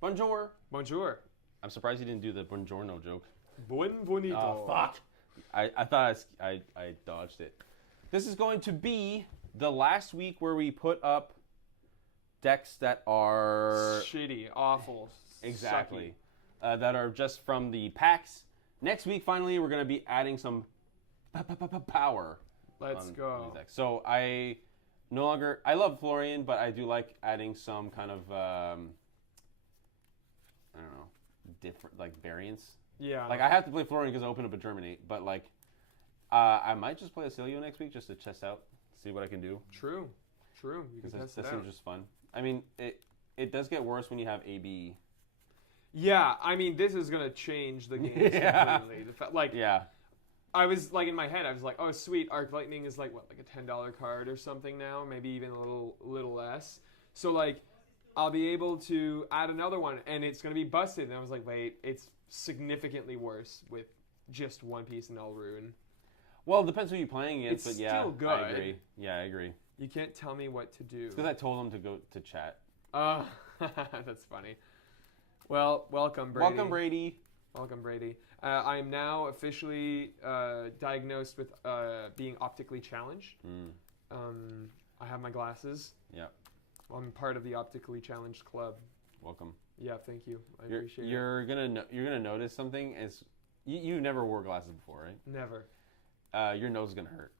Bonjour. Bonjour. I'm surprised you didn't do the buongiorno joke. Buen bonito. Oh, fuck. I thought I dodged it. This is going to be the last week where we put up decks that are... Shitty, awful, Exactly. That are just from the packs. Next week, finally, we're going to be adding some power. Let's go. So I love Florian, but I do like adding some kind of, I don't know, different, like, variants. Yeah. Like, I have to play Florian because I opened up a Germinate, but, like, I might just play Acilio next week just to test out, see what I can do. True. You can test it out. That seems just fun. I mean, it does get worse when you have AB. Yeah, I mean, this is going to change the game completely. Like, yeah. I was, like, in my head, I was like, oh, sweet, Arc Lightning is, like, what, like a $10 card or something now? Maybe even a little less. So, like, I'll be able to add another one, and it's going to be busted. And I was like, wait, it's significantly worse with just one piece in Elruin. Well, it depends who you're playing against, It's but yeah, still good. I agree. Yeah, I agree. You can't tell me what to do. It's because I told him to go to chat. That's funny. Well, welcome, Brady. Welcome, Brady. I am now officially diagnosed with being optically challenged. I have my glasses. Yeah. I'm part of the optically challenged club. Welcome. Yeah, thank you. I appreciate it. You're gonna notice something is you never wore glasses before, right? Never. Your nose is gonna hurt.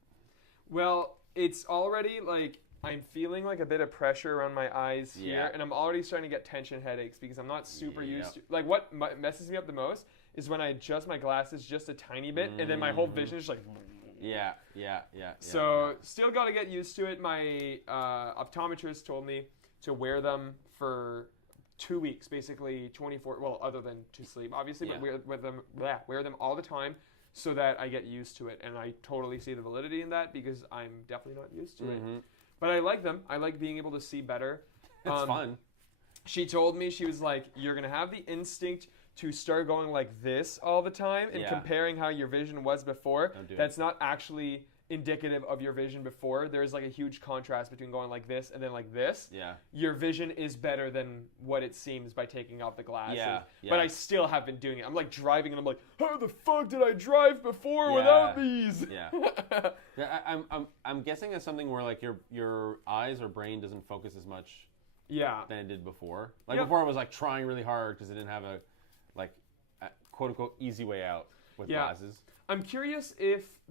Well, it's already like I'm feeling like a bit of pressure around my eyes here, and I'm already starting to get tension headaches because I'm not super used to. Like, what messes me up the most is when I adjust my glasses just a tiny bit, and then my whole vision is like. Yeah. So, still got to get used to it. My optometrist told me to wear them for 2 weeks, basically 24. Well, other than to sleep, obviously, but wear them all the time. So that I get used to it, and I totally see the validity in that because I'm definitely not used to it. But I like them. I like being able to see better. It's fun. She told me, she was like, you're going to have the instinct to start going like this all the time and comparing how your vision was before. That's not actually indicative of your vision before. There's like a huge contrast between going like this and then like this. Yeah. Your vision is better than what it seems by taking off the glasses. Yeah. But I still have been doing it. I'm like driving and I'm like, how the fuck did I drive before without these? Yeah. I'm guessing it's something where like your eyes or brain doesn't focus as much than it did before. Like before I was like trying really hard because I didn't have a quote unquote easy way out with glasses. I'm curious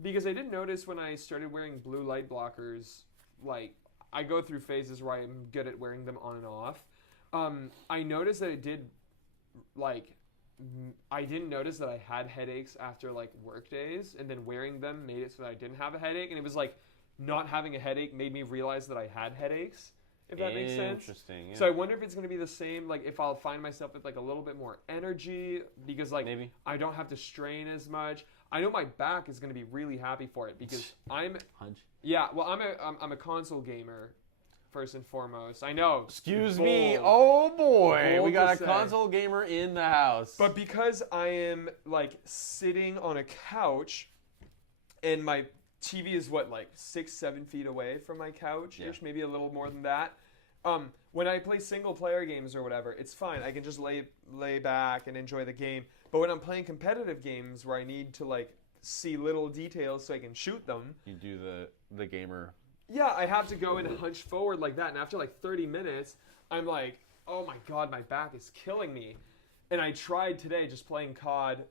because I did notice when I started wearing blue light blockers, like, I go through phases where I'm good at wearing them on and off. I noticed that it did, like, I didn't notice that I had headaches after, like, work days, and then wearing them made it so that I didn't have a headache, and it was, like, not having a headache made me realize that I had headaches. If that makes sense. Interesting. Yeah. So I wonder if it's going to be the same, like if I'll find myself with like a little bit more energy because like maybe I don't have to strain as much. I know my back is going to be really happy for it because I'm hunch. Yeah, well I'm a console gamer first and foremost. I know. Excuse me. Oh boy, we got a console gamer in the house. But because I am like sitting on a couch and my TV is like 6-7 feet away from my couch-ish, maybe a little more than that. When I play single-player games or whatever, it's fine. I can just lay back and enjoy the game. But when I'm playing competitive games where I need to like see little details so I can shoot them, you do the gamer. Yeah, I have to go and hunch forward like that. And after like 30 minutes, I'm like, oh my god, my back is killing me. And I tried today just playing COD,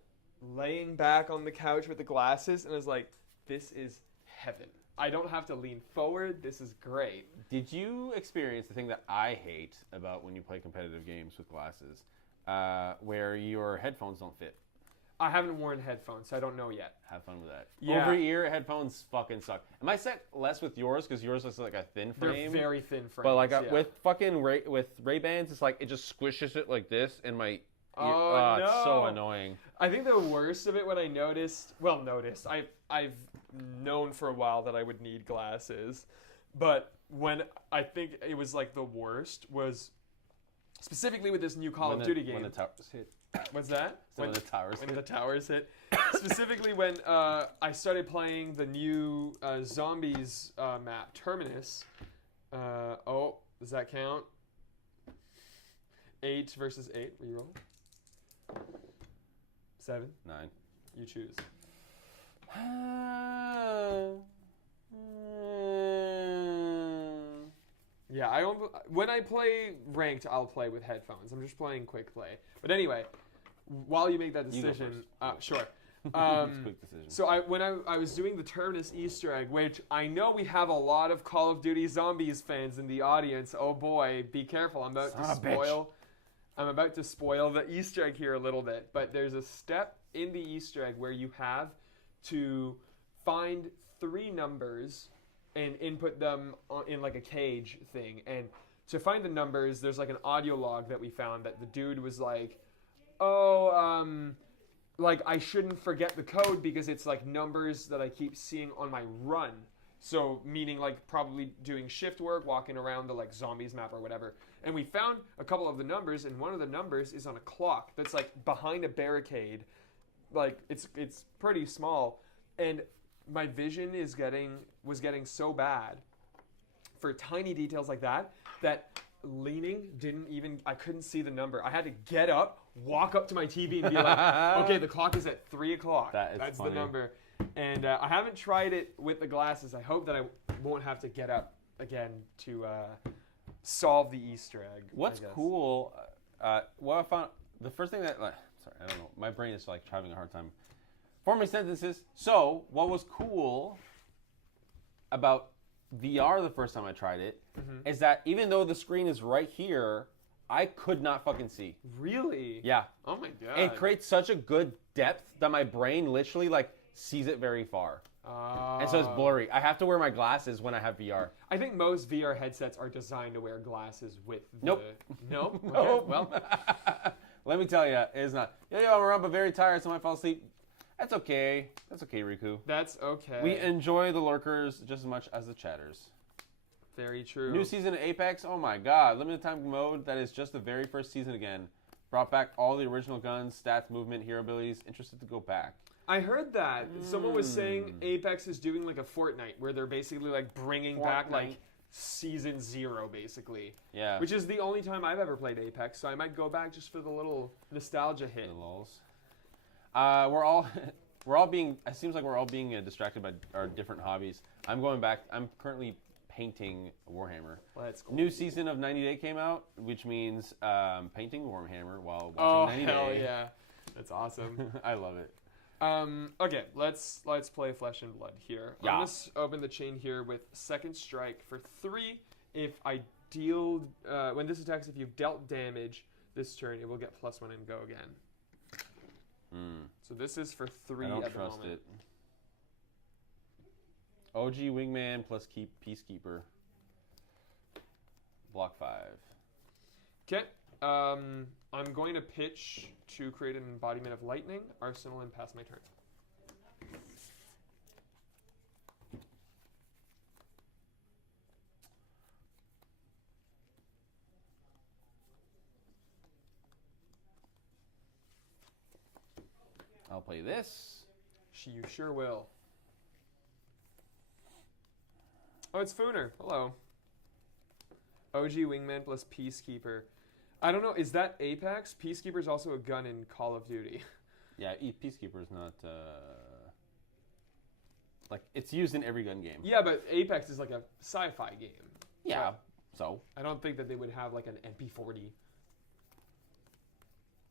laying back on the couch with the glasses, and I was like, this is heaven. I don't have to lean forward. This is great. Did you experience the thing that I hate about when you play competitive games with glasses, where your headphones don't fit? I haven't worn headphones, so I don't know yet. Have fun with that. Yeah. Over-ear headphones fucking suck. Am I set less with yours because yours is like a thin frame? They're very thin frames. But like with fucking with Ray-Bans, it's like it just squishes it like this, and my no. It's so annoying. I think the worst of it when I I've known for a while that I would need glasses, but when I think it was like the worst was specifically with this new Call of Duty game. When the towers hit. What's that? When the towers hit. When the towers hit. Specifically when I started playing the new Zombies map, Terminus. Does that count? 8 versus 8. Reroll. 7. 9. You choose. Yeah, when I play ranked, I'll play with headphones. I'm just playing quick play. But anyway, while you make that decision, sure. Quick decision. So when I was doing the Terminus Easter egg, which I know we have a lot of Call of Duty Zombies fans in the audience. Oh boy, be careful! I'm about to spoil the Easter egg here a little bit. But there's a step in the Easter egg where you have to find 3 numbers and input them in like a cage thing. And to find the numbers, there's like an audio log that we found that the dude was like, like I shouldn't forget the code because it's like numbers that I keep seeing on my run. So meaning like probably doing shift work, walking around the like zombies map or whatever. And we found a couple of the numbers, and one of the numbers is on a clock that's like behind a barricade. Like it's pretty small. And my vision was getting so bad for tiny details like that leaning I couldn't see the number. I had to get up, walk up to my TV and be like, okay, the clock is at 3 o'clock. That's funny. The number. And I haven't tried it with the glasses. I hope that I won't have to get up again to solve the Easter egg. What's cool, what I found, the first thing that, I don't know, my brain is like having a hard time forming sentences. So, what was cool about VR the first time I tried it is that even though the screen is right here, I could not fucking see. Really? Yeah. Oh my god. It creates such a good depth that my brain literally like sees it very far. And so it's blurry. I have to wear my glasses when I have VR. I think most VR headsets are designed to wear glasses with Nope. Nope? Okay, Nope. well. Let me tell you, it is not. Yo, I'm around, but very tired, so I might fall asleep. That's okay. That's okay, Riku. That's okay. We enjoy the lurkers just as much as the chatters. Very true. New season of Apex. Oh my god. Limited time mode that is just the very first season again. Brought back all the original guns, stats, movement, hero abilities. Interested to go back. I heard that. Someone was saying Apex is doing like a Fortnite where they're basically like bringing back like season 0 basically. Yeah. Which is the only time I've ever played Apex, so I might go back just for the little nostalgia hit. The lulz. It seems like we're all being distracted by our different hobbies. I'm going back. I'm currently painting Warhammer. Let's go. New season of 90 Day came out, which means painting Warhammer while watching 90 Day. Oh, hell yeah. That's awesome. I love it. Okay, let's play Flesh and Blood here. Yeah. I'm going to open the chain here with Second Strike for 3. If I deal... when this attacks, if you've dealt damage this turn, it will get +1 and go again. So this is for 3 I don't at the trust moment. it. OG Wingman plus Peacekeeper. Block 5. Okay. I'm going to pitch to create an embodiment of lightning, arsenal, and pass my turn. I'll play this. You sure will. Oh, it's Fooner. Hello. OG Wingman plus Peacekeeper. I don't know. Is that Apex? Peacekeeper's also a gun in Call of Duty. Yeah, Peacekeeper's not... like, it's used in every gun game. Yeah, but Apex is like a sci-fi game. Yeah, so? I don't think that they would have like an MP40.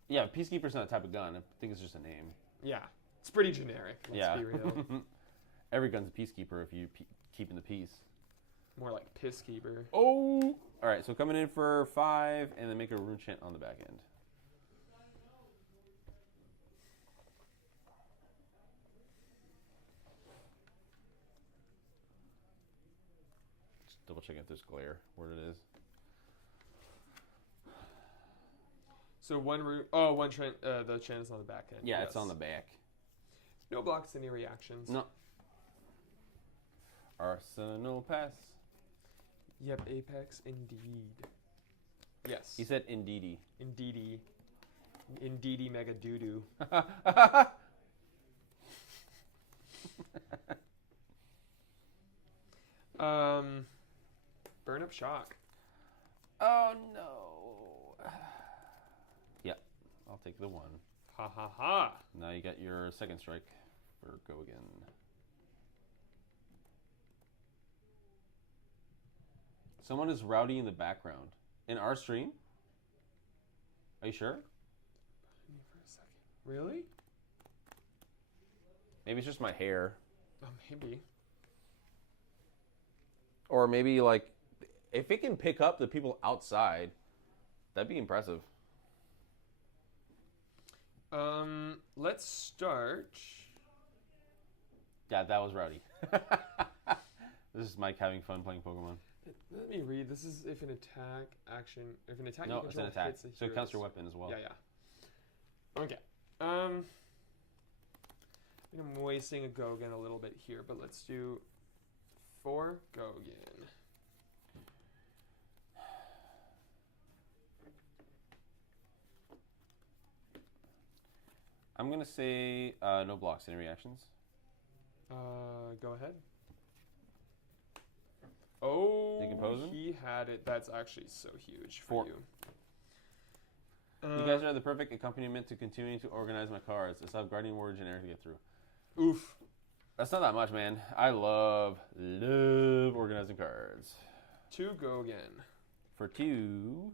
Yeah, Peacekeeper's not a type of gun. I think it's just a name. Yeah. It's pretty generic. Let's be real. Every gun's a peacekeeper if you're keeping the peace. More like Pisskeeper. Oh! Alright, so coming in for 5, and then make a rune chant on the back end. Just double checking if there's glare, where it is. So one chant, the chant is on the back end. Yeah, yes. It's on the back. No blocks, any reactions. No. Arsenal pass. Yep, Apex indeed. Yes. He said indeedy. Indeedy. Indeedy mega doo-doo. Burn up shock. Oh no. I'll take the 1. Ha ha ha. Now you get your second strike for go again. Someone is rowdy in the background. In our stream? Are you sure? For a second. Really? Maybe it's just my hair. Oh, maybe. Or maybe, like, if it can pick up the people outside, that'd be impressive. Let's start. Yeah, that was rowdy. This is Mike having fun playing Pokemon. Let me read. This is if an attack action, if an attack. No, it's an attack. So it counts your weapon as well. Yeah, yeah. Okay. I think I'm wasting a go again a little bit here, but let's do 4 go again. I'm gonna say no blocks. Any reactions? Go ahead. Oh, Decomposing? he had it. That's actually so huge for 4. you. You guys are the perfect accompaniment to continuing to organize my cards. I still have Guardian Warrior generic to get through. Oof. That's not that much, man. I love organizing cards. 2 go again. For 2,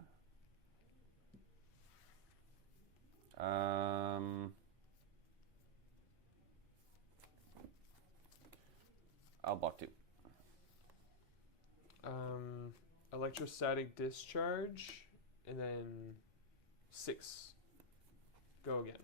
I'll block 2. Electrostatic discharge, and then 6. Go again.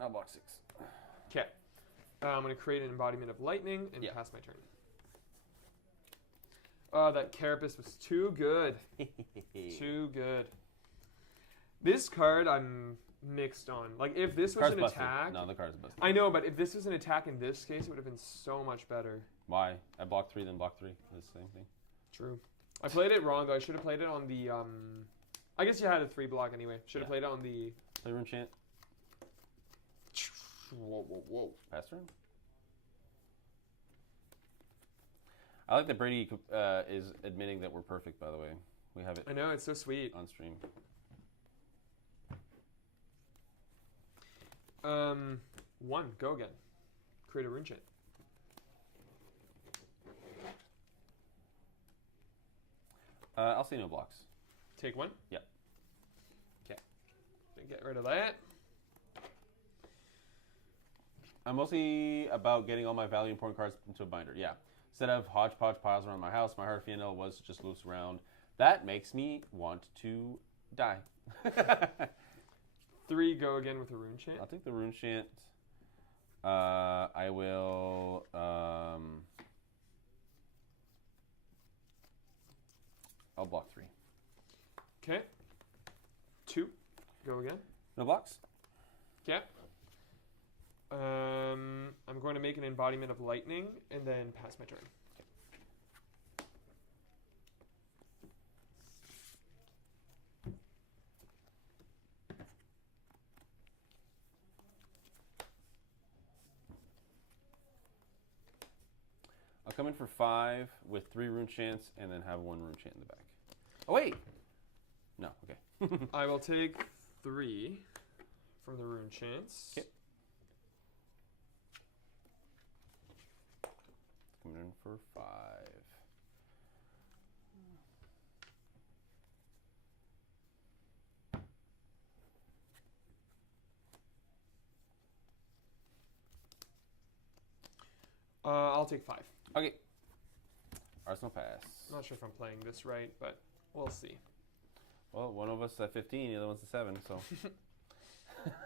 I'll block 6. Okay. I'm going to create an embodiment of lightning and pass my turn. Oh, that Carapace was too good. Too good. This card I'm mixed on. Like, if this was an attack... No, the card's busted. I know, but if this was an attack in this case, it would have been so much better. Why? I blocked 3, then blocked 3. It's the same thing. True. I played it wrong, though. I should have played it on the... I guess you had a 3 block anyway. Should have played it on the... Play Rune Chant. Whoa, whoa, whoa. Pass turn. I like that Brady is admitting that we're perfect, by the way. We have it. I know, it's so sweet. On stream. 1, go again. Create a rune chant. I'll say no blocks. Take 1? Yep. Okay. Get rid of that. I'm mostly about getting all my value important cards into a binder. Yeah. Instead of hodgepodge piles around my house, my heart Fianel was just loose around. That makes me want to die. 3, go again with a rune chant. I'll take the rune chant. I will... I'll block 3. Okay. 2, go again. No blocks? Okay. I'm going to make an embodiment of lightning and then pass my turn. I'll come in for 5 with 3 rune chants and then have 1 rune chant in the back. Oh, wait! No, okay. I will take 3 from the rune chants. Okay. Coming in for 5. I'll take 5. Okay. Arsenal pass. Not sure if I'm playing this right, but we'll see. Well, one of us at 15, the other one's at 7, so.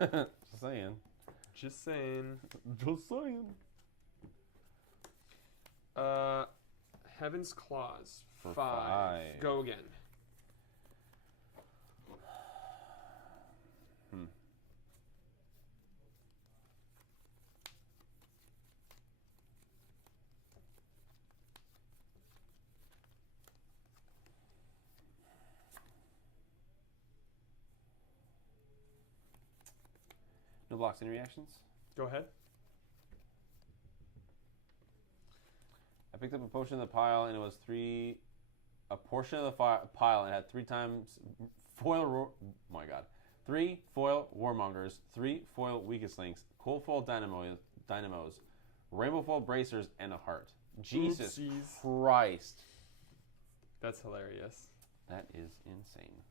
Just saying. Just saying. Just saying. Heaven's Claws. For 5. Go again. No blocks, any reactions? Go ahead. I picked up a potion in the pile, and it was a portion of the pile, and it had 3 times foil. Oh my god. 3 foil warmongers, 3 foil weakest links, cold foil dynamos, rainbow foil bracers, and a heart. Jesus Christ. That's hilarious. That is insane.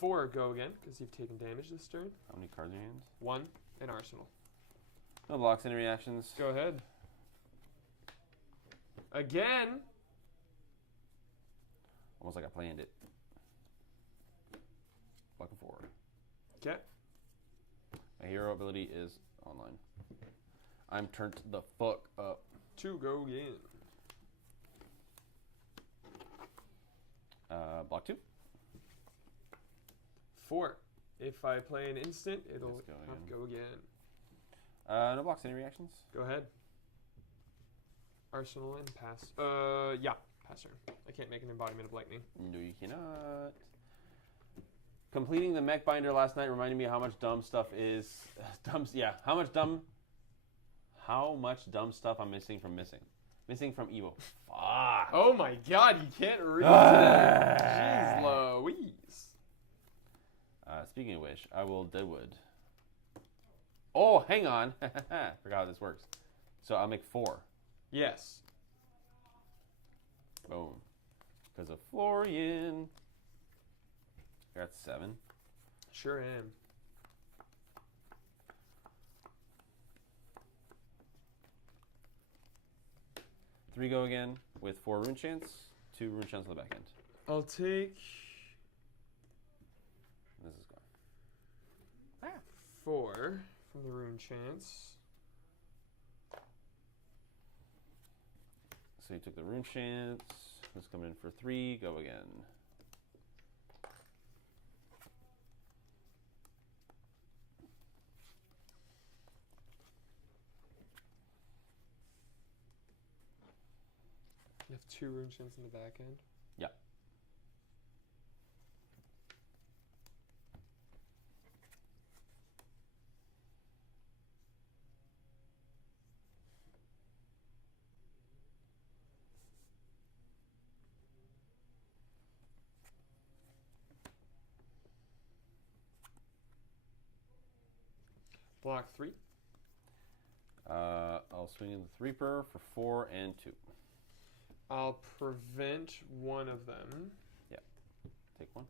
4 go again, because you've taken damage this turn. How many cards in your hand? 1 in arsenal. No blocks, any reactions? Go ahead. Again. Almost like I planned it. Blocking 4. Okay. My hero ability is online. I'm turned the fuck up. 2 go again. Block 2. 4. If I play an instant, it'll go again. No blocks, any reactions? Go ahead. Arsenal and pass. Yeah, pass turn. I can't make an embodiment of lightning. No, you cannot. Completing the mech binder last night reminded me how much dumb stuff is. How much dumb stuff I'm missing from from Evo. Fuck. Oh my god, you can't read. Jeez Louise. Speaking of which, I will Deadwood. Oh, hang on. Forgot how this works. So I'll make 4. Yes. Boom. Because of Florian. I got 7. Sure am. Three go again with 4 rune chants. 2 rune chants on the back end. I'll take... This is gone. 4 from the rune chants. So you took the rune chants. Let's come in for 3. Go again. You have 2 rune chants in the back end? Yeah. Block 3. I'll swing in the 3-per for 4 and 2. I'll prevent one of them. Yeah. Take 1.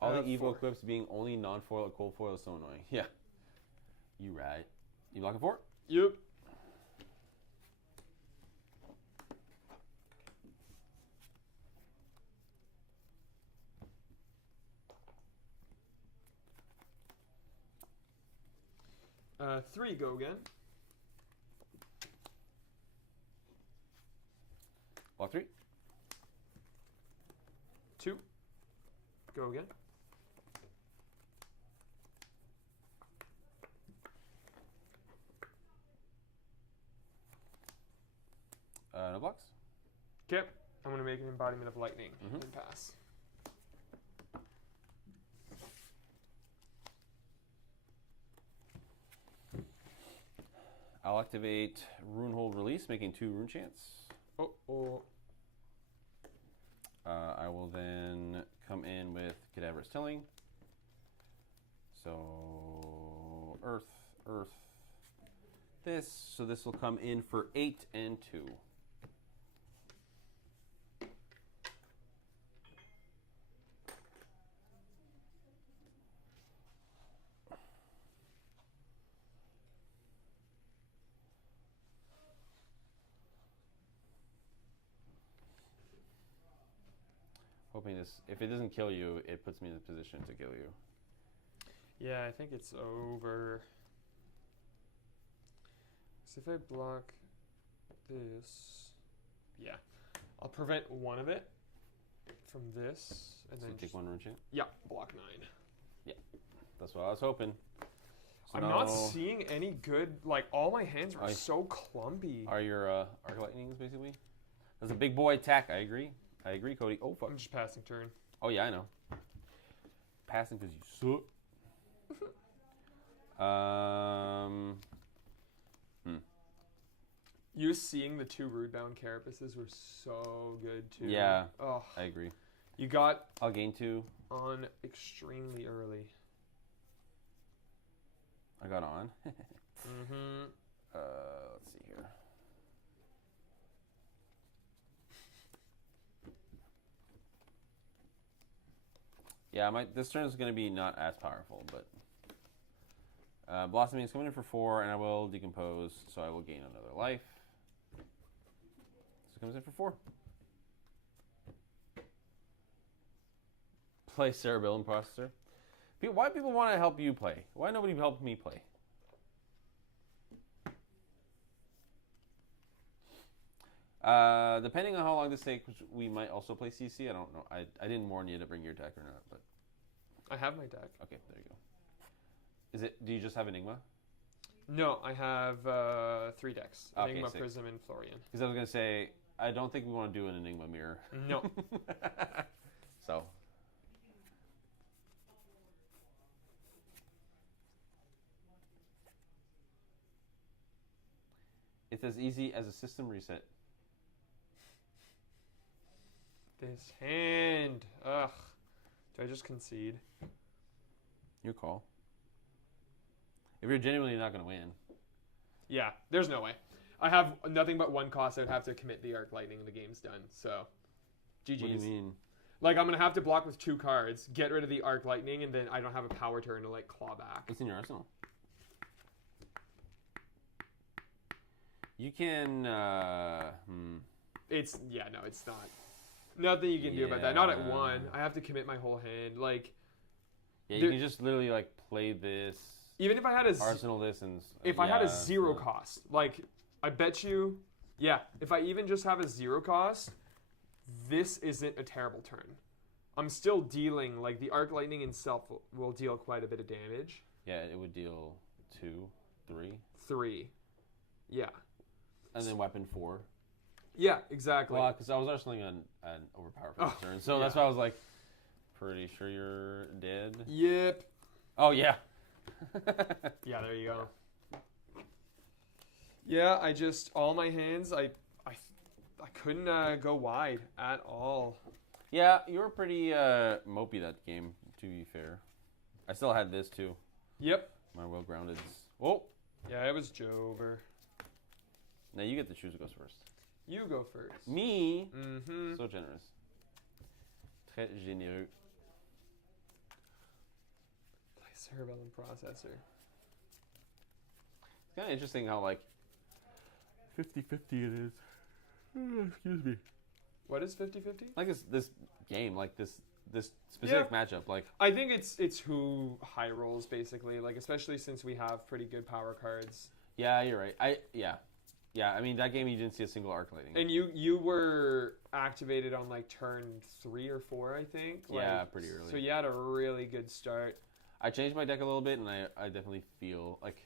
All the Evo 4. equips being only non-foil or cold foil is so annoying. Yeah. You right. You blocking 4? Yep. Three go again. Block 3. 2 go again. No blocks. Okay. I'm going to make an embodiment of lightning and pass. I'll activate Rune Hold Release, making 2 rune chants. I will then come in with Cadaverous Tilling. So, Earth, this. So this will come in for 8 and 2. Hoping this, if it doesn't kill you, it puts me in a position to kill you. Yeah, I think it's over. So if I block this, yeah, I'll prevent one of it from this, and So then take one root chant? Yeah, block 9. Yeah, that's what I was hoping. So I'm not seeing any good, like, all my hands were so clumpy. Are your arc lightnings, basically? That's a big boy attack, I agree. I agree, Cody. Oh, fuck. I'm just passing turn. Oh, yeah, I know. Passing because you suck. You seeing the 2 root-bound carapaces were so good, too. Yeah, I agree. You got... I'll gain 2. On extremely early. I got on. Mm-hmm. Let's see here. Yeah, this turn is going to be not as powerful, but Blossoming is coming in for 4, and I will decompose, so I will gain another life. So it comes in for 4. Play Cerebellum Processor. Why do people want to help you play? Why nobody helped me play? Depending on how long this takes, we might also play CC. I don't know. I didn't warn you to bring your deck or not, but I have my deck. Okay, there you go. Do you just have Enigma? No, I have 3 decks. Okay, Enigma, Prism, and Florian. Because I was going to say, I don't think we want to do an Enigma mirror. No. So. It's as easy as a system reset. This hand. Ugh. Do I just concede? Your call. If you're genuinely not going to win. Yeah, there's no way. I have nothing but 1 cost. I would have to commit the Arc Lightning and the game's done. So, GG's. What do you mean? Like, I'm going to have to block with 2 cards, get rid of the Arc Lightning, and then I don't have a power turn to, like, claw back. What's in your arsenal? You can, It's, yeah, no, it's not. Nothing you can do about that. Not at 1. I have to commit my whole hand. Like, yeah, you can just literally, like, play this. Even if I had a... Arsenal this and... if I had a 0 cost, like, I bet you... Yeah, if I even just have a 0 cost, this isn't a terrible turn. I'm still dealing, like, the Arc Lightning itself will deal quite a bit of damage. Yeah, it would deal 2, 3. 3. Yeah. And then weapon 4. Yeah, exactly. Well, because I was arsenaling an overpowered turn, so that's why I was like, pretty sure you're dead. Yep. Oh, yeah. Yeah, there you go. Yeah, I just, all my hands, I couldn't go wide at all. Yeah, you were pretty mopey that game, to be fair. I still had this, too. Yep. My well-groundeds. Oh. Yeah, it was Jover. Now you get to choose who goes first. You go first. Me? Mm-hmm. So generous. Très généreux. Play Cerebellum Processor. It's kind of interesting how, like, 50-50 it is. Excuse me. What is 50-50? Like this game, like this specific matchup. Like, I think it's who high rolls, basically. Like, especially since we have pretty good power cards. Yeah, you're right. Yeah, I mean, that game you didn't see a single arc lightning. And you were activated on, like, turn 3 or 4, I think. Yeah, like, pretty early. So you had a really good start. I changed my deck a little bit, and I definitely feel like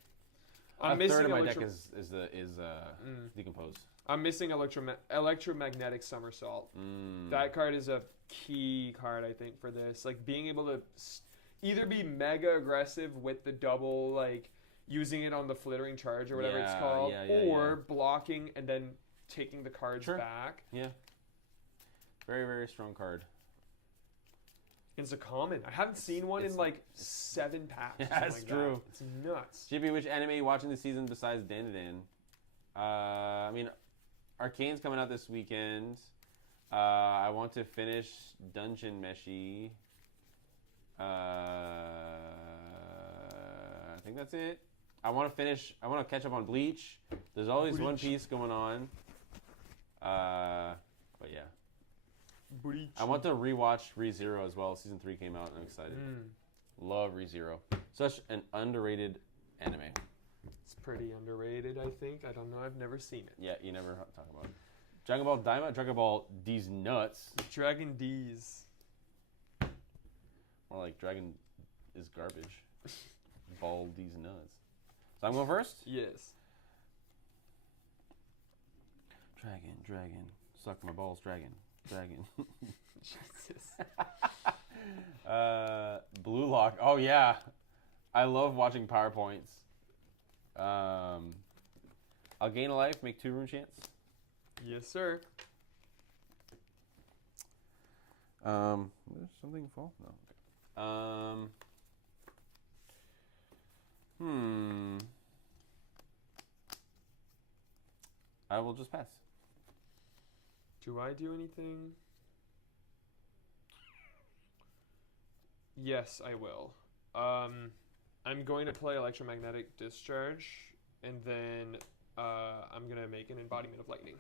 I'm a third of my deck is decomposed. I'm missing electromagnetic somersault. That card is a key card, I think, for this. Like, being able to either be mega aggressive with the double, like, using it on the flittering charge or whatever it's called, or blocking and then taking the cards back. Yeah. Very, very strong card. It's a common. I haven't seen one in like 7 packs. Yeah, that's true. It's nuts. JP, which anime are you watching this season besides Dan? I mean, Arcane's coming out this weekend. I want to finish Dungeon Meshi. I think that's it. I want to catch up on Bleach. There's always One Piece going on. But yeah. Bleach. I want to rewatch ReZero as well. Season 3 came out and I'm excited. Love ReZero. Such an underrated anime. It's pretty underrated, I think. I don't know. I've never seen it. Yeah, you never talk about it. Dragon Ball Daima, Dragon Ball D's nuts. Dragon D's. More like Dragon is garbage. Ball D's nuts. So I'm going first? Yes. Dragon. Suck my balls, dragon. Jesus. Blue Lock. Oh, yeah. I love watching PowerPoints. I'll gain a life, make 2 rune chants. Yes, sir. There's something fall? No. I will just pass. Do I do anything? Yes, I will. I'm going to play Electromagnetic Discharge, and then I'm going to make an Embodiment of Lightning.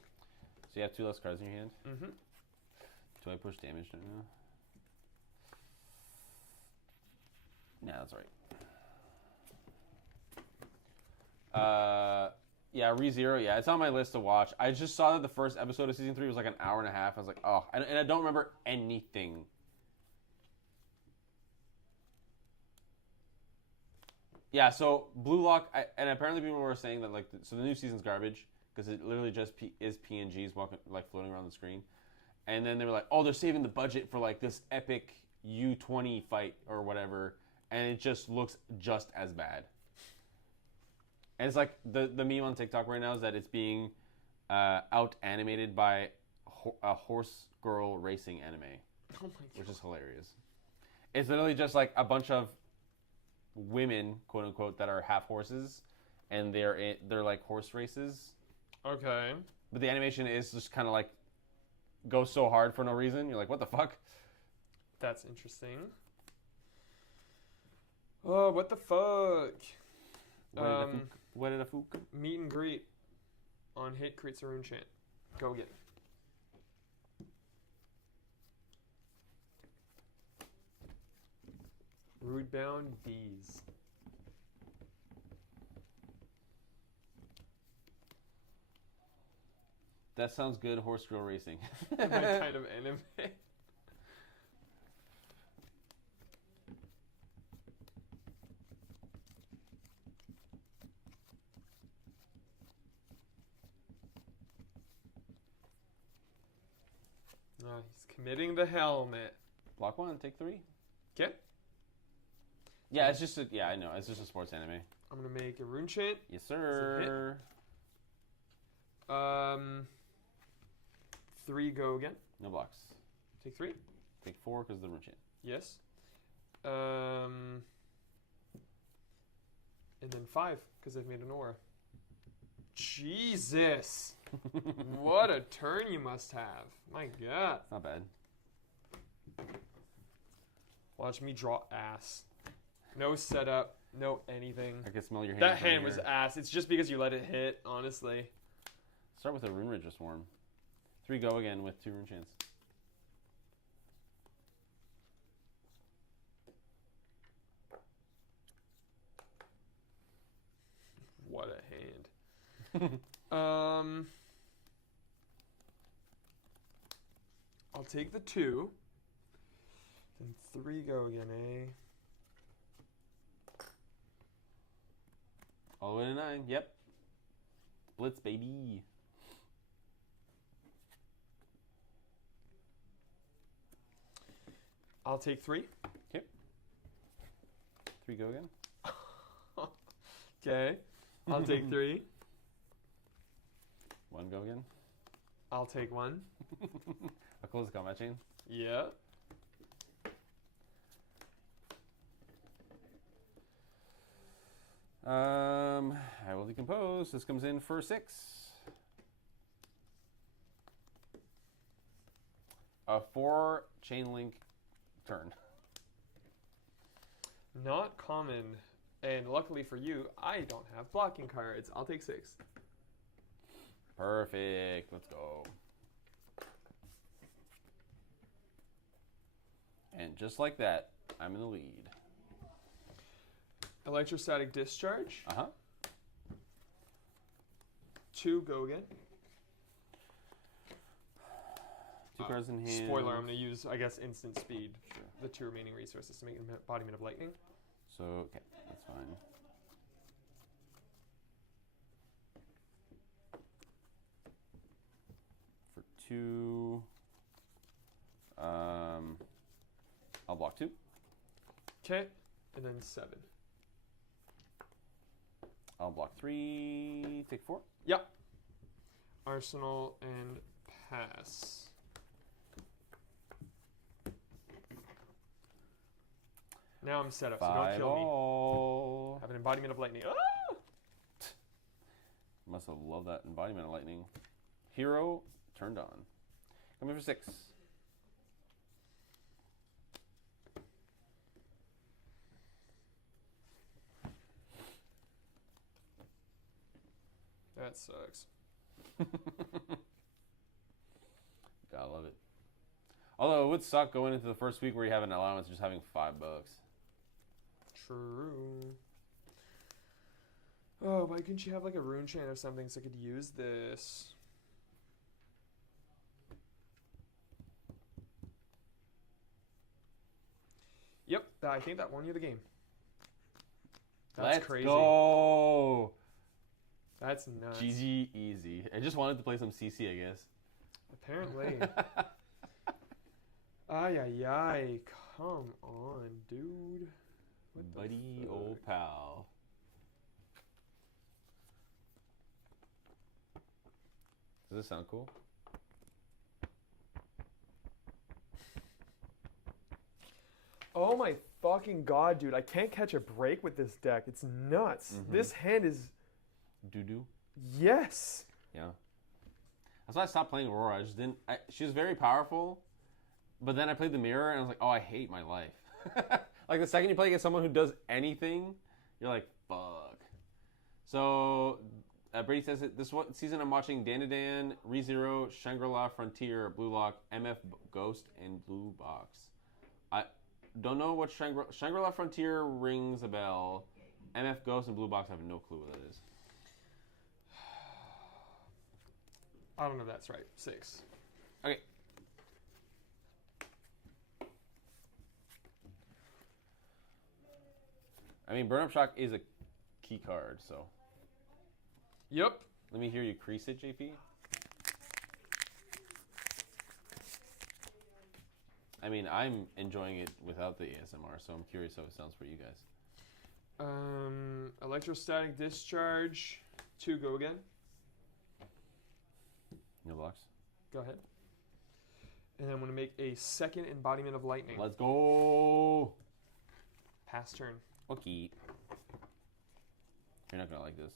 So you have 2 less cards in your hand? Mm-hmm. Do I push damage right now? Nah, that's right. Yeah, ReZero. Yeah, it's on my list to watch. I just saw that the first episode of season 3 was like an hour and a half. I was like, oh, and I don't remember anything. Yeah, so Blue Lock, and apparently people were saying that like, so the new season's garbage because it literally just is PNGs walking like floating around the screen, and then they were like, oh, they're saving the budget for like this epic U20 fight or whatever, and it just looks just as bad. And it's like the meme on TikTok right now is that it's being out animated by a horse girl racing anime, which is hilarious. It's literally just like a bunch of women, quote unquote, that are half horses, and they're like horse races. Okay. But the animation is just kind of like goes so hard for no reason. You're like, what the fuck? That's interesting. Oh, what the fuck? What did a fuck? Meet and greet on hit creates a rune chant. Go again. Rootbound D's. That sounds good. Horse girl racing. That kind of anime. Oh, he's committing the helmet. Block 1, take 3. Okay. Yeah, it's just I know. It's just a sports anime. I'm gonna make a rune chant. Yes, sir. 3 go again. No blocks. Take 3. Take 4 because of the rune chant. Yes. And then 5 because I've made an aura. Jesus. What a turn you must have. My God. Not bad. Watch me draw ass. No setup. No anything. I can smell your hand. That hand was ass. It's just because you let it hit, honestly. Start with a Rune Ridge Swarm. 3 go again with 2 rune chants. What a hand. I'll take the 2. Then 3 go again, eh? All the way to 9. Yep. Blitz, baby. I'll take 3. Okay. 3 go again. Okay. I'll take 3. 1 go again. I'll take 1. I'll close the combat chain. Yeah. I will decompose. This comes in for 6. A 4 chain link turn. Not common. And luckily for you, I don't have blocking cards. I'll take 6. Perfect. Let's go. And just like that, I'm in the lead. Electrostatic discharge. 2, go again. 2 cards in hand. Spoiler, I'm going to use, I guess, instant speed. Sure. The 2 remaining resources to make an embodiment of lightning. So, okay, that's fine. For 2, I'll block 2. Okay, and then 7. I'll block 3, take 4. Yep. Arsenal and pass. Now I'm set up, so don't kill me. Have an embodiment of lightning. Ah! Must have loved that embodiment of lightning. Hero turned on. Come in for 6. That sucks. Gotta love it. Although it would suck going into the first week where you have an allowance just having $5. True. Oh, why couldn't you have like a rune chain or something so I could use this? Yep, I think that won you the game. That's crazy. Let's go. That's nuts. GG easy. I just wanted to play some CC, I guess. Apparently. Ay, ay, ay. Come on, dude. Buddy, old pal. Does this sound cool? Oh my fucking god, dude. I can't catch a break with this deck. It's nuts. This hand is... Doo-doo? Yes. Yeah. That's why I stopped playing Aurora. I just didn't... she was very powerful, but then I played the mirror, and I was like, oh, I hate my life. Like, the second you play against someone who does anything, you're like, fuck. So, Brady says it, this season I'm watching Danadan, ReZero, Shangri-La Frontier, Blue Lock, MF Ghost, and Blue Box. I don't know what Shangri-La Frontier rings a bell. MF Ghost and Blue Box, I have no clue what that is. I don't know if that's right. 6. Okay. I mean, Burn Up Shock is a key card, so. Yep. Let me hear you crease it, JP. I mean, I'm enjoying it without the ASMR, so I'm curious how it sounds for you guys. Electrostatic discharge. 2, go again. No blocks. Go ahead. And I'm going to make a second embodiment of lightning. Let's go. Pass turn. Okay. You're not going to like this.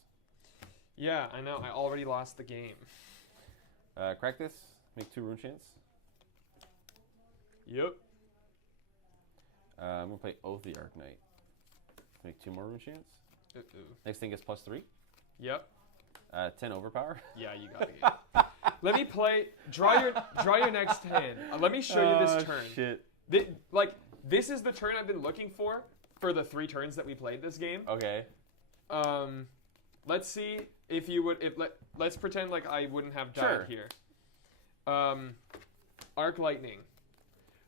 Yeah, I know. I already lost the game. Crack this. Make 2 rune chants. Yep. I'm going to play Oath the Arc Knight. Make 2 more rune chants. Next thing is +3. Yep. 10 overpower. Yeah, you got it. Let me play. Draw your next hand. Let me show you this turn. Shit. This is the turn I've been looking for the 3 turns that we played this game. Okay. Let's see if you would. Let's pretend like I wouldn't have died here. Arc Lightning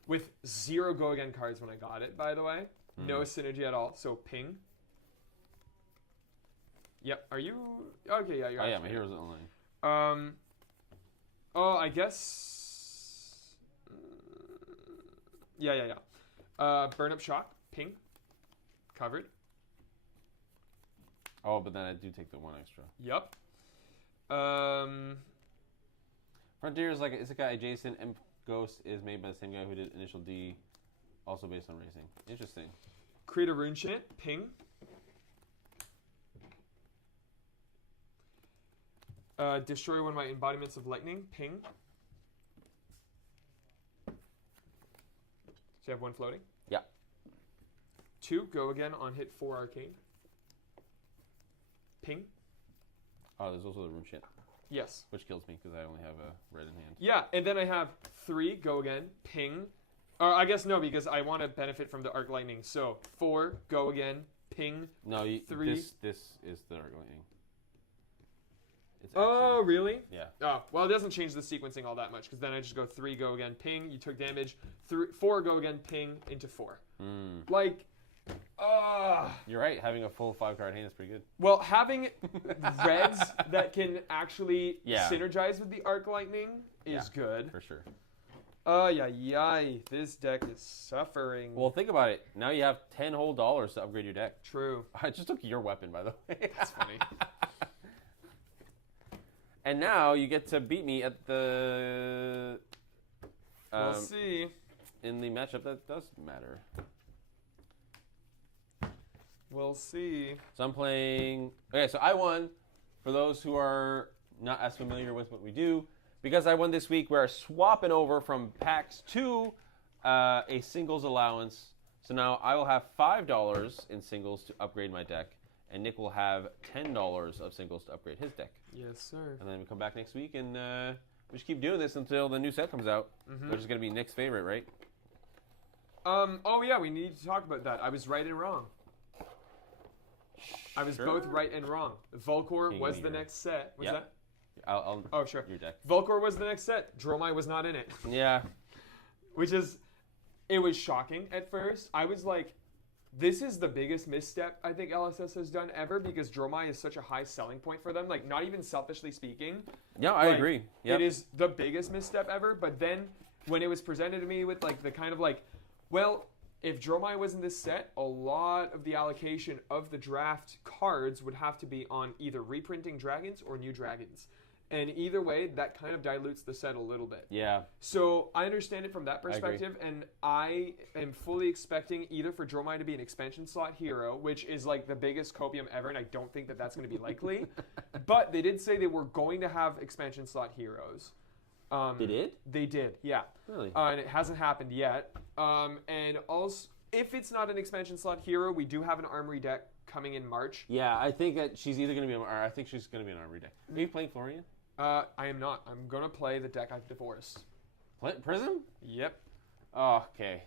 with 0 go again cards when I got it. By the way, no synergy at all. So ping. Yep. Are you okay? Yeah, you're. Oh yeah, my hero's online. Oh, I guess. Yeah. Burn Up Shock, ping, covered. Oh, but then I do take the 1 extra. Yep. Frontier is like Isekai adjacent. M Ghost is made by the same guy who did Initial D, also based on racing. Interesting. Create a rune chant, ping. Destroy one of my embodiments of lightning, ping. So you have 1 floating? Yeah. 2, go again on hit 4 arcane. Ping. Oh, there's also the rune chant. Yes. Which kills me because I only have a red in hand. Yeah, and then I have 3, go again, ping. Or I guess no, because I want to benefit from the arc lightning. So 4, go again, ping. No, 3. This is the Arc Lightning. Oh, really? Yeah. Oh, well, it doesn't change the sequencing all that much because then I just go 3, go again, ping. You took damage. 4, go again, ping into 4. Like, you're right. Having a full 5-card hand is pretty good. Well, having reds that can actually synergize with the Arc Lightning is good. For sure. This deck is suffering. Well, think about it. Now you have $10 whole to upgrade your deck. True. I just took your weapon, by the way. That's funny. And now you get to beat me at the... we'll see. In the matchup that does matter. We'll see. So I'm playing... Okay, so I won. For those who are not as familiar with what we do, because I won this week, we're swapping over from packs to a singles allowance. So now I will have $5 in singles to upgrade my deck, and Nick will have $10 of singles to upgrade his deck. Yes, sir. And then we come back next week, and we just keep doing this until the new set comes out, which is going to be Nick's favorite, right? Oh, yeah, we need to talk about that. I was right and wrong. I was both right and wrong. Volcor was the next set. Was that? Oh, sure. Your deck. Volcor was the next set. Dromai was not in it. Yeah. It was shocking at first. I was like, this is the biggest misstep I think LSS has done ever because Dromai is such a high selling point for them. Like, not even selfishly speaking. Yeah, I agree. Yep. It is the biggest misstep ever. But then when it was presented to me with like the kind of like, well, if Dromai was in this set, a lot of the allocation of the draft cards would have to be on either reprinting dragons or new dragons. And either way, that kind of dilutes the set a little bit. Yeah. So I understand it from that perspective, and I am fully expecting either for Dromai to be an expansion slot hero, which is like the biggest copium ever, and I don't think that that's going to be likely. But they did say they were going to have expansion slot heroes. They did? They did, yeah. Really? And it hasn't happened yet. And also, if it's not an expansion slot hero, we do have an armory deck coming in March. Yeah, I think that she's either going to be I think she's going to be an armory deck. Are you playing Florian? I am not. I'm going to play the deck I've divorced. Prism? Yep. Oh, okay.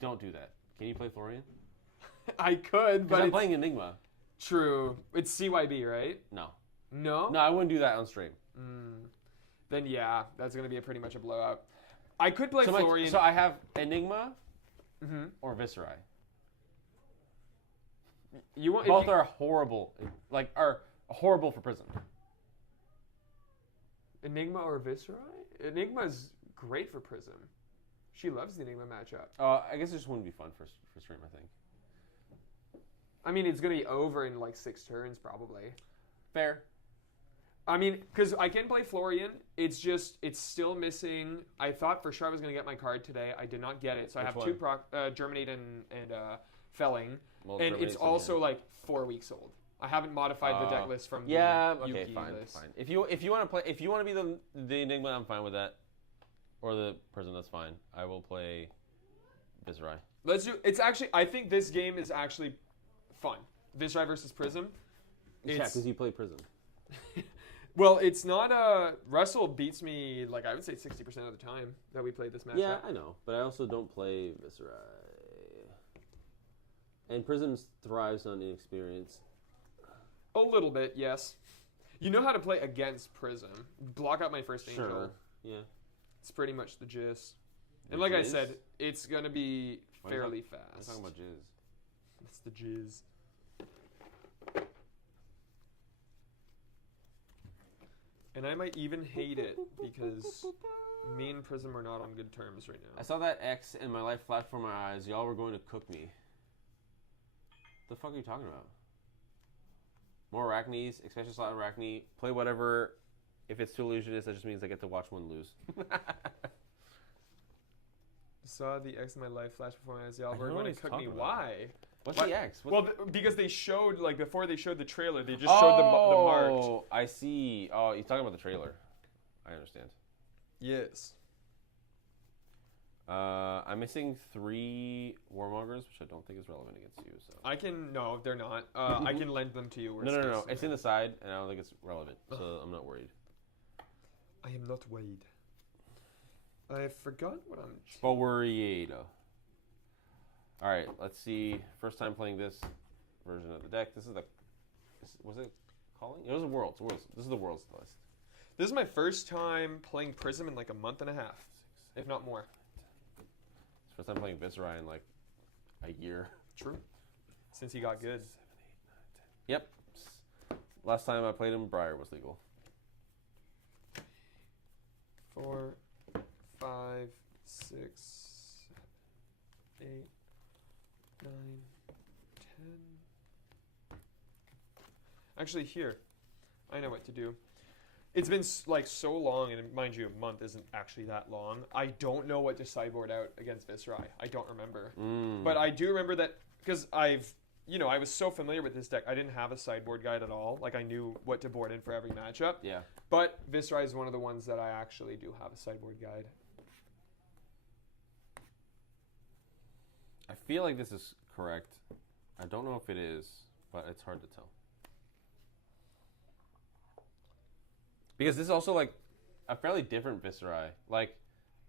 Don't do that. Can you play Florian? I could, but I'm playing Enigma. True. It's CYB, right? No. No? No, I wouldn't do that on stream. Then yeah, that's going to be pretty much a blowout. I could play Florian. So I have Enigma or Viscerai. Both are horrible. Are horrible for Prism. Enigma or Viscerai? Enigma's great for Prism. She loves the Enigma matchup. I guess it just wouldn't be fun for stream, I think. I mean, it's going to be over in like 6 turns, probably. Fair. I mean, because I can play Florian. It's still missing. I thought for sure I was going to get my card today. I did not get it. So I have 2 Germinate and Felling. Well, and it's also like 4 weeks old. I haven't modified the deck list from the Yuki list. Fine. If you want to be the Enigma, I'm fine with that. Or the Prism, that's fine. I will play Viscerai. Let's do. It's actually. I think this game is actually fun. Viscerai versus Prism. Yeah, because you play Prism. Well, it's not Russell beats me, like, I would say 60% of the time that we played this matchup. Yeah, I know. But I also don't play Viscerai. And Prism thrives on inexperience. A little bit, yes. You know how to play against Prism. Block out my first Angel. Sure, yeah. It's pretty much the gist. And like I said, it's going to be fairly fast. I'm talking about jizz. It's the jizz. And I might even hate it because me and Prism are not on good terms right now. I saw that X and my life flashed before my eyes. Y'all were going to cook me. The fuck are you talking about? More Arachnes, expansion slot Arachne. Play whatever. If it's too illusionist, that just means I get to watch one lose. Saw the X in my life flash before my eyes. Y'all were going to cook me. About. Why? What's the X? Because they showed, like, before they showed the trailer, they just showed the marked. Oh, I see. Oh, you're talking about the trailer. I understand. Yes. I'm missing 3 Warmongers, which I don't think is relevant against you. So No, they're not. I can lend them to you. No. It's in the side, and I don't think it's relevant, so I'm not worried. I am not worried. I forgot what I'm... Worried. All right, let's see. First time playing this version of the deck. This is the... Was it calling? It was a Worlds. This is the Worlds list. This is my first time playing Prism in like a month and a half, if not more. It's first time playing Viserai in like a year. True. Since he got good. 7, 8, 9, 10. Yep. Last time I played him, Briar was legal. 4, 5, 6, 7, 8, 9, 10. Actually, here, I know what to do. It's been like so long, and mind you, a month isn't actually that long. I don't know what to sideboard out against Viserai. I don't remember. But I do remember that because I was so familiar with this deck, I didn't have a sideboard guide at all. Like, I knew what to board in for every matchup. Yeah. But Viserai is one of the ones that I actually do have a sideboard guide. I feel like this is correct. I don't know if it is, but it's hard to tell. Because this is also like a fairly different Viserai. Like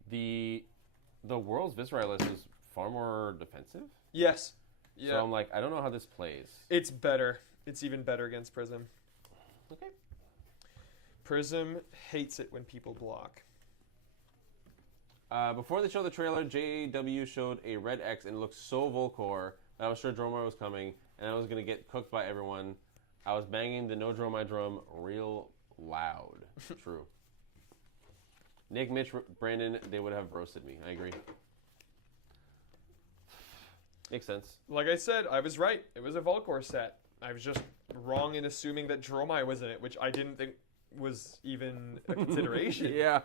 the World's Viserai list is far more defensive. Yes. Yeah. So I'm like, I don't know how this plays. It's better. It's even better against Prism. Okay. Prism hates it when people block. Before they showed the trailer, JW showed a red X and it looked so Volcor that I was sure Dromai was coming and I was going to get cooked by everyone. I was banging the no Dromai drum real loud. True. Nick, Mitch, Brandon, they would have roasted me. I agree. Makes sense. Like I said, I was right. It was a Volcor set. I was just wrong in assuming that Dromai was in it, which I didn't think was even a consideration. Yeah,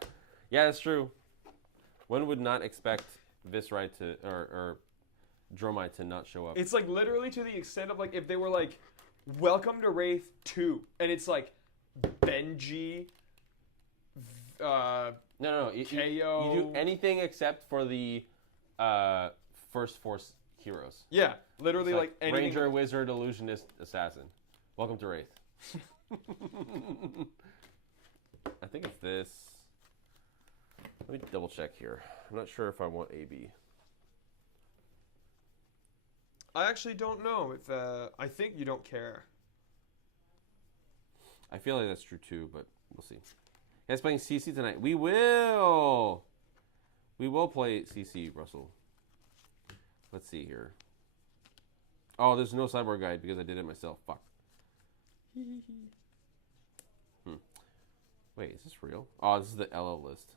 that's true. One would not expect Viserai to or Dromai to not show up. It's like literally to the extent of like if they were like, "Welcome to Wraith 2," and it's like Benji. No. You do anything except for the first Force heroes. Yeah, literally like anything. Ranger, Wizard, Illusionist, Assassin. Welcome to Wraith. I think it's this. Let me double check here. I'm not sure if I want AB. I actually don't know if I think you don't care. I feel like that's true too, but we'll see. You guys playing CC tonight? We will. We will play CC, Russell. Let's see here. Oh, there's no sideboard guide because I did it myself. Fuck. Wait, is this real? Oh, this is the LL list.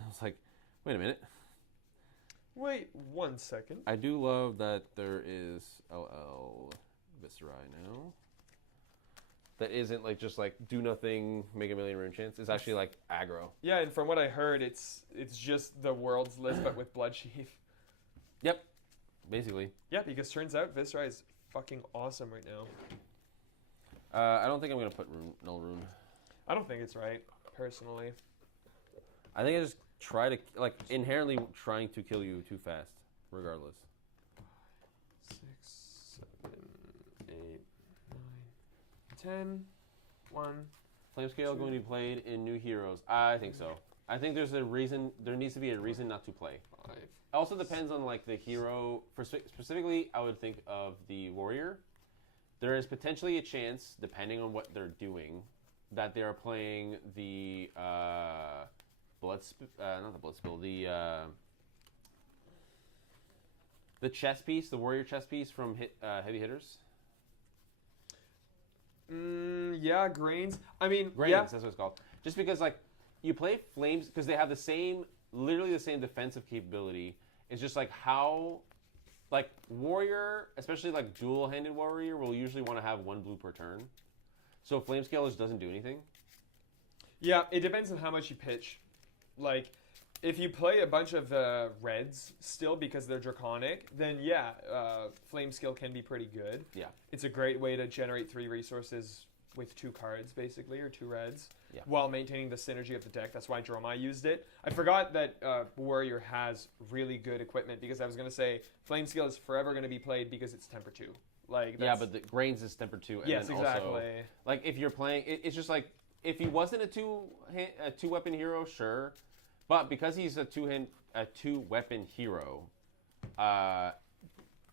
I was like, wait a minute. Wait 1 second. I do love that there is LL Viserai now. That isn't like just like do nothing, make a million rune chance. It's actually like aggro. Yeah, and from what I heard, it's just the World's list but with Bloodsheath. Yep, basically. Yeah, because turns out Viserai is fucking awesome right now. I don't think I'm gonna put null rune. I don't think it's right, personally. I think I just try to like inherently trying to kill you too fast, regardless. 6, 7, 8, 9, 10, 1. Flamescale going to be played in New Heroes. I think so. I think there's a reason. There needs to be a reason not to play. 5. It also depends on like the hero. For specifically, I would think of the warrior. There is potentially a chance, depending on what they're doing, that they are playing the not the blood spill, the chess piece, the warrior chess piece from Heavy Hitters. Yeah, Grains. I mean, Grains, yeah. that's what it's called. Just because like you play Flames because they have the same, literally the same defensive capability. It's just like how, like warrior, especially like dual-handed warrior, will usually want to have 1 blue per turn. So Flamescale just doesn't do anything. Yeah, it depends on how much you pitch. Like, if you play a bunch of reds still because they're draconic, then yeah, Flamescale can be pretty good. Yeah. It's a great way to generate 3 resources with 2 cards, basically, or 2 reds, yeah, while maintaining the synergy of the deck. That's why Dromai used it. I forgot that Warrior has really good equipment because I was going to say Flamescale is forever going to be played because it's temper 2. Like, yeah, but the Grains is temper 2. And yes, then exactly. Also, like if you're playing, it's just like if he wasn't a 2-weapon hero, sure, but because he's a 2-weapon hero,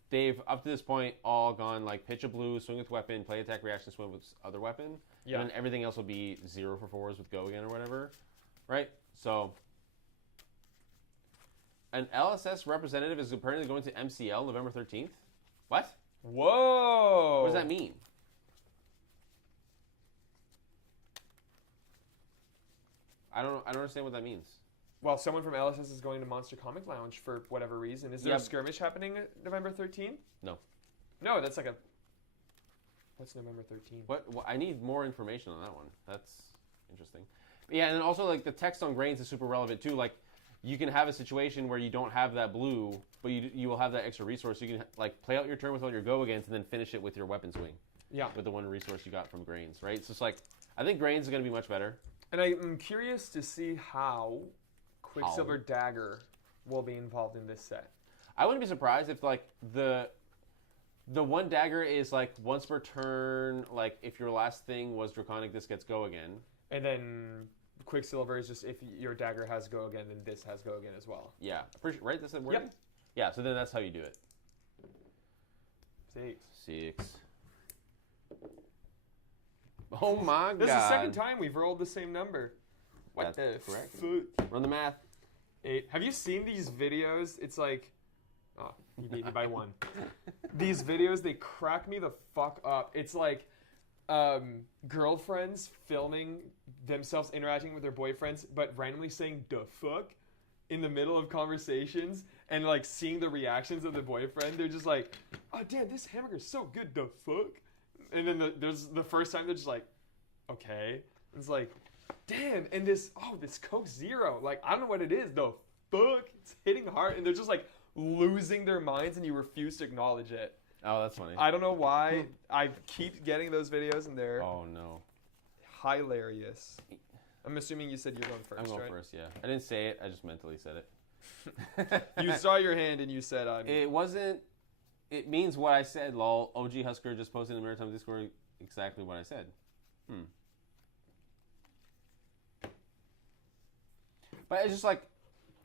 they've up to this point all gone like pitch a blue, swing with weapon, play attack reaction, swing with other weapon. Yeah. And then everything else will be 0 for 4s with go again or whatever, right? So an LSS representative is apparently going to MCL November 13th. What? Whoa! What does that mean? I don't understand what that means. Well, someone from LSS is going to Monster Comic Lounge for whatever reason. Is there a skirmish happening November 13th? No. No, that's like a... What's November 13th? What? I need more information on that one. That's interesting. But yeah, and then also like the text on grains is super relevant too. Like you can have a situation where you don't have that blue, but you will have that extra resource. You can like play out your turn with all your go against and then finish it with your weapon swing. Yeah. With the one resource you got from grains, right? So it's like, I think grains is going to be much better. And I'm curious to see how Quicksilver Dagger will be involved in this set. I wouldn't be surprised if like the one dagger is like once per turn, like if your last thing was Draconic, this gets go again. And then Quicksilver is just if your dagger has go again, then this has go again as well. Yeah. Right? That's the word? Yep. Yeah, so then that's how you do it. 6. Oh my God. This is the second time we've rolled the same number. What That's correct. F- Run the math. 8. Have you seen these videos? It's like... Oh, you beat me by 1. These videos, they crack me the fuck up. It's like girlfriends filming themselves interacting with their boyfriends, but randomly saying "the fuck" in the middle of conversations, and like seeing the reactions of the boyfriend. They're just like, "Oh damn, this hamburger's so good, the fuck." And then there's the first time they're just like, "Okay." It's like, damn, and this Coke Zero, like I don't know what it is, the fuck. It's hitting hard, and they're just like losing their minds, and you refuse to acknowledge it. Oh, that's funny. I don't know why. I keep getting those videos, and they're hilarious. I'm assuming you said you're going first, I'm going right? first, yeah. I didn't say it. I just mentally said it. You saw your hand, and you said, It wasn't... It means what I said, lol. OG Husker just posted in the Maritime Discord exactly what I said. But it's just like...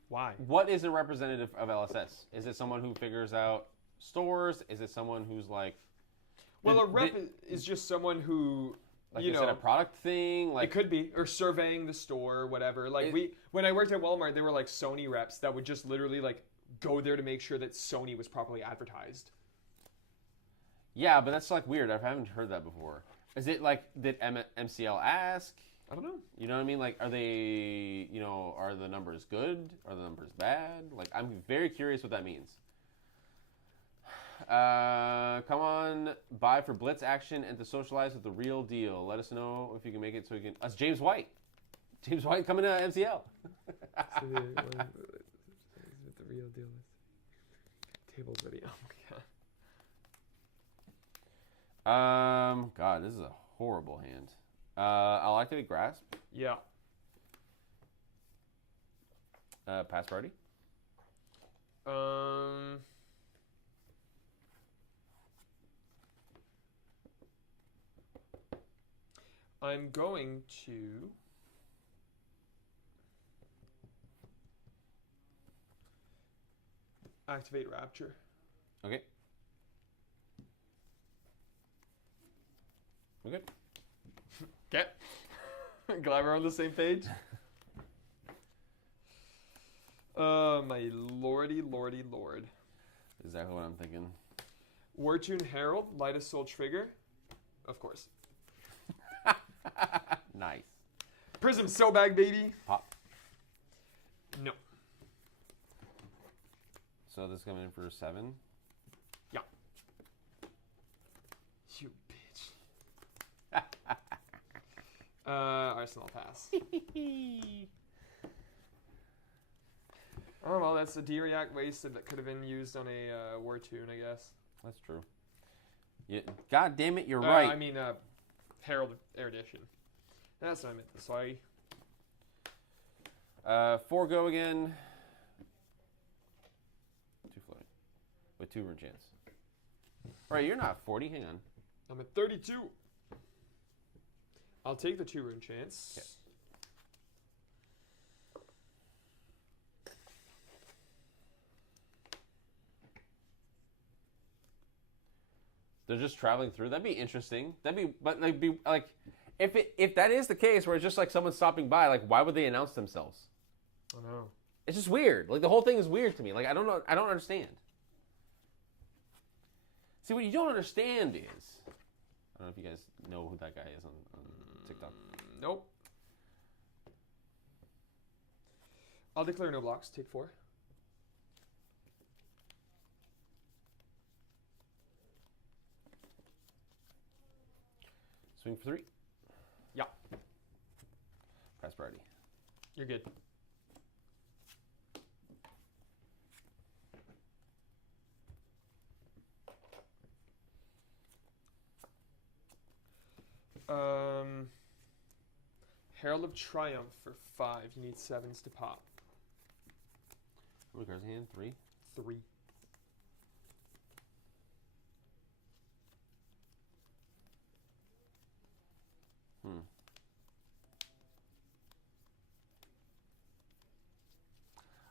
Why? What is a representative of LSS? Is it someone who figures out stores? Is it someone who's like... Well, a rep is just someone who... Like, is it a product thing? Like, it could be. Or surveying the store or whatever. Like, when I worked at Walmart, there were, like, Sony reps that would just literally, like, go there to make sure that Sony was properly advertised. Yeah, but that's, like, weird. I haven't heard that before. Is it, like, did MCL ask? I don't know. You know what I mean? Like, are they, are the numbers good? Are the numbers bad? Like, I'm very curious what that means. Come on by for Blitz action and to socialize with the real deal. Let us know if you can make it so we can... That's James White. James White coming to MCL. With the real deal. Tables ready. Oh my god. God, this is a horrible hand. I'll activate Grasp. Yeah. Pass party. I'm going to activate Rapture. Okay. We're good. Okay. Glad we're on the same page. My lordy, lordy, lord. Exactly what I'm thinking. Wartune Herald, Lightest Soul Trigger. Of course. Nice. Prism So Bag, baby. Pop. No. So this coming in for 7? Yeah. You bitch. Arsenal pass. Oh, well, that's a D-React wasted that could have been used on a War Tune, I guess. That's true. Yeah, God damn it, you're right. I mean, Herald Erudition. That's what I meant. Sorry. 4 go again. 2 floating. With 2 rune chance. Alright, you're not 40. Hang on. I'm at 32. I'll take the 2 rune chance. Okay. They're just traveling through. That'd be interesting. But if that is the case, where it's just like someone stopping by, like why would they announce themselves? I know. It's just weird. Like the whole thing is weird to me. Like I don't know. I don't understand. See, what you don't understand is, I don't know if you guys know who that guy is on TikTok. Nope. I'll declare no blocks. Take 4. Swing for 3. Yeah. Pass priority. You're good. Herald of Triumph for 5. You need 7s to pop. How many cards in hand? 3? 3.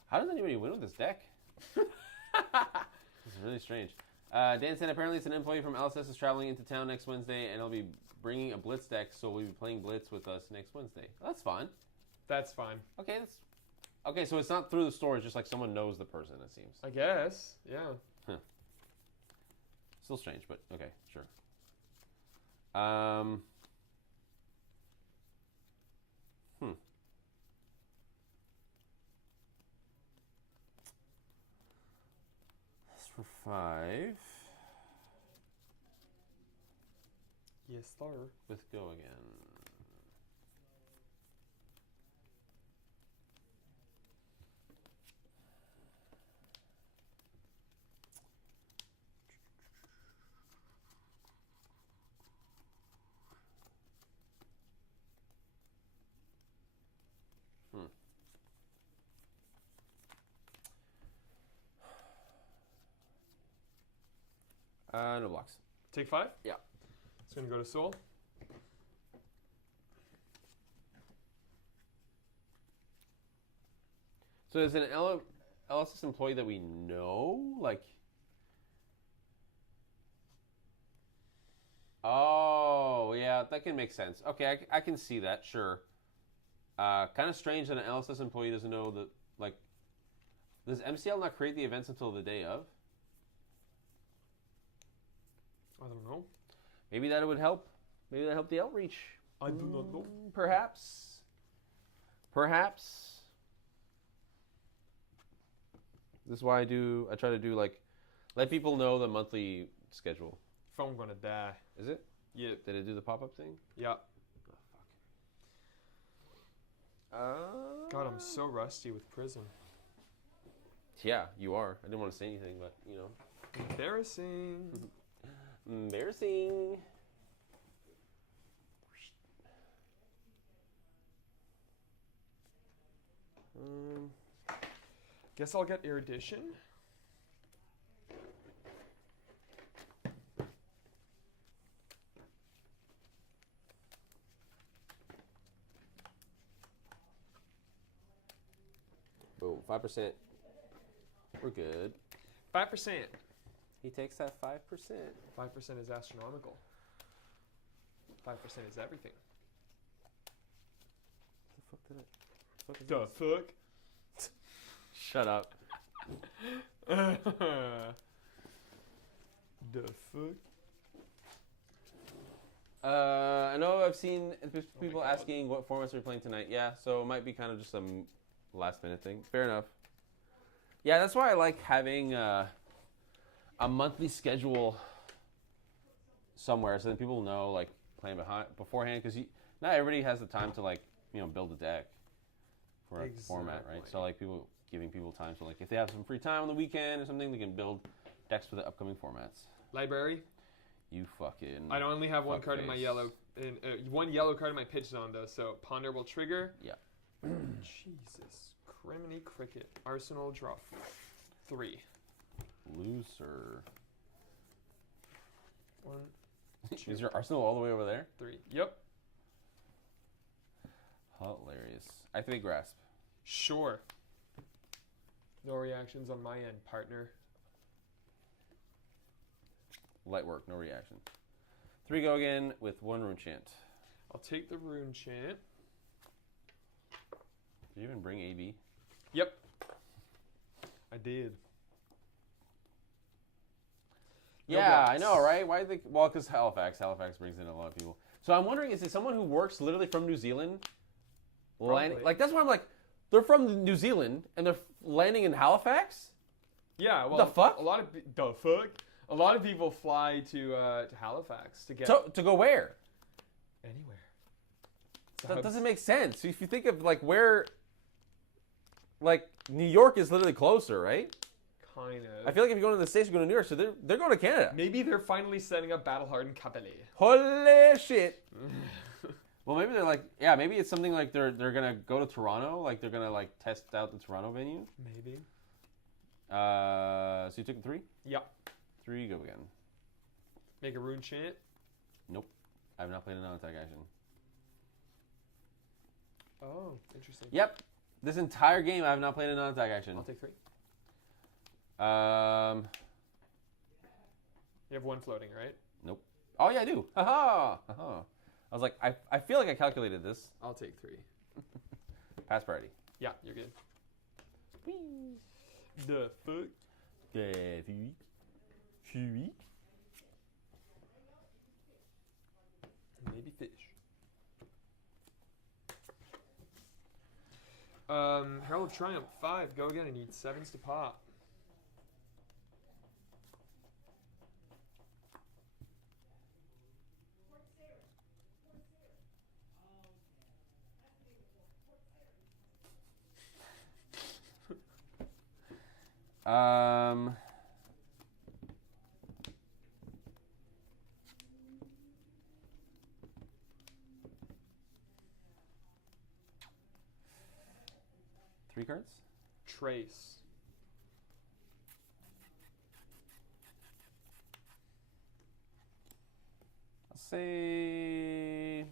How does anybody win with this deck? It's really strange. Dan said apparently it's an employee from LSS is traveling into town next Wednesday, and he'll be bringing a Blitz deck, so we'll be playing Blitz with us next Wednesday. Well, that's fine. That's fine. Okay, so it's not through the store, it's just like someone knows the person, it seems. I guess, yeah. Huh. Still strange, but okay, sure. That's for 5. Yes, sir. With go again. No blocks. Take 5? Yeah. It's going to go to Soul. So is it an LSS employee that we know? Like, oh, yeah, that can make sense. Okay, I can see that, sure. Kind of strange that an LSS employee doesn't know that, like, does MCL not create the events until the day of? I don't know. Maybe that would help. Maybe that help the outreach. I do not know. Perhaps. This is why I try to do, like, let people know the monthly schedule. Phone gonna die. Is it? Yeah. Did it do the pop-up thing? Yeah. Oh, fuck. God, I'm so rusty with prison. Yeah, you are. I didn't want to say anything, but, you know. Embarrassing. Embarrassing. Guess I'll get erudition. Boom, 5%. We're good. 5%. He takes that 5%. 5% is astronomical. 5% is everything. The fuck? Shut up. The fuck? I know I've seen people asking what formats we're playing tonight. Yeah, so it might be kind of just a last minute thing. Fair enough. Yeah, that's why I like having a monthly schedule somewhere, so that people know, like, playing beforehand, because not everybody has the time to, like, you know, build a deck for a format, right? So, like, giving people time, so, like, if they have some free time on the weekend or something, they can build decks for the upcoming formats. Library. You fucking. I only have one card in my yellow, one yellow card in my pitch zone though. So Ponder will trigger. Yeah. Jesus, criminy cricket. Arsenal draw 3. Loser. 1, 2. Is your Arsenal all the way over there? 3. Yep. Hilarious. Activate grasp. Sure. No reactions on my end, partner. Light work, no reaction. 3 go again with 1 rune chant. I'll take the rune chant. Did you even bring AB? Yep. I did. Yeah, I know, right? Why they? Well, because Halifax brings in a lot of people. So I'm wondering, is it someone who works literally from New Zealand? Landing, like that's why I'm like, they're from New Zealand and they're landing in Halifax. Yeah. Well, the fuck? A lot of people fly to Halifax to get to go where? Anywhere. That doesn't make sense. If you think of like where, like New York is literally closer, right? Kind of. I feel like if you're going to the States, you're going to New York, so they're going to Canada. Maybe they're finally setting up battle-hardened Capelli. Holy shit. Well, maybe they're like, yeah, maybe it's something like they're going to go to Toronto, like they're going to like test out the Toronto venue. Maybe. So you took 3? Yep. 3, go again. Make a rune chant? Nope. I have not played a non-attack action. Oh, interesting. Yep. This entire game, I have not played a non-attack action. I'll take 3. You have 1 floating, right? Nope. Oh, yeah, I do. Ha-ha. Ha-ha. I was like, I feel like I calculated this. I'll take 3. Pass priority. Yeah, you're good. Whee. The fuck? Maybe fish. Herald of Triumph, 5. Go again. I need 7s to pop. Three cards? Trace. I'll say...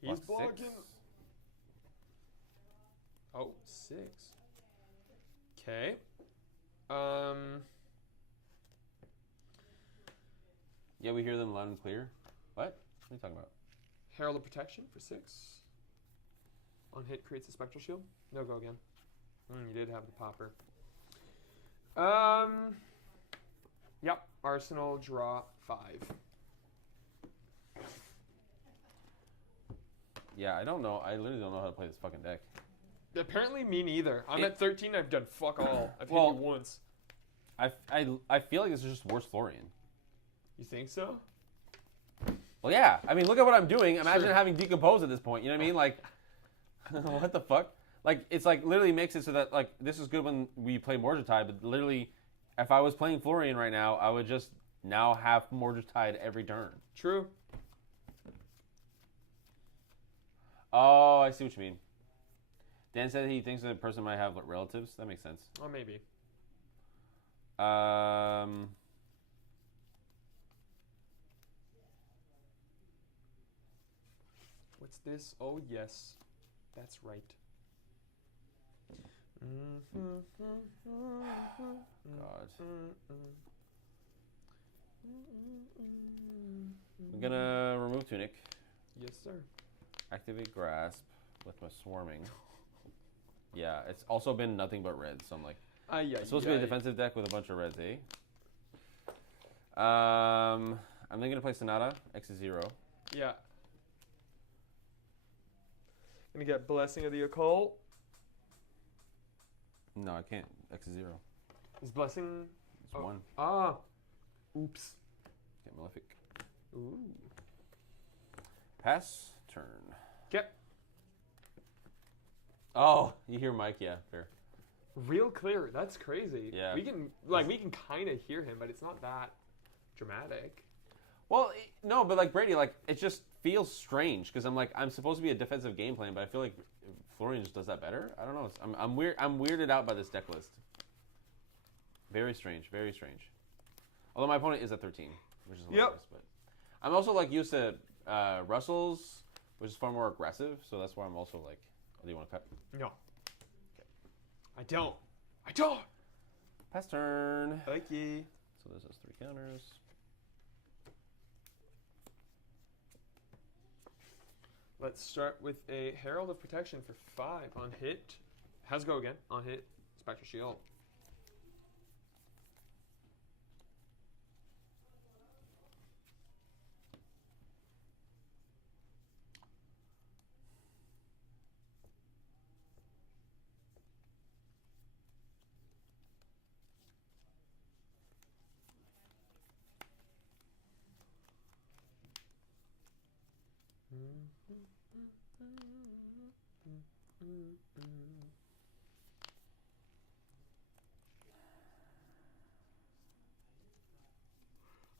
He's blocking. 6. Oh, 6. Okay. Yeah, we hear them loud and clear. What? What are you talking about? Herald of Protection for 6. On hit creates a spectral shield. No, go again. You did have the popper. Yep. Arsenal, draw 5. Yeah, I don't know. I literally don't know how to play this fucking deck. Apparently me neither. I'm at 13. I've done fuck all. I've hit you once. I feel like this is just worse Florian. You think so? Well, yeah. I mean, look at what I'm doing. Imagine having Decompose at this point. You know what I mean? Like, what the fuck? Like, it's like literally makes it so that, like, this is good when we play Mordred-Tide, but literally, if I was playing Florian right now, I would just now have Mordred-Tide every turn. True. Oh, I see what you mean. Dan said he thinks that a person might have relatives. That makes sense. Oh, maybe. What's this? Oh, yes. That's right. God. I'm gonna remove Tunic. Yes, sir. Activate Grasp with my Swarming. Yeah, it's also been nothing but red, so I'm like... it's supposed to be a defensive deck with a bunch of reds, eh? I'm then going to play Sonata, X is 0. Yeah. Gonna get Blessing of the Occult. No, I can't. X is 0. Is Blessing... It's 1. Ah. Oops. Get Malefic. Ooh. Pass. Turn. Get. Oh, you hear Mike? Yeah, fair. Real clear. That's crazy. Yeah. We can kind of hear him, but it's not that dramatic. Well, no, but like Brady, like it's just feels strange because I'm supposed to be a defensive game plan, but I feel like Florian just does that better. I don't know. I'm weirded out by this deck list. Very strange. Very strange. Although my opponent is at 13, which is hilarious. But I'm also like used to Russell's, which is far more aggressive. So that's why I'm also like, oh, do you want to cut? No. Okay. I don't. Pass turn. Thank you. So this is 3 counters. Let's start with a Herald of Protection for 5 on hit. Has go again on hit. Spectral Shield.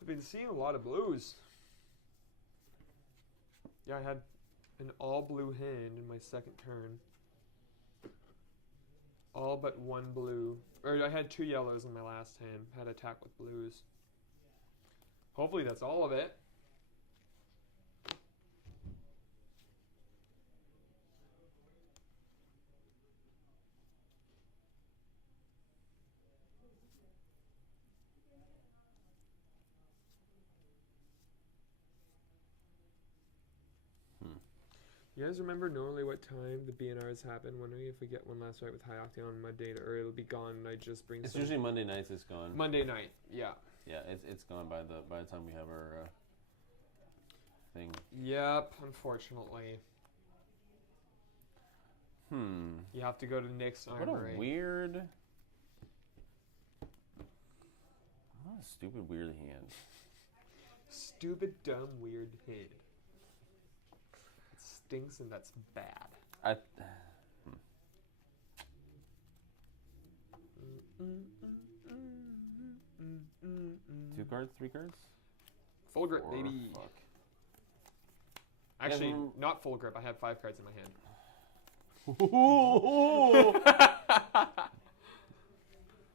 I've been seeing a lot of blues. Yeah, I had an all blue hand in my second turn. All but 1 blue. Or I had 2 yellows in my last hand. Had attack with blues. Hopefully that's all of it. You guys remember normally what time the BNRs happen? Wondering if we get one last right with High Octane on Monday, or it'll be gone and I just bring It's usually Monday nights it's gone. Monday night, yeah. Yeah, it's gone by the time we have our thing. Yep, unfortunately. You have to go to Nick's Armory. What a weird... What a stupid weird hand. Stupid, dumb, weird hand. Stinks and that's bad. Two cards, 3 cards? Full grip, baby. Fuck. Actually, not full grip. I had 5 cards in my hand.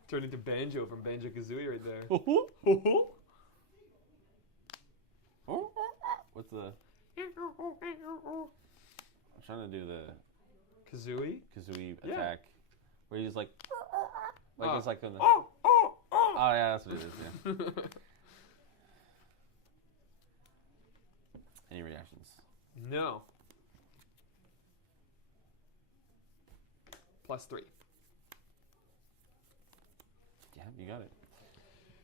Turned into Banjo from Banjo-Kazooie right there. What's the... I'm trying to do the Kazooie attack, where he's like it's like on the. Oh yeah, that's what it is. Yeah. Any reactions? No. +3. Yeah, you got it.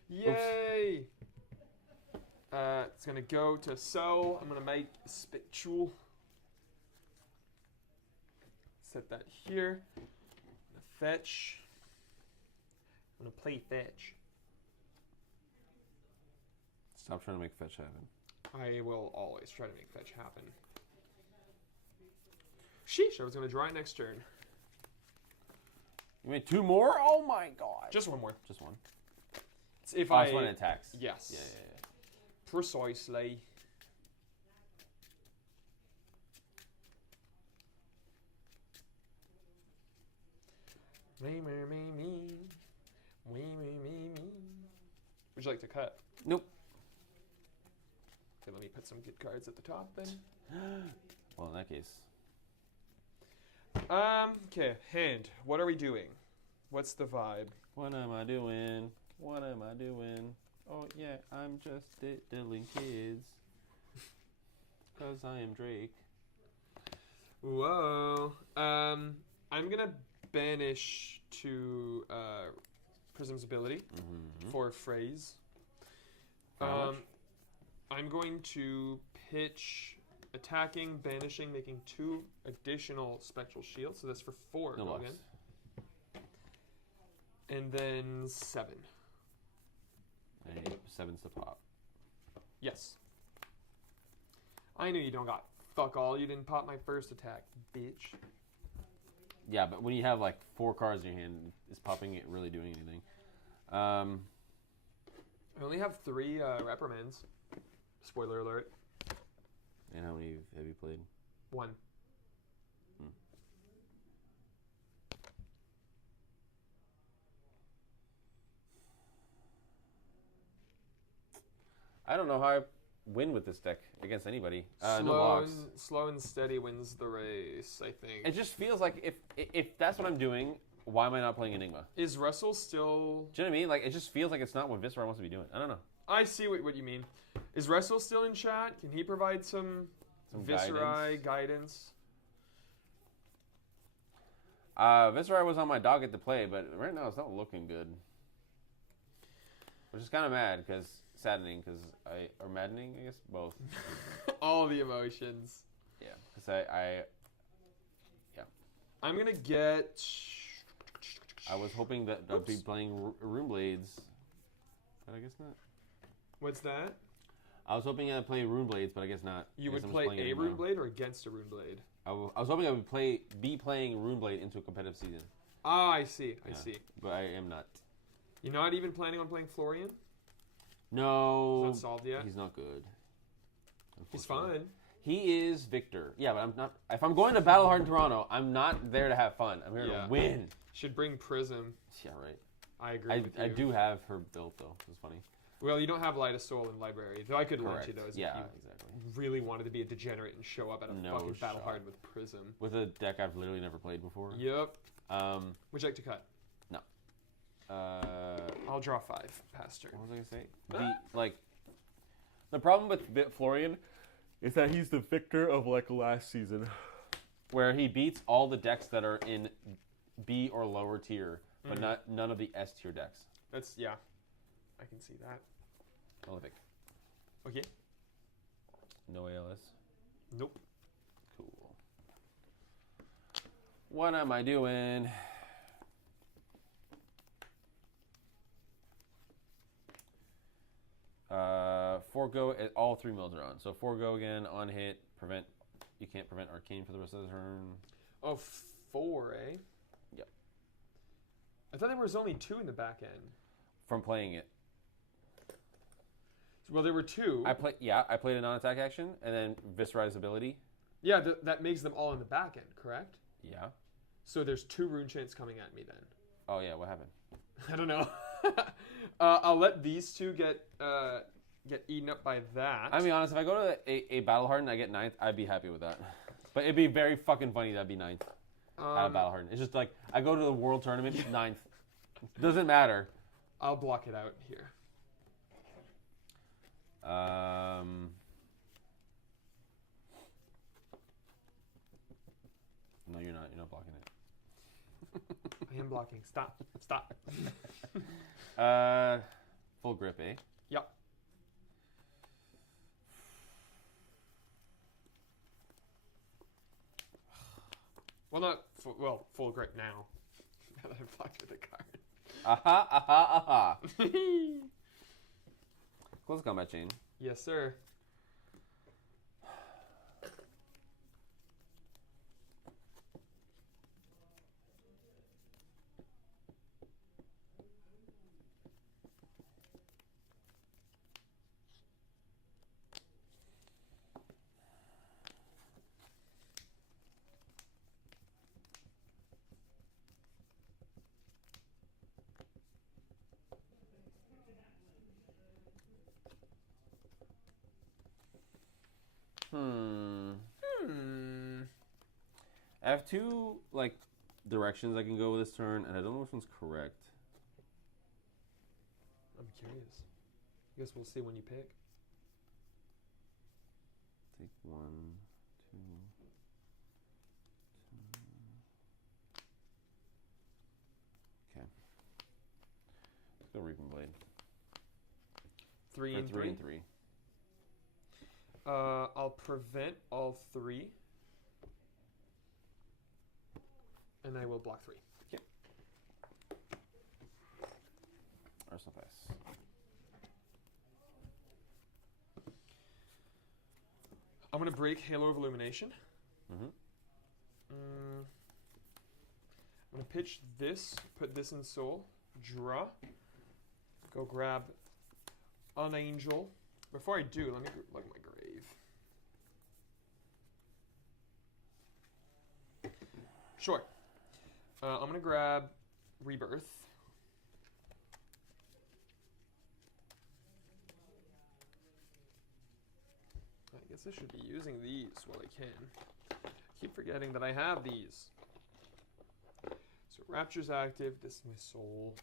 Yay! It's gonna go to I'm gonna make a spectral. Set that here. I'm gonna fetch. I'm gonna play fetch. Stop trying to make fetch happen. I will always try to make fetch happen. Sheesh, I was gonna draw it next turn. You made 2 more? Oh my god. Just 1 more. Just 1. It's if it's when it attacks. Yes. Yeah. Precisely. Me. Would you like to cut? Nope. Okay, let me put some good cards at the top then. Well, in that case. Okay, hand. What are we doing? What's the vibe? What am I doing? What am I doing? Oh, yeah, I'm just diddling kids. Because I am Drake. Whoa. I'm going to banish to Prism's ability for a phrase. I'm going to pitch attacking, banishing, making 2 additional spectral shields. So that's for 4 No loss. again. And then 7. 7's the pop. Yes. I knew you don't got fuck all. You didn't pop my first attack, bitch. Yeah, but when you have like 4 cards in your hand, is popping it really doing anything? I only have 3 reprimands. Spoiler alert. And how many have you played? 1. I don't know how I win with this deck against anybody. No blocks. Slow and steady wins the race, I think. It just feels like if that's what I'm doing, why am I not playing Enigma? Is Russell still... Do you know what I mean? Like, it just feels like it's not what Viscera wants to be doing. I don't know. I see what you mean. Is Russell still in chat? Can he provide some Viscera guidance? Viscera was on my docket to play, but right now it's not looking good. Which is kind of mad, because... Saddening, or maddening, I guess, both. All the emotions. Yeah, because yeah. I'm going to get... I was hoping that I'd be playing Rune Blades, but I guess not. What's that? I was hoping I'd play Rune Blades, but I guess not. You would play a Rune Blade or against a Rune Blade? I was hoping I would be playing Rune Blade into a competitive season. Ah, I see. I see. But I am not. You're not even planning on playing Florian? No. He's not solved yet? He's not good. He's fine. He is Victor. Yeah, but I'm not... If I'm going to Battle Hard in Toronto, I'm not there to have fun. I'm here to win. Should bring Prism. Yeah, right. I agree with you. I do have her built, though. It's funny. Well, you don't have Light of Soul in Library. Though I could let you those if you exactly. really wanted to be a degenerate and show up at a fucking Battle Hard with Prism. With a deck I've literally never played before. Yep. Would you like to cut? No. I'll draw 5 past turn. What was I going to say? The problem with Florian is that he's the victor of last season, where he beats all the decks that are in B or lower tier, but none of the S tier decks. That's I can see that. Olympic. Okay. No ALS. Nope. Cool. What am I doing? Forego, all 3 mills are on. So forego again, on hit, prevent, you can't prevent Arcane for the rest of the turn. Oh, 4, eh? Yep. I thought there was only 2 in the back end. From playing it. Well, there were 2. I played a non-attack action, and then Viscera's ability. Yeah, that makes them all in the back end, correct? Yeah. So there's 2 rune chants coming at me then. Oh yeah, what happened? I don't know. I'll let these 2 get eaten up by that. I'll be honest, if I go to a Battle Hardened and I get 9th, I'd be happy with that. But it'd be very fucking funny that I'd be 9th out of Battle Hardened. It's just like, I go to the World Tournament, 9th. Doesn't matter. I'll block it out here. No, you're not. You're not blocking it. I am blocking. Stop. Stop. Full grip, eh? Yep. Well, not full grip now. Now that I've blocked with a card. Aha, aha, aha. Close combat chain. Yes, sir. I have 2 directions I can go with this turn, and I don't know which one's correct. I'm curious. I guess we'll see when you pick. Take 1, 2. Okay. Let's go Reaping Blade. 3 and 3. 3 and 3. I'll prevent all 3. And I will block 3. Okay. Arsenal pass. I'm going to break Halo of Illumination. Mm-hmm. I'm going to pitch this, put this in soul, draw, go grab an angel. Before I do, let me look at my grave. Sure. I'm going to grab Rebirth. I guess I should be using these while I can. I keep forgetting that I have these. So Rapture's active. This is my soul.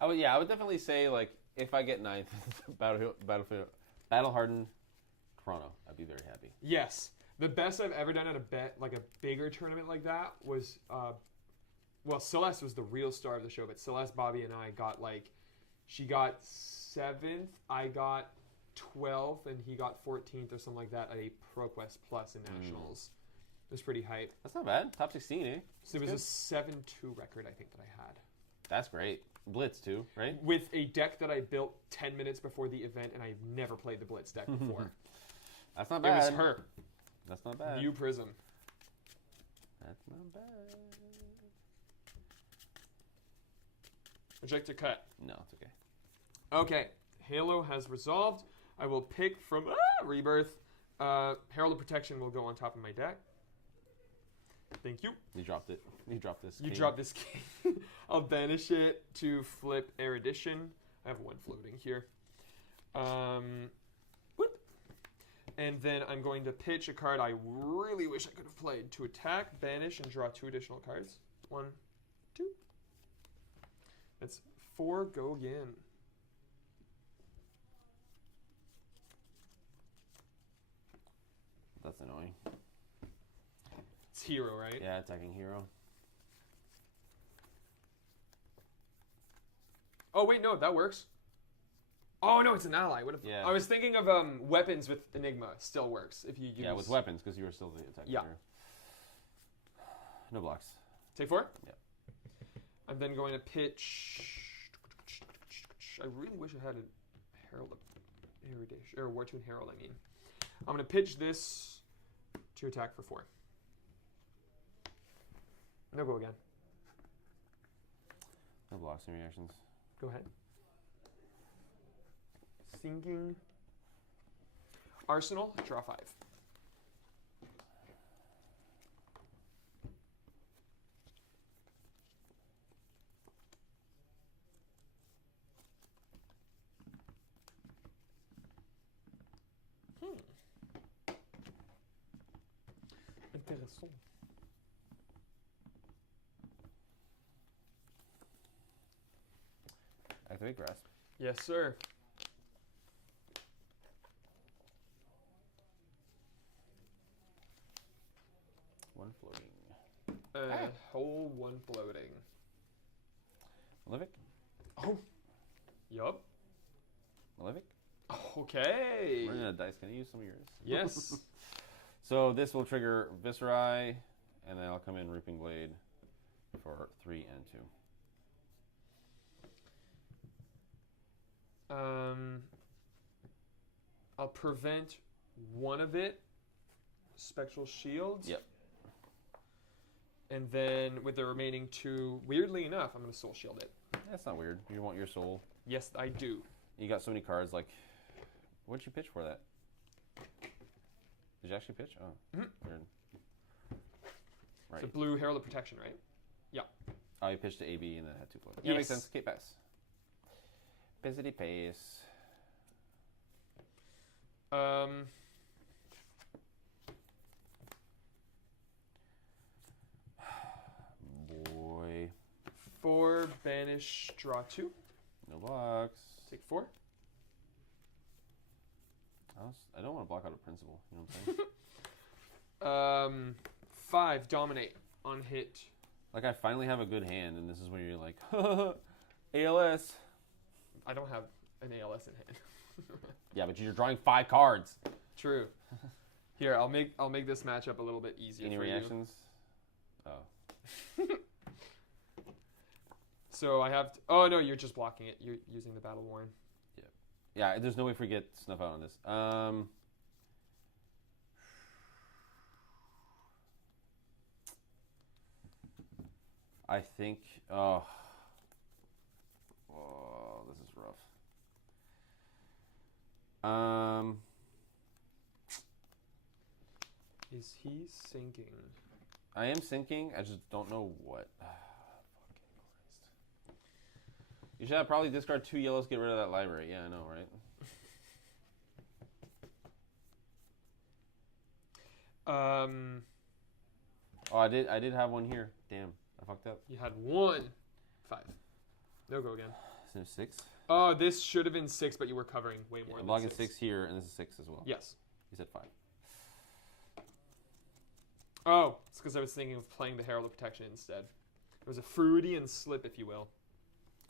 I would definitely say, like, if I get 9th, Battle Hardened Toronto, I'd be very happy. Yes. The best I've ever done at a bigger tournament like that was, Celeste was the real star of the show, but Celeste, Bobby, and I got, like, she got 7th, I got 12th, and he got 14th or something like that at a ProQuest Plus in Nationals. It was pretty hype. That's not bad. Top 16, eh? So it was a 7-2 record, I think, that I had. That's great. Blitz, too, right? With a deck that I built 10 minutes before the event, and I've never played the Blitz deck before. That's not bad. It was her. That's not bad. View Prism. That's not bad. Would you like to cut? No, it's okay. Okay. Halo has resolved. I will pick from Rebirth. Herald of Protection will go on top of my deck. Thank you. You dropped it. You dropped this. You dropped this king. I'll banish it to flip Erudition. I have one floating here. Whoop. And then I'm going to pitch a card I really wish I could have played to attack, banish, and draw 2 additional cards. 1, 2. That's 4. Go again. That's annoying. It's hero, right? Yeah, attacking hero. Oh, wait, no, that works. Oh, no, it's an ally. What if, yeah. I was thinking of weapons with Enigma. Still works if you use... Yeah, with weapons, because you were still the attacking hero. No blocks. Take 4? Yeah. I'm then going to pitch... I really wish I had a Herald of Erudition, or War Tune Herald, I mean. I'm going to pitch this to attack for 4. No, go again. No blocks and reactions. Go ahead. Sinking. Arsenal, draw 5. Intéressant. Activate Grasp. Yes, sir. One floating. Whole 1 floating. Malefic? Oh. Yup. Malefic? Okay. Running out of dice. Can I use some of yours? Yes. So this will trigger Viscerai, and then I'll come in Reaping Blade for 3 and 2. I'll prevent one of it. Spectral Shields. Yep. And then with the remaining 2, weirdly enough, I'm going to Soul Shield it. That's not weird. You want your soul. Yes, I do. You got so many cards, like... What'd you pitch for that? Did you actually pitch? Oh, weird. Right. It's a blue Herald of Protection, right? Yeah. Oh, you pitched to AB and then had 2 floats. Yeah, makes sense. Kate Pass. Busy pace. Boy. 4, banish, draw 2. No blocks. Take 4. I don't want to block out a principal. You know what I'm saying? 5, dominate on hit. Like, I finally have a good hand, and this is when you're like, ALS. I don't have an ALS in hand. Yeah, but you're drawing 5 cards. True. Here, I'll make this matchup a little bit easier. Any for reactions? You. Oh. So I have. Oh no, you're just blocking it. You're using the Battle Worn. Yeah. Yeah. There's no way for you to get snuff out on this. I think. Oh, this is rough. Is he sinking? I am sinking. I just don't know what. Fucking Christ. You should have probably discard 2 yellows, get rid of that library. Yeah, I know, right? Oh, I did have one here. Damn, I fucked up. You had 1. 5. No, go again. Is there 6? Oh, this should have been 6, but you were covering way more than blocking 6. 6 here, and this is 6 as well. Yes. You said 5. Oh, it's because I was thinking of playing the Herald of Protection instead. It was a Freudian slip, if you will.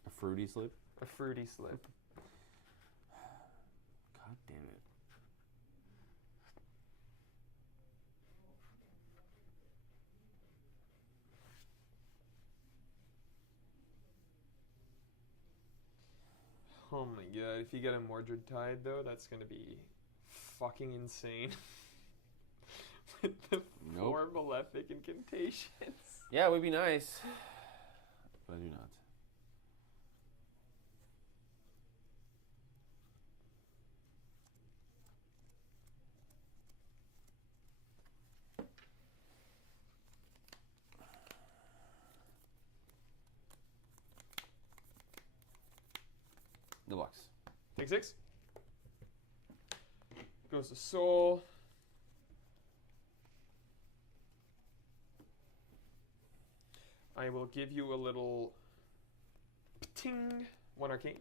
A fruity slip? A fruity slip. God damn it. Oh my god, if you get a Mordred Tide, though, that's going to be fucking insane. With the 4 Malefic incantations. Yeah, it would be nice. But I do not. No blocks. Take 6. Goes to Soul. I will give you a little ting. 1 arcane.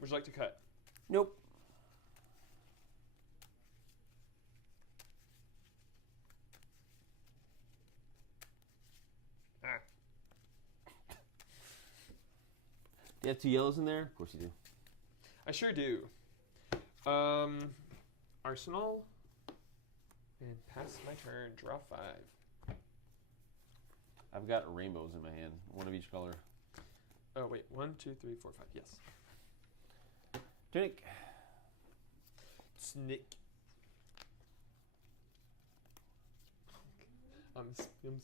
Would you like to cut? Nope. Ah. Do you have 2 yellows in there? Of course you do. I sure do. Arsenal. And pass my turn. Draw 5. I've got rainbows in my hand. 1 of each color. Oh, wait. 1, 2, 3, 4, 5. Yes. Tunic. Snick. I'm scared.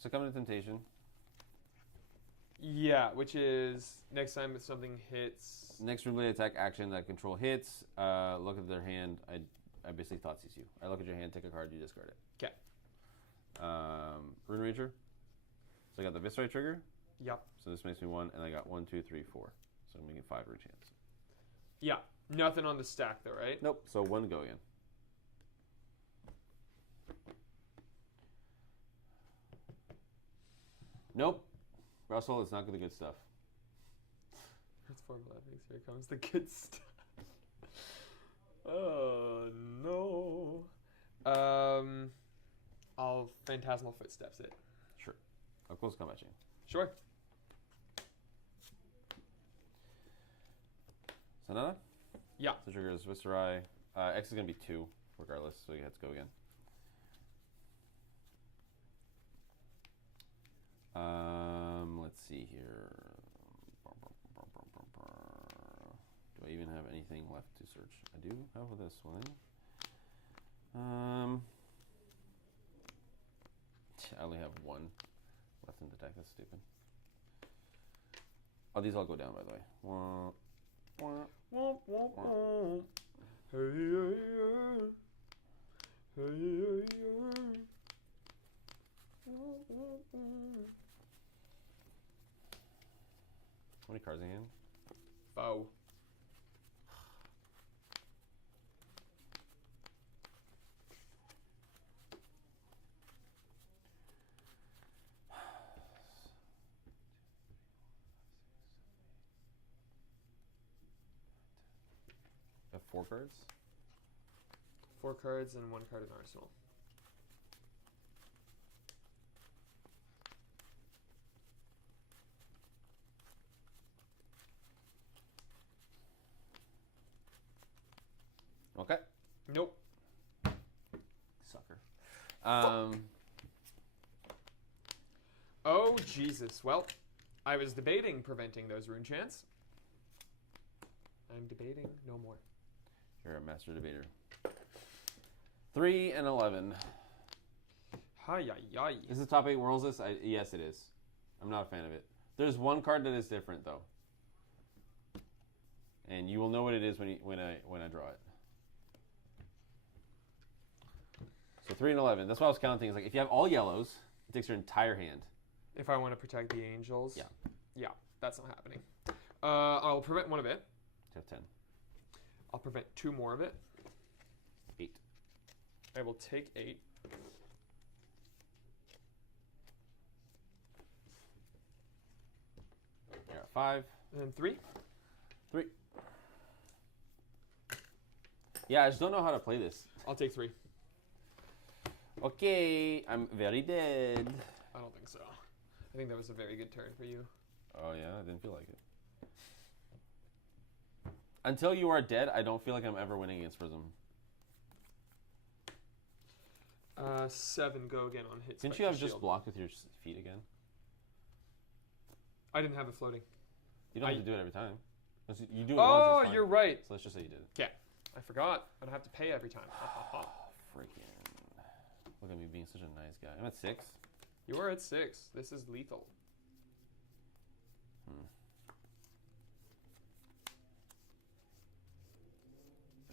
Succumb to Temptation. Yeah, which is next time if something hits. Next related attack action that control hits. Look at their hand. I basically Thoughtseize you. I look at your hand, take a card, you discard it. Okay. Rune Ranger. So I got the Viceroy trigger. Yep. So this makes me 1, and I got 1, 2, 3, 4. So I'm making 5 rune chance. Yeah. Nothing on the stack though, right? Nope. So 1 go again. Nope. Russell, it's not the good stuff. That's 4 Malefics. Here comes the good stuff. Oh no. I'll Phantasmal Footsteps it. Sure. I'll close combat chain. Sure. Sonata? Yeah. So trigger is Viceroy. X is going to be 2, regardless, so you have to go again. Let's see here. Do I even have anything left to search? I do have this one. I only have 1 left in detect. That's stupid. Oh, these all go down, by the way. Wah, wah, wah, wah, wah. Hey, hey, hey. Hey, hey, hey. How many cards in hand? 4. I have 4 cards. 4 cards and 1 card in Arsenal. Okay. Nope. Sucker. Oh, Jesus. Well, I was debating preventing those rune chants. I'm debating no more. You're a master debater. 3 and 11. Hi, yi, yi. Is this top 8 worlds this? Yes, it is. I'm not a fan of it. There's 1 card that is different, though. And you will know what it is when I draw it. So 3 and 11. That's what I was counting. It's like if you have all yellows, it takes your entire hand. If I want to protect the angels. Yeah. Yeah, that's not happening. I'll prevent 1 of it. You have 10. I'll prevent 2 more of it. 8. I will take 8. You're at 5. And then 3. 3. Yeah, I just don't know how to play this. I'll take 3. Okay, I'm very dead. I don't think so. I think that was a very good turn for you. Oh yeah, I didn't feel like it. Until you are dead, I don't feel like I'm ever winning against Prism. 7, go again on hit. Didn't you have just blocked with your feet again? I didn't have it floating. You don't have to do it every time. You do it once, Oh, it's fine. you're right. So let's just say you did it. Okay. I forgot. I don't have to pay every time. Freaking. Look at me being such a nice guy. I'm at 6. You are at 6. This is lethal.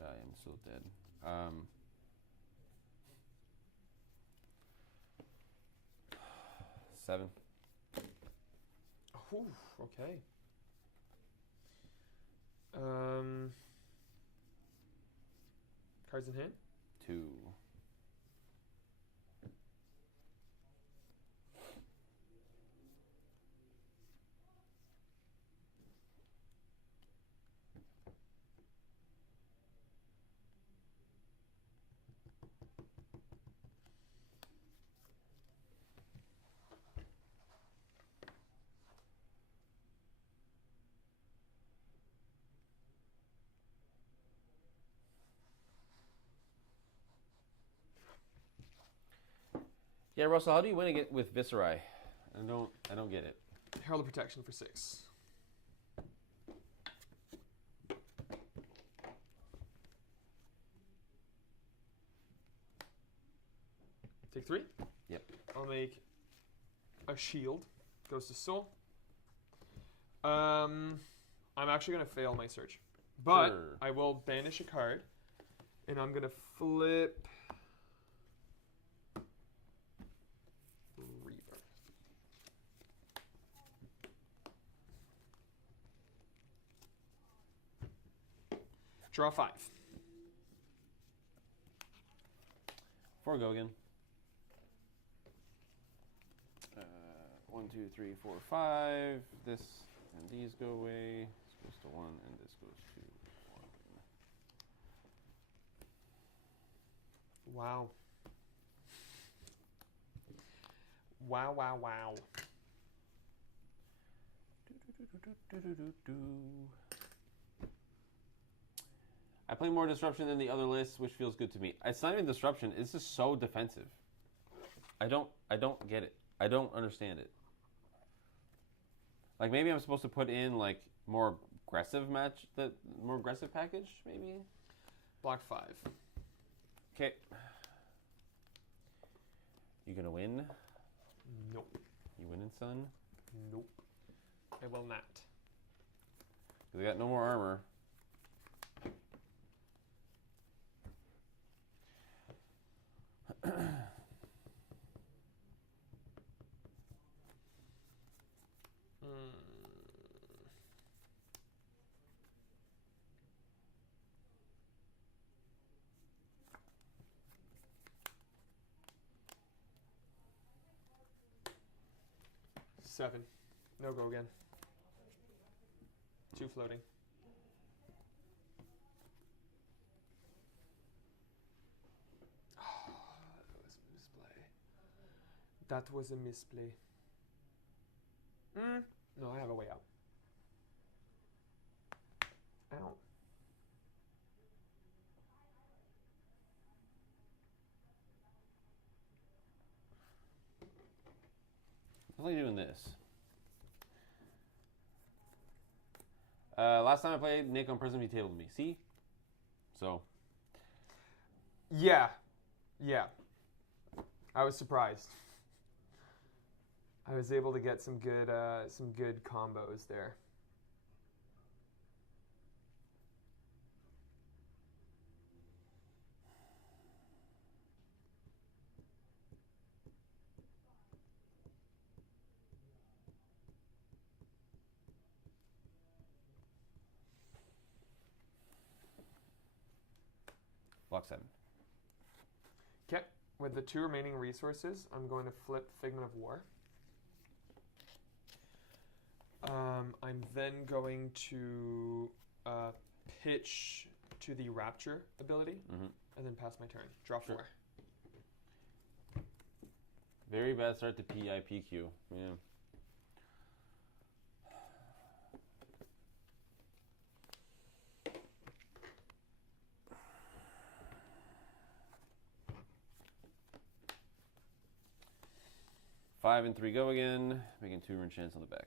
I am so dead. 7. Ooh, okay. Cards in hand? 2. Yeah, Russell, how do you win again with Viserai? I don't get it. Herald of Protection for 6. Take 3? Yep. I'll make a shield. Goes to Soul. I'm actually going to fail my search. But Sure. I will banish a card. And I'm going to flip... Reaver. Draw 5. 4 go again. 1, 2, 3, 4, 5. This and these go away. This goes to 1, and this goes to 1. Wow. Wow, wow, wow. I play more disruption than the other lists, which feels good to me. It's not even disruption. It's just so defensive. I don't get it. I don't understand it. Like maybe I'm supposed to put in like more aggressive package, maybe. Block 5. Okay. You gonna win? Nope. You winning, son? Nope. I will not. Cause I got no more armor. Seven. No go again. 2 floating. That was a misplay. No, I have a way out. Ow. I like doing this. Last time I played, Nick on Prism, he tabled me. See? So. Yeah. Yeah. I was surprised. I was able to get some good combos there. Block 7. Okay. With the 2 remaining resources, I'm going to flip Figment of War. I'm then going to pitch to the Rapture ability, and then pass my turn. Draw 4. Very bad start to PIPQ. Yeah. Five and 3 go again, making 2 rune chance on the back.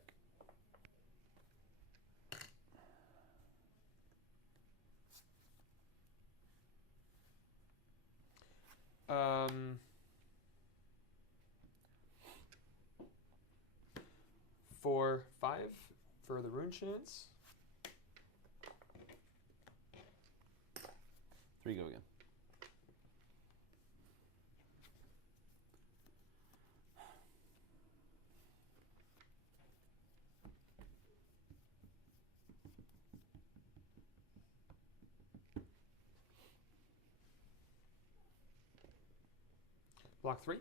For 5 for the rune chance. 3 go again. Block 3.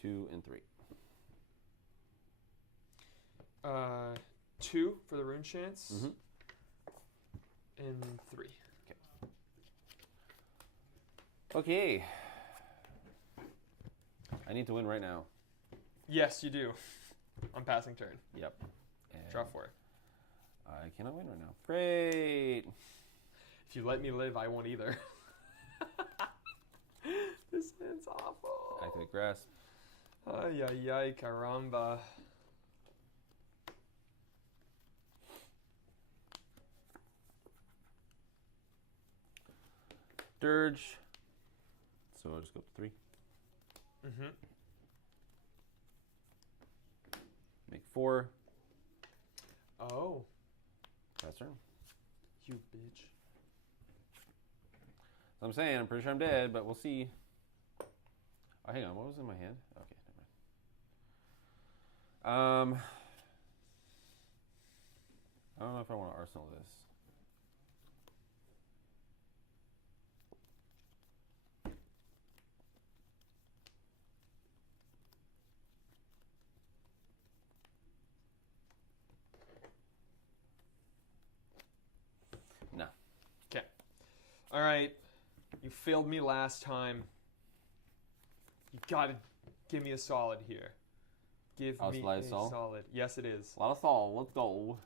2 and 3. 2 for the rune chance. And 3. Okay. I need to win right now. Yes, you do. I'm passing turn. Yep. And draw 4. I cannot win right now. Great. If you let me live, I won't either. This hand's awful. Activate grasp. Ay, ay, ay, caramba. Dirge. So I'll just go up to 3. Make 4. Oh. Pass turn. You bitch. So I'm saying, I'm pretty sure I'm dead, but we'll see. Oh, hang on. What was in my hand? Okay, never mind. I don't know if I want to arsenal this. No. Okay. All right. You failed me last time. You gotta give me a solid here. Give me a solid. Yes, it is. A lot of sol. Let's go.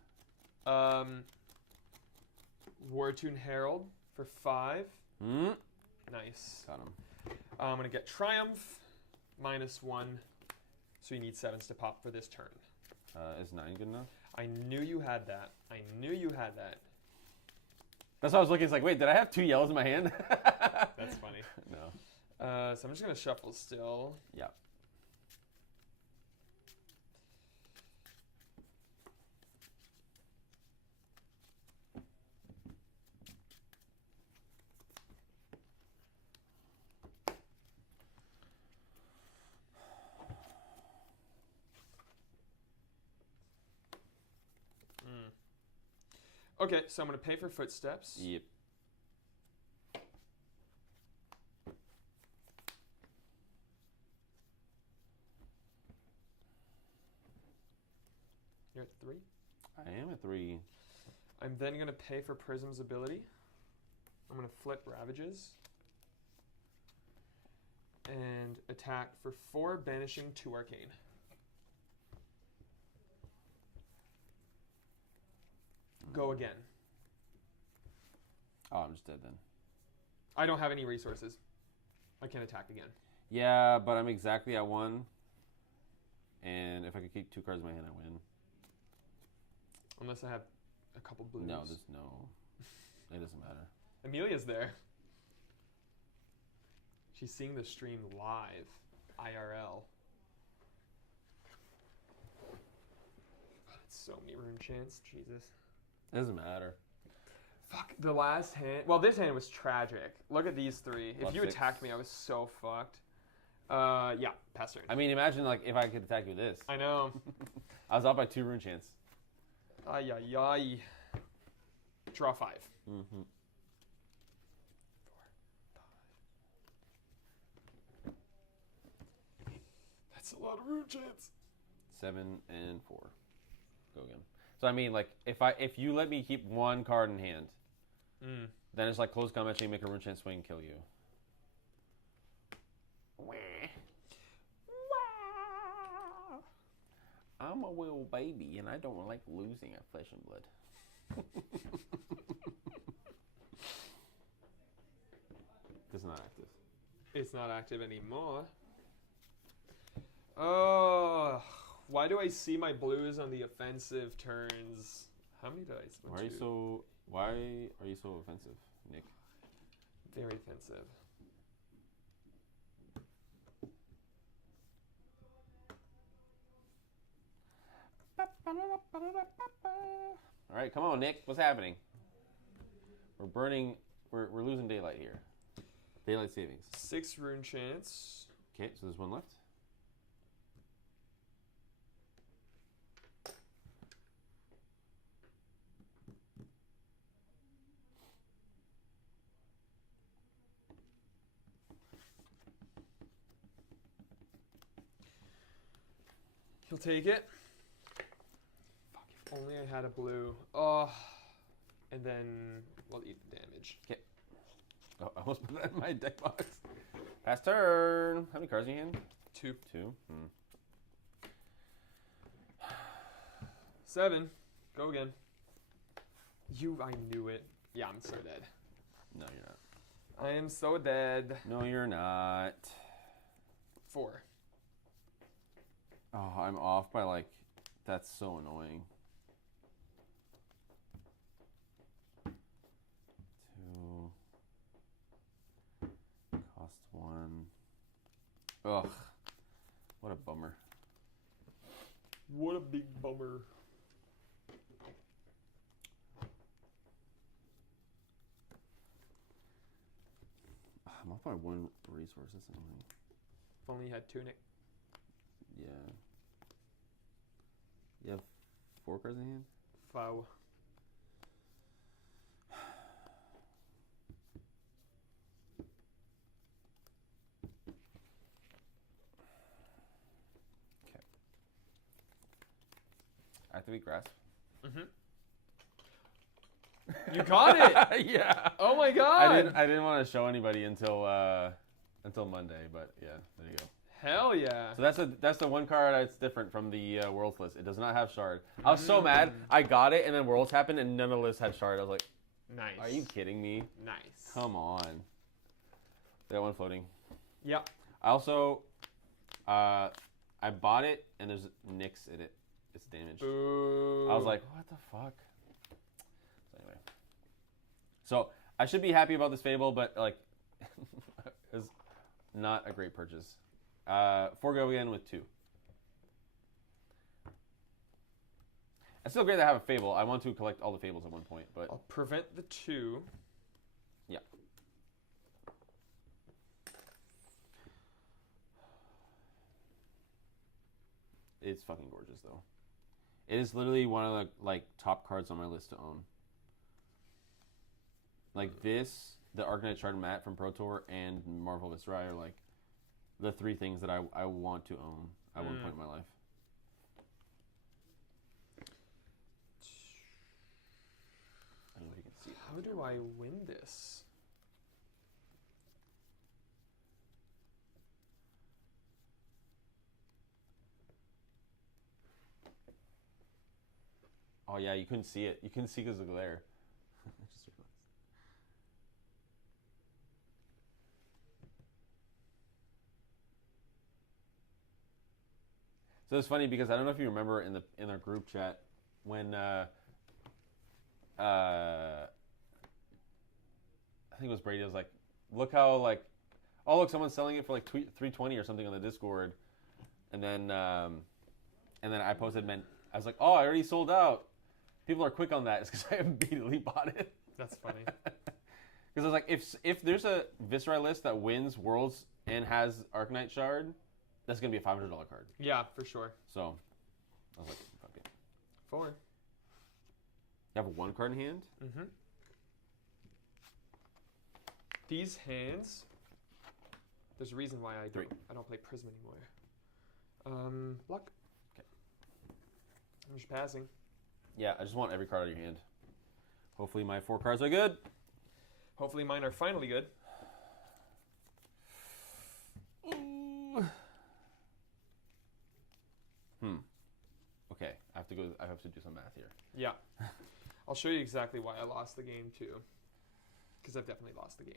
Wartune Herald for 5. Nice. Got him. I'm gonna get Triumph -1. So you need 7s to pop for this turn. Is 9 good enough? I knew you had that. I knew you had that. That's why I was looking. It's like, wait, did I have 2 yellows in my hand? That's funny. No. So I'm just gonna shuffle still. Yeah. Okay, so I'm gonna pay for footsteps. Yep. You're at 3? I am at 3. I'm then going to pay for Prism's ability. I'm going to flip Ravages. And attack for 4, banishing 2 Arcane. Go again. Oh, I'm just dead then. I don't have any resources. I can't attack again. Yeah, but I'm exactly at 1. And if I could keep 2 cards in my hand, I win. Unless I have a couple blues. No, there's no. It doesn't matter. Amelia's there. She's seeing the stream live. IRL. So many rune chants. Jesus. It doesn't matter. Fuck. The last hand. Well, this hand was tragic. Look at these 3. If you attacked me, I was so fucked. Yeah, pass turn. I mean, imagine like if I could attack you with this. I know. I was off by 2 rune chance. Ay, ay, ay. Draw 5. Mm-hmm. 4, 5. That's a lot of rune chance. 7 and 4. Go again. So I mean, like if you let me keep 1 card in hand, then it's like close combat chain, make a rune chance swing, kill you. I'm a little baby and I don't like losing at flesh and blood. It's not active. It's not active anymore. Oh, why do I see my blues on the offensive turns? How many did I spend? Why are you so offensive, Nick? Very offensive. All right, come on, Nick. What's happening? We're losing daylight here. Daylight savings. 6 rune chance. Okay, so there's 1 left. He'll take it. Fuck, if only I had a blue. Oh, and then we'll eat the damage. Okay. Oh, I almost put that in my deck box. Pass turn. How many cards are you in? 2. 2. 7. Go again. I knew it. Yeah, I'm so dead. No, you're not. I am so dead. No, you're not. 4. Oh, I'm off by like, that's so annoying. 2. Cost 1. Ugh. What a bummer. What a big bummer. I'm off by 1 resource. That's annoying. If only you had tunic. Yeah. You have 4 cards in hand? 5. Okay. Activate grasp. Mm-hmm. You got it! Yeah. Oh my god! I didn't want to show anybody until Monday, but yeah, there you go. Hell yeah! So that's the 1 card that's different from the Worlds list. It does not have Shard. I was so mad. I got it, and then Worlds happened, and none of the lists had Shard. I was like, nice. Are you kidding me? Nice. Come on. They got 1 floating. Yep. I also, I bought it, and there's Nyx in it. It's damaged. Ooh. I was like, what the fuck? So anyway. So I should be happy about this Fable, but like, it's not a great purchase. 4 go again with 2. It's still great to have a Fable. I want to collect all the Fables at one point, but I'll prevent the 2. yeah. It's fucking gorgeous, though. It is literally one of the like top cards on my list to own. Like this, the Arcanite Shard Mat from Pro Tour, and Marvel Viscera are like the 3 things that I want to own at one point in my life. I don't know if you can see it. How do I win this? Oh yeah, you couldn't see it. You couldn't see because of the glare. I just realized. So it's funny because I don't know if you remember in our group chat when I think it was Brady was like, look how like, oh look, someone's selling it for like 320 or something on the Discord, and then I posted, I was like, oh, I already sold out. People are quick on that. It's because I immediately bought it. That's funny. Because I was like, if there's a Viscera list that wins Worlds and has Arcanite Shard, that's going to be a $500 card. Yeah, for sure. So, I was like, fuck it. 4. You have a 1 card in hand? Mm-hmm. These hands, there's a reason why I don't play Prism anymore. Luck. Okay. I'm just passing. Yeah, I just want every card out of your hand. Hopefully my 4 cards are good. Hopefully mine are finally good. Okay, I have to do some math here. Yeah. I'll show you exactly why I lost the game too. Because I've definitely lost the game.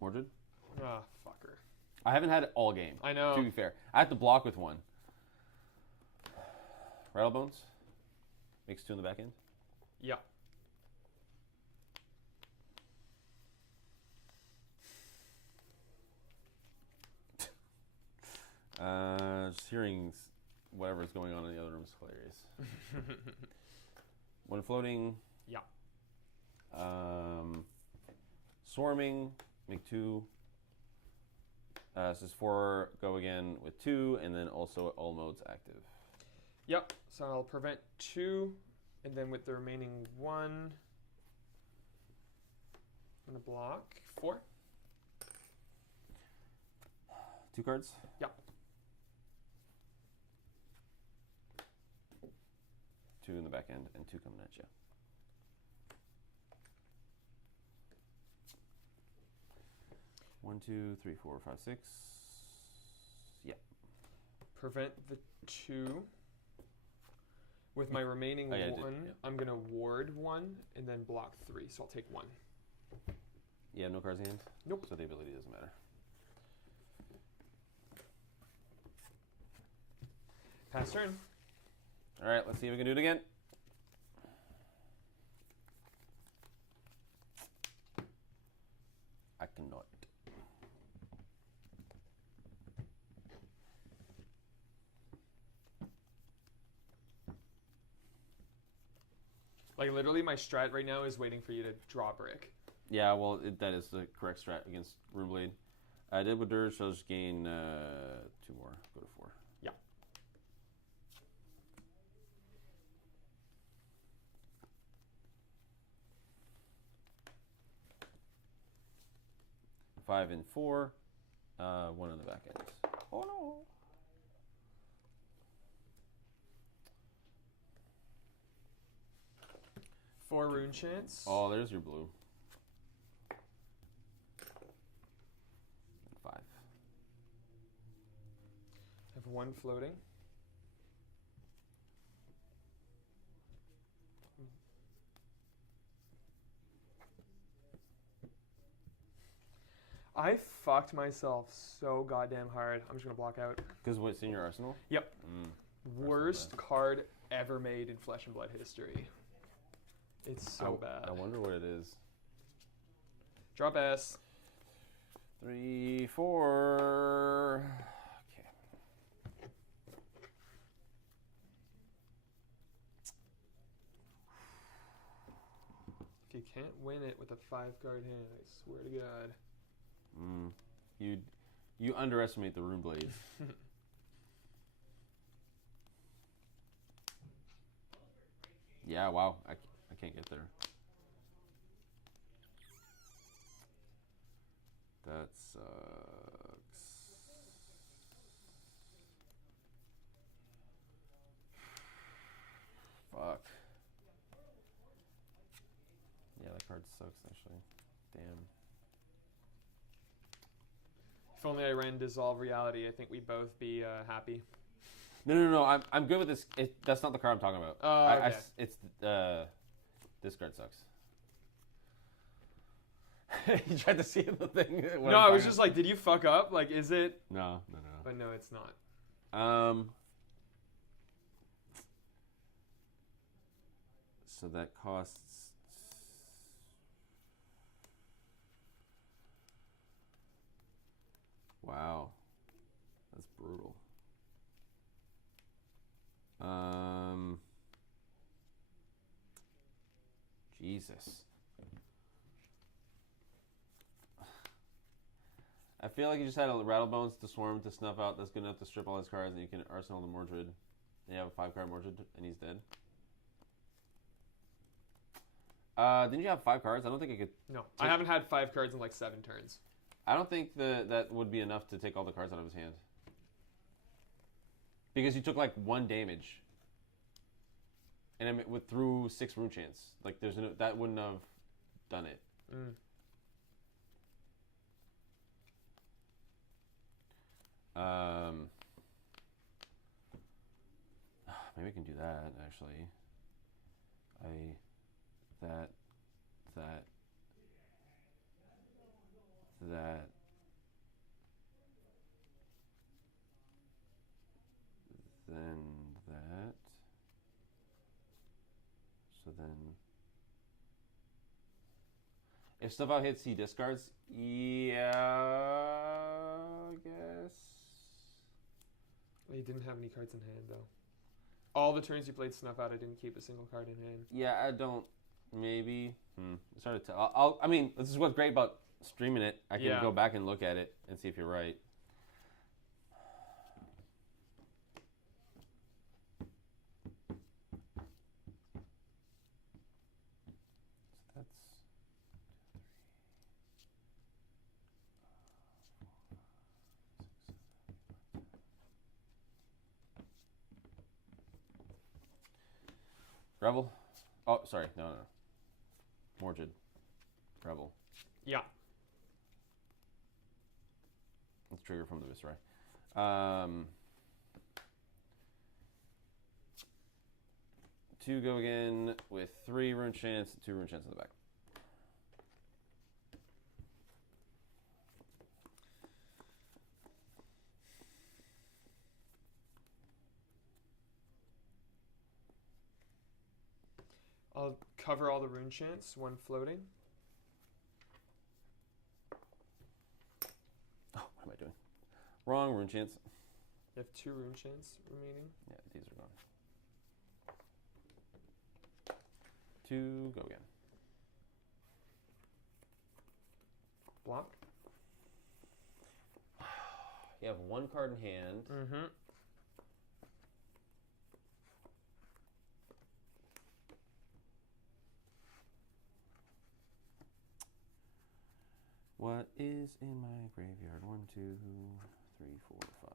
Mordred? Ah, fucker. I haven't had it all game. I know. To be fair. I have to block with 1. Rattlebones? Makes 2 in the back end? Yeah. Just hearing whatever's going on in the other room is hilarious. 1 floating. Yeah. Swarming. Make 2. This is 4. Go again with 2, and then also all modes active. Yep. So I'll prevent 2, and then with the remaining 1, I'm gonna block 4. 2 cards. Yep. 2 in the back end and 2 coming at you. One, 2, 3, 4, 5, 6. Yeah. Prevent the 2. With my remaining 1, I'm going to ward 1 and then block 3. So I'll take 1. You have no cards in hand? Nope. So the ability doesn't matter. Pass turn. All right, let's see if we can do it again. I cannot. Like, literally, my strat right now is waiting for you to draw a brick. Yeah, well, that is the correct strat against Runeblade. I did with Dirge, so I'll just gain 2 more. Go to 4. Yeah. Five and 4. 1 on the back end. Oh no. Four rune chance. Oh, there's your blue. 5. I have 1 floating. I fucked myself so goddamn hard. I'm just gonna block out. Because what's in your arsenal? Yep. Worst card ever made in Flesh and Blood history. It's so bad. I wonder what it is. Drop S. 3, 4. Okay. If you can't win it with a 5-card hand, I swear to God. You underestimate the Runeblades. Yeah, wow. can't get there. That sucks. Fuck. Yeah, that card sucks, actually. Damn. If only I ran Dissolve Reality, I think we'd both be happy. No. I'm good with this. That's not the card I'm talking about. Okay. This card sucks. You tried to see the thing. No, I was just like, did you fuck up? Like, is it? No. But no, it's not. So that costs. Wow, that's brutal. Jesus. I feel like you just had a Rattlebones to Swarm to snuff out. That's good enough to strip all his cards, and you can Arsenal the Mordred. And you have a 5-card Mordred, and he's dead. Didn't you have 5 cards? I don't think I could. No, I haven't had 5 cards in like 7 turns. I don't think that would be enough to take all the cards out of his hand. Because you took like 1 damage. And I mean, through 6 Rune Chants. Like, that wouldn't have done it. Maybe I can do that, actually. That. Then that. So then, if stuff out hits, he discards. Yeah, I guess. He didn't have any cards in hand, though. All the turns you played Snuff Out, I didn't keep a single card in hand. Yeah, I don't. Maybe. It's hard to tell. I mean, this is what's great about streaming it. I can go back and look at it and see if you're right. Rebel? Oh, sorry. No. Mordred. Rebel. Yeah. Let's trigger from the Viceroy. 2 go again with 3 Rune Chants, 2 Rune Chants in the back. I'll cover all the Rune Chants, 1 floating. Oh, what am I doing? Wrong, Rune Chants. You have 2 Rune Chants remaining. Yeah, these are gone. 2, go again. Block. You have 1 card in hand. Mm-hmm. What is in my graveyard? 1, 2, 3, 4, 5.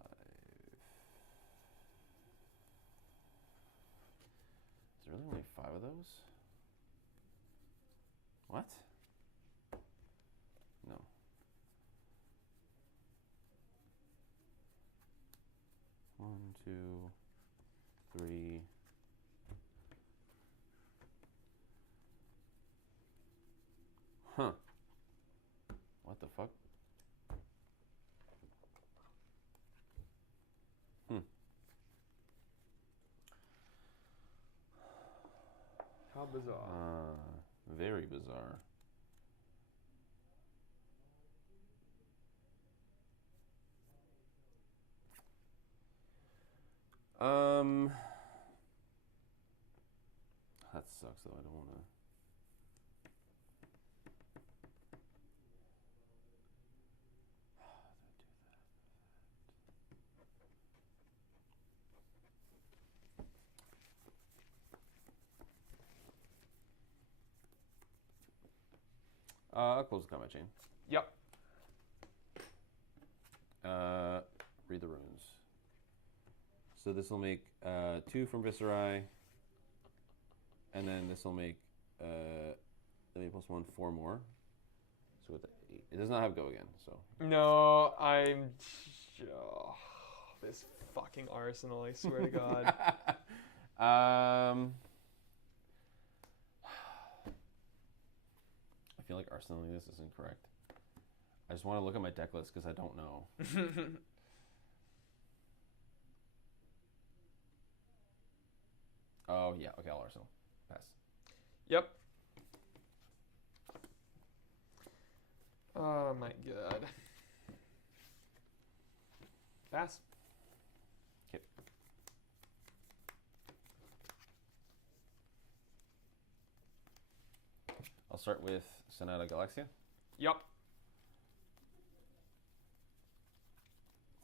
Is there really only 5 of those? What? No. One, 2, 3. Huh. What the fuck? How bizarre. Very bizarre. That sucks though. I don't want to. Close the combat chain. Yep. Read the runes. So this will make 2 from Viscerai. And then this will make 8 plus 1, 4 more. So with the 8. It does not have go again, so. No, I'm... Oh, this fucking arsenal, I swear to God. I feel like arsenaling this is incorrect. I just want to look at my deck list because I don't know. Oh, yeah. Okay, I'll arsenal. Pass. Yep. Oh, my God. Pass. Okay. I'll start with Sonata Galaxia. Yep.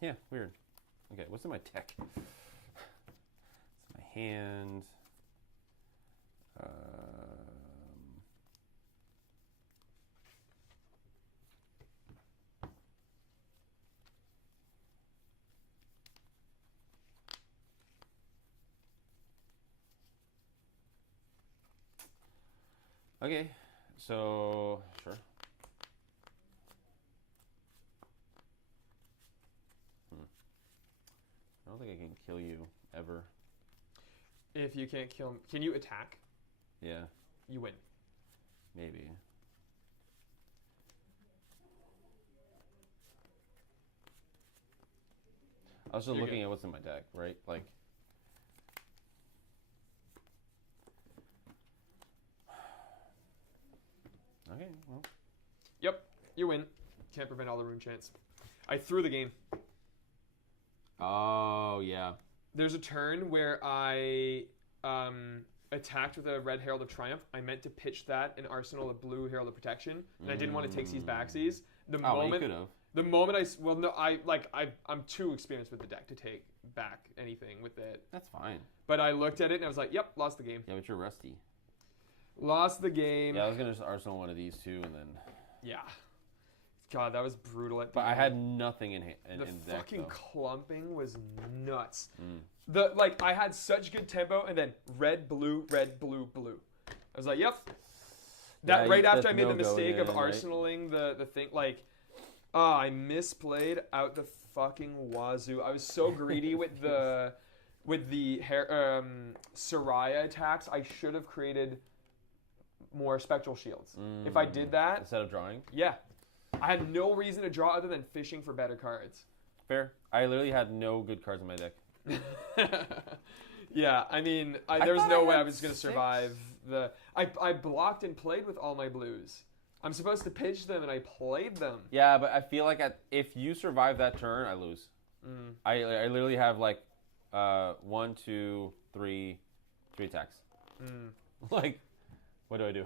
Yeah, weird. Okay, what's in my deck? It's my hand. Okay, so sure. I don't think I can kill you ever. If you can't kill him, can you attack? Yeah. You win. Maybe. I was just looking at what's in my deck, right? Like. Okay, well. Yep, you win. Can't prevent all the rune chants. I threw the game. Oh, yeah. There's a turn where I attacked with a red Herald of Triumph. I meant to pitch that and arsenal a blue Herald of Protection, and I didn't want to take these backsies. You could have. The moment I'm too experienced with the deck to take back anything with it. That's fine. But I looked at it and I was like, "Yep, lost the game." Yeah, but you're rusty. Lost the game. Yeah, I was gonna just arsenal one of these two, and then. Yeah. God, that was brutal. But I had nothing in hand. The fucking deck, clumping was nuts. I had such good tempo, and then red, blue, blue. I was like, "Yep." That right after I made the mistake of arsenaling the thing, I misplayed out the fucking wazoo. I was so greedy with the Soraya attacks. I should have created more spectral shields. If I did that instead of drawing. Yeah. I had no reason to draw other than fishing for better cards. Fair. I literally had no good cards in my deck. Yeah, I mean, there was no way I was going to survive the... I blocked and played with all my blues. I'm supposed to pitch them, and I played them. Yeah, but I feel like if you survive that turn, I lose. I literally have 1, 2, 3 attacks. What do I do?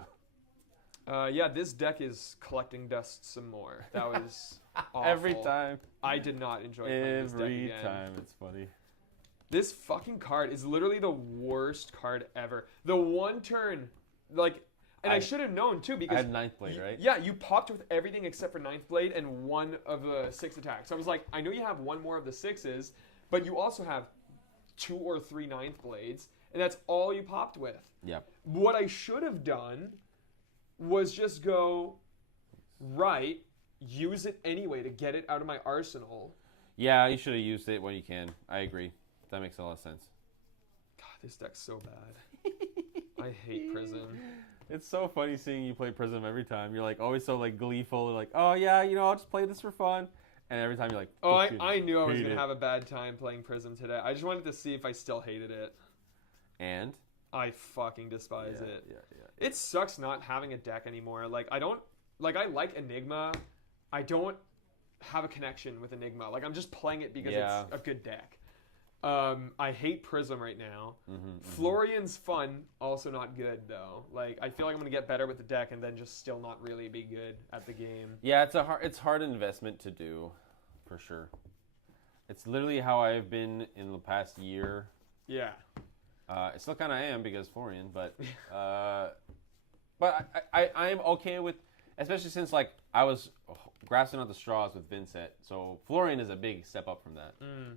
Yeah, this deck is collecting dust some more. That was awful. Every time. I did not enjoy playing this deck again. Every time. It's funny. This fucking card is literally the worst card ever. The one turn, and I should have known too because... I had Ninth Blade, right? Yeah, you popped with everything except for Ninth Blade and one of the 6 attacks. So I was like, I know you have one more of the 6s, but you also have 2 or 3 Ninth Blades, and that's all you popped with. Yep. What I should have done was just go, right, use it anyway to get it out of my arsenal. Yeah, you should have used it when you can. I agree. That makes a lot of sense. God, this deck's so bad. I hate Prism. It's so funny seeing you play Prism every time. You're always so gleeful. Oh yeah, I'll just play this for fun. And every time you're like, oh, I knew I was going to have a bad time playing Prism today. I just wanted to see if I still hated it. And? I fucking despise it. Yeah. It sucks not having a deck anymore. I like Enigma. I don't have a connection with Enigma. I'm just playing it because it's a good deck. I hate Prism right now. Florian's fun, also not good though. I feel like I'm gonna get better with the deck and then just still not really be good at the game. Yeah, it's hard investment to do, for sure. It's literally how I've been in the past year. Yeah. I still kind of am because Florian, but I am okay with especially since like I was grasping at the straws with Vincent. So Florian is a big step up from that.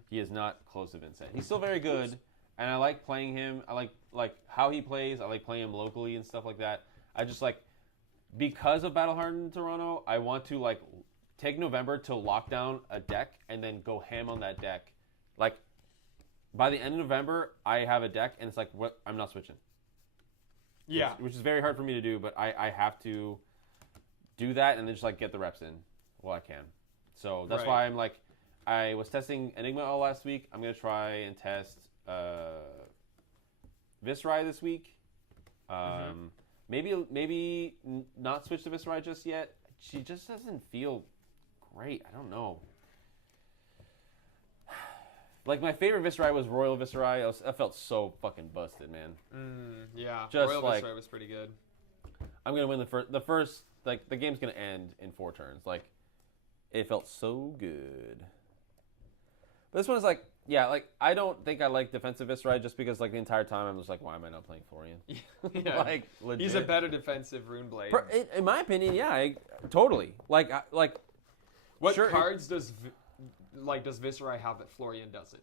He is not close to Vincent. He's still very good, and I like playing him. I like how he plays. I like playing him locally and stuff like that. I just like because of Battle Hardened Toronto, I want to like take November to lock down a deck and then go ham on that deck. Like by the end of November, I have a deck and it's like what I'm not switching. Yeah, which is very hard for me to do, but I have to do that and then just like get the reps in while I can. So that's why I'm like, I was testing Enigma all last week. I'm gonna try and test Viscerai this week. Maybe not switch to Viscerai just yet. She just doesn't feel great. I don't know. Like, my favorite Viscerai was Royal Viscerai. I felt so fucking busted, man. Yeah, just Royal like, Viscerai was pretty good. I'm going to win the first, like, the game's going to end in 4 turns. Like, it felt so good. But this one is like, yeah, like, I don't think I like defensive Viscerai just because, like, the entire time I'm just like, why am I not playing Florian? Yeah. Like, legit. He's a better defensive Runeblade. In my opinion, yeah, totally. Like, what sure, cards does Viscerai have that Florian doesn't?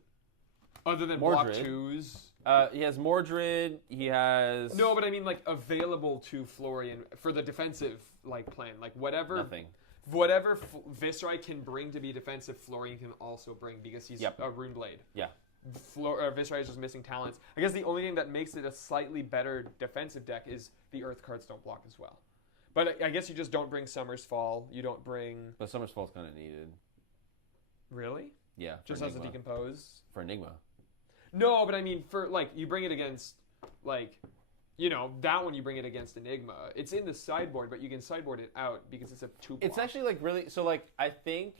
Other than Mordred. block 2s? He has Mordred, he has... No, but I mean, like, available to Florian for the defensive, like, plan. Like, whatever... Nothing. Whatever Viscerai can bring to be defensive, Florian can also bring because he's a Runeblade. Yeah. Viscerai is just missing talents. I guess the only thing that makes it a slightly better defensive deck is the Earth cards don't block as well. But I guess you just don't bring Summer's Fall. You don't bring... But Summer's Fall's kind of needed. Really? Yeah. Just as a decompose? For Enigma. No, but I mean, for, like, you bring it against, like... You know, that one you bring it against Enigma. It's in the sideboard, but you can sideboard it out because it's a 2-block. It's actually, like, really... So, like, I think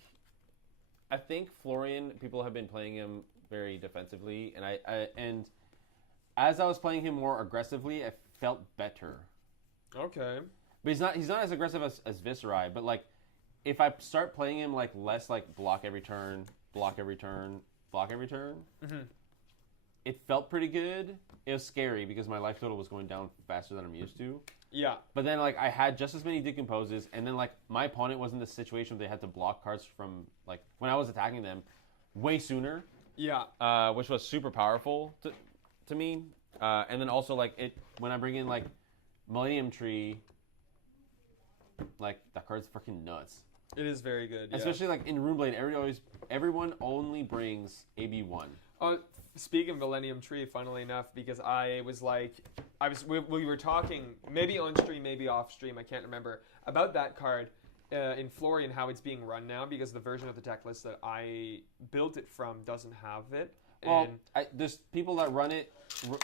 Florian, people have been playing him very defensively, and as I was playing him more aggressively, I felt better. Okay. But he's not as aggressive as Viscerai, but, like, if I start playing him, like, less, like, block every turn, block every turn, block every turn, it felt pretty good. It was scary because my life total was going down faster than I'm used to. Yeah. But then, like, I had just as many decomposes, and then, like, my opponent was in this situation where they had to block cards from, like, when I was attacking them way sooner. Yeah. Which was super powerful to me. And then also, like, when I bring in, like, Millennium Tree, like, that card's freaking nuts. It is very good, yeah. Especially, like, in Runeblade, everyone only brings AB1. Speaking of Millennium Tree, funnily enough, because we were talking, maybe on stream, maybe off stream, I can't remember, about that card in Florian, how it's being run now, because the version of the deck list that I built it from doesn't have it. Well, there's people that run it,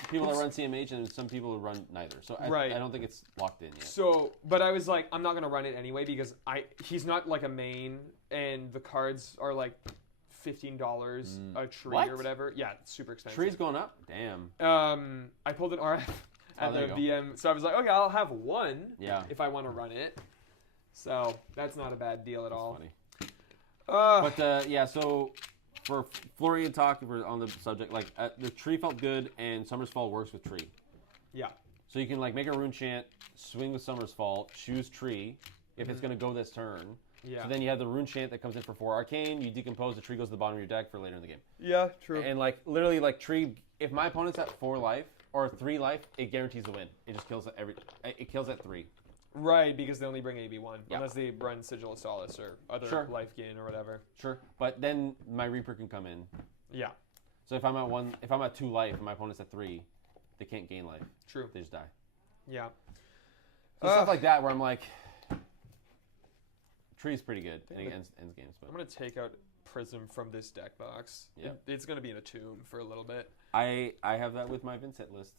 people that run CMH, and some people who run neither. So I don't think it's locked in yet. So, but I was like, I'm not going to run it anyway, because he's not like a main, and the cards are like $15 a tree or whatever. Yeah, it's super expensive. Tree's going up? Damn. I pulled an RF at the VM, so I was like, okay, I'll have one if I want to run it. So that's not a bad deal at all. Funny. So for Florian talk, if we're on the subject, like the tree felt good, and Summer's Fall works with tree. Yeah. So you can like make a rune chant, swing with Summer's Fall, choose tree if it's going to go this turn. Yeah. So then you have the rune chant that comes in for 4 arcane. You decompose, the tree goes to the bottom of your deck for later in the game. Yeah, true. And like literally, like tree. If my opponent's at 4 life or 3 life, it guarantees the win. It just kills It kills at 3. Right, because they only bring AB1 unless they run Sigil of Solace or other life gain or whatever. Sure, but then my Reaper can come in. Yeah. So if I'm at 2 life and my opponent's at 3, they can't gain life. True. They just die. Yeah. So stuff like that where I'm like. Tree's pretty good and ends games. But I'm going to take out Prism from this deck box. Yeah. It's going to be in a tomb for a little bit. I have that with my Vincent list.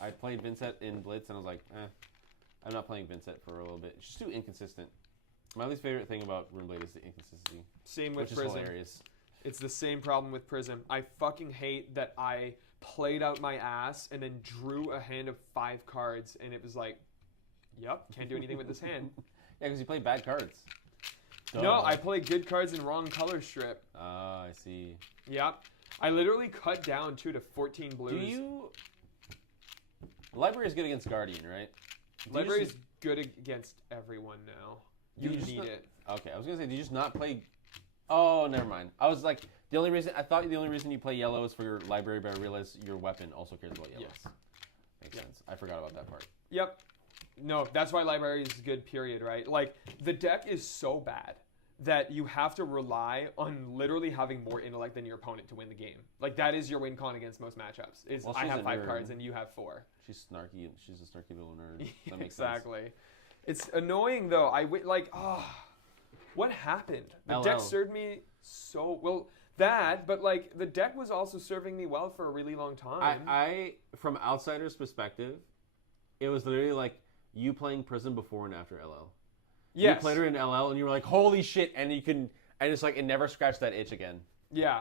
I played Vincent in Blitz and I was like, I'm not playing Vincent for a little bit. It's just too inconsistent. My least favorite thing about Runeblade is the inconsistency. Same with Prism. Which is hilarious. It's the same problem with Prism. I fucking hate that I played out my ass and then drew a hand of 5 cards and it was like, yep, can't do anything with this hand. Yeah, because you play bad cards. Duh. No, I play good cards in wrong color strip. I see. Yeah. I literally cut down to 14 blues. Library is good against Guardian, right? Library is good against everyone now. You need it. Okay, I was gonna say, do you just not play? Oh, never mind. I was like, the only reason you play yellow is for your library, but I realized your weapon also cares about yellow. Yes. Makes sense. I forgot about that part. Yep. No, that's why library is good, period, right? Like, the deck is so bad that you have to rely on literally having more intellect than your opponent to win the game. Like, that is your win con against most matchups. I have 5 cards and you have 4. She's snarky. She's a snarky little nerd. That makes exactly. Sense. It's annoying, though. What happened? The deck served me so well. But like the deck was also serving me well for a really long time. I from outsider's perspective, it was literally like you playing Prism before and after LL. Yes. You played her in LL and you were like, holy shit, and it's like it never scratched that itch again. Yeah.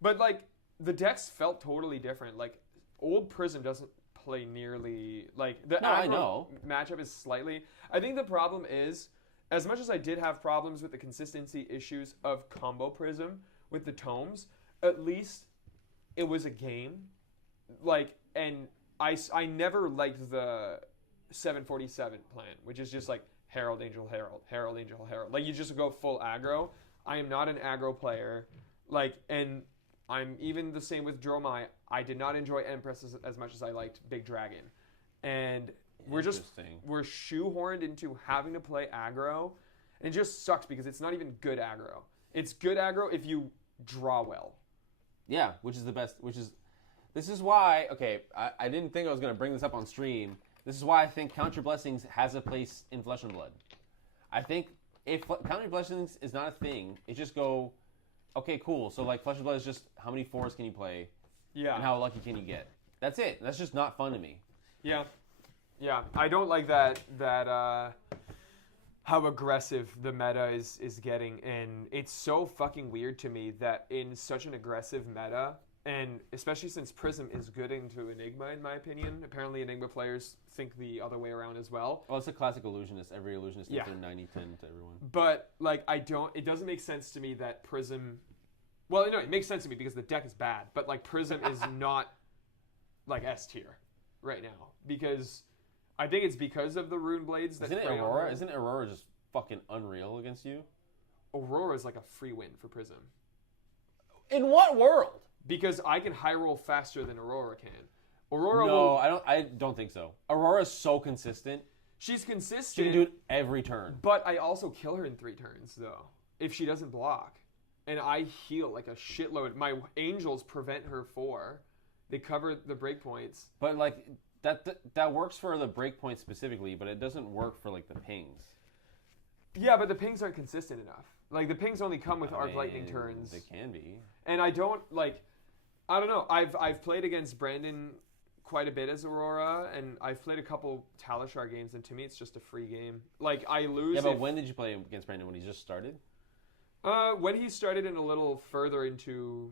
But like the decks felt totally different. Like old Prism doesn't play nearly like the I know. Matchup is slightly. I think the problem is, as much as I did have problems with the consistency issues of combo Prism with the tomes, at least it was a game. Like, and I never liked the 747 plan, which is just like Herald, Angel, Herald, Herald, Angel, Herald. Like, you just go full aggro. I am not an aggro player. Like, and I'm even the same with Dromai. I did not enjoy Empress as much as I liked Big Dragon. And we're shoehorned into having to play aggro. And it just sucks because it's not even good aggro. It's good aggro if you draw well. Yeah, which is the best. This is why, okay, I didn't think I was going to bring this up on stream. This is why I think Count Your Blessings has a place in Flesh and Blood. I think if Count Your Blessings is not a thing, it just go, okay, cool. So like Flesh and Blood is just how many 4s can you play? Yeah. And how lucky can you get? That's it. That's just not fun to me. Yeah. Yeah. I don't like that how aggressive the meta is getting, and it's so fucking weird to me that in such an aggressive meta, and especially since Prism is good into Enigma, in my opinion. Apparently Enigma players think the other way around as well. Well, it's a classic illusionist. Every illusionist thinks they're 90-10 to everyone. But, like, it doesn't make sense to me that Prism... Well, no, it makes sense to me because the deck is bad, but, like, Prism is not, like, S tier right now. Because I think it's because of the Rune Blades that... Isn't Aurora just fucking unreal against you? Aurora is, like, a free win for Prism. In what world? Because I can high roll faster than Aurora can. I don't think so. Aurora's so consistent. She's consistent. She can do it every turn. But I also kill her in 3 turns, though, if she doesn't block. And I heal like a shitload. My angels prevent her 4. They cover the breakpoints. But like that works for the breakpoint specifically, but it doesn't work for like the pings. Yeah, but the pings aren't consistent enough. Like the pings only come with arc lightning turns. They can be. And I don't know. I've played against Brandon quite a bit as Aurora, and I've played a couple Talishar games, and to me it's just a free game. Like I lose. Yeah, but when did you play against Brandon? When he just started? When he started and a little further into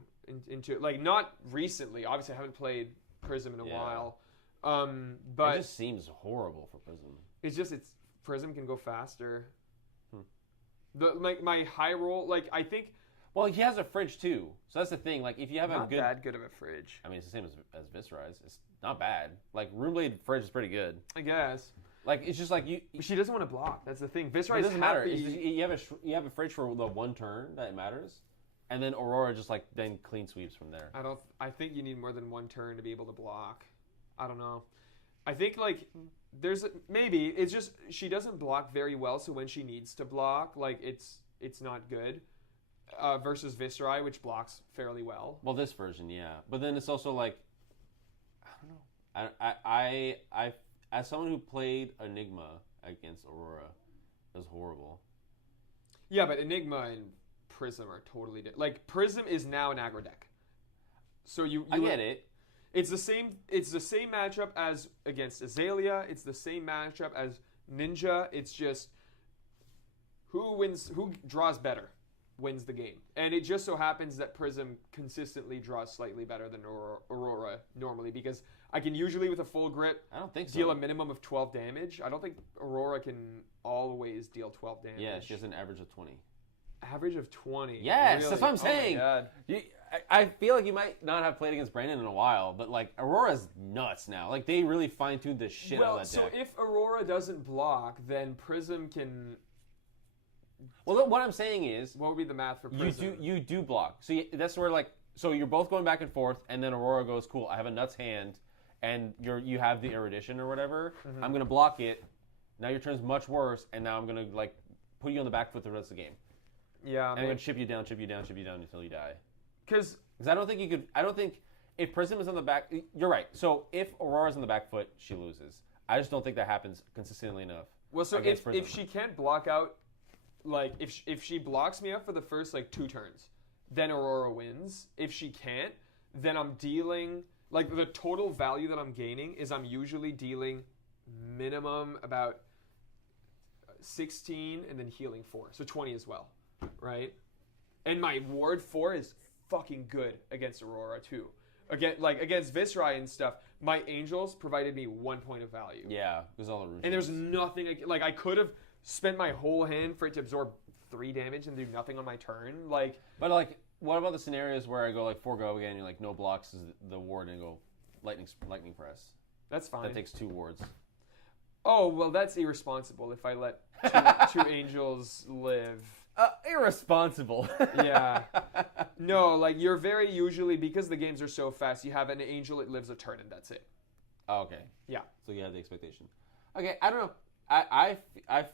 like not recently. Obviously, I haven't played Prism in a while. But it just seems horrible for Prism. It's Prism can go faster. My high roll, like I think. Well, he has a fridge too, so that's the thing. Like if you have not that good of a fridge. I mean, it's the same as Viscerize. It's not bad. Like Runeblade fridge is pretty good. I guess. Like it's just like you. She doesn't want to block. That's the thing. Viscerize doesn't matter. You have a fridge for the one turn that matters, and then Aurora just like then clean sweeps from there. I think you need more than one turn to be able to block. I don't know. I think like maybe it's just she doesn't block very well. So when she needs to block, like it's not good. Versus Viscerai, which blocks fairly well. Well, this version, yeah, but then it's also like I don't know. I as someone who played Enigma against Aurora, it was horrible. Yeah, but Enigma and Prism are totally different. Like Prism is now an aggro deck, so I get it. It's the same. It's the same matchup as against Azalea. It's the same matchup as Ninja. It's just who draws better wins the game. And it just so happens that Prism consistently draws slightly better than Aurora normally, because I can usually with a full grip deal a minimum of 12 damage. I don't think Aurora can always deal 12 damage. Yeah, she has an average of 20. Average of 20? Yes, really? That's what I'm saying. Oh my God. I feel like you might not have played against Brandon in a while, but like Aurora's nuts now. Like they really fine-tuned the shit out of that deck. So if Aurora doesn't block, then Prism can... Well, what I'm saying is... What would be the math for Prism? You do block. So that's where like... So you're both going back and forth, and then Aurora goes, cool, I have a nuts hand, and you have the Erudition or whatever. Mm-hmm. I'm going to block it. Now your turn's much worse, and now I'm going to like put you on the back foot the rest of the game. Yeah. And I'm going to chip you down until you die. Because I don't think you could... I don't think... If Prism is on the back... You're right. So if Aurora's on the back foot, she loses. I just don't think that happens consistently enough. Well, so if she can't block out... Like, if she blocks me up for the first, like, 2 turns, then Aurora wins. If she can't, then I'm dealing... Like, the total value that I'm gaining is I'm usually dealing minimum about 16 and then healing 4. So 20 as well, right? And my ward 4 is fucking good against Aurora, too. Against Viserai and stuff, my Angels provided me 1 point of value. Yeah, because all the runes. And there's nothing... Like, I could have... spent my whole hand for it to absorb 3 damage and do nothing on my turn. But what about the scenarios where I go like 4 go again, you're like no blocks is the ward and go lightning press? That's fine. That takes 2 wards. Oh well, that's irresponsible if I let 2 angels live. Irresponsible. Yeah. No, like you're very usually, because the games are so fast, you have an angel that lives a turn and that's it. Oh, okay. Yeah. So you have the expectation. Okay, I don't know. I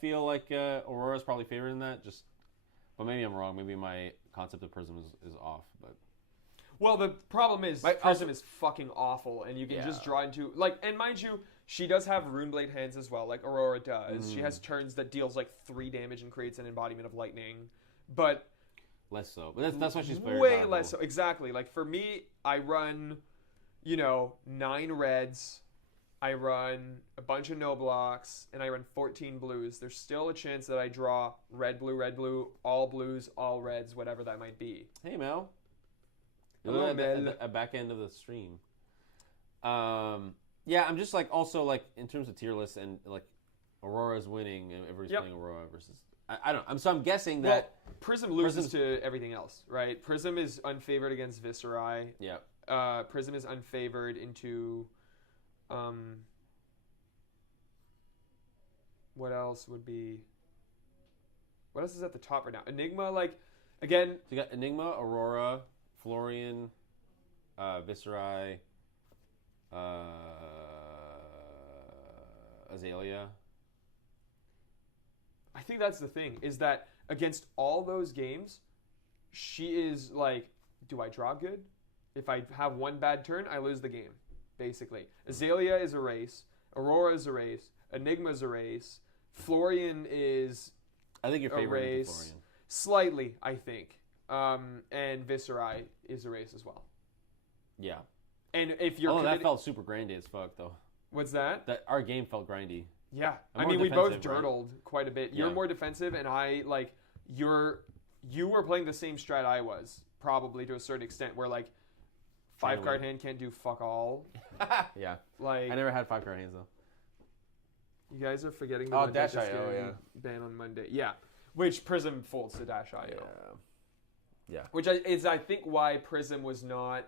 feel like Aurora's probably favored in that. But maybe I'm wrong. Maybe my concept of Prism is off. But well, the problem is Prism is fucking awful, and you can just draw into And mind you, she does have Runeblade hands as well, like Aurora does. She has turns that deals like 3 damage and creates an embodiment of lightning, but less so. But that's why she's very way powerful. Less so. Exactly. Like for me, I run, 9 reds. I run a bunch of no blocks, and I run 14 blues. There's still a chance that I draw red, blue, all blues, all reds, whatever that might be. Hey, Mel. Hello, Mel. At back end of the stream. Yeah, I'm just like, also like, in terms of tier lists, and like, Aurora's winning, and everybody's playing Aurora versus... I don't know. So I'm guessing that... Well, Prism loses to everything else, right? Prism is unfavored against Viserai. Yeah. Prism is unfavored into... what else would be... What else is at the top right now? Enigma, again... So you got Enigma, Aurora, Florian, Viserai, Azalea. I think that's the thing, is that against all those games, she is like, do I draw good? If I have one bad turn, I lose the game, basically. Azalea is a race. Aurora is a race. Enigma is a race. Florian is I think you're favoring Florian. Slightly, I think. And Viserai is a race as well. Yeah. And if you're that felt super grindy as fuck, though. What's that? That our game felt grindy. Yeah. I mean, we both dirtled quite a bit. You're more defensive, and you were playing the same strat I was, probably to a certain extent, where 5-card hand can't do fuck all. Yeah. I never had 5-card hands, though. You guys are forgetting the Dash.io, ban on Monday. Yeah. Which Prism folds to Dash.io. Yeah. Which is, I think, why Prism was not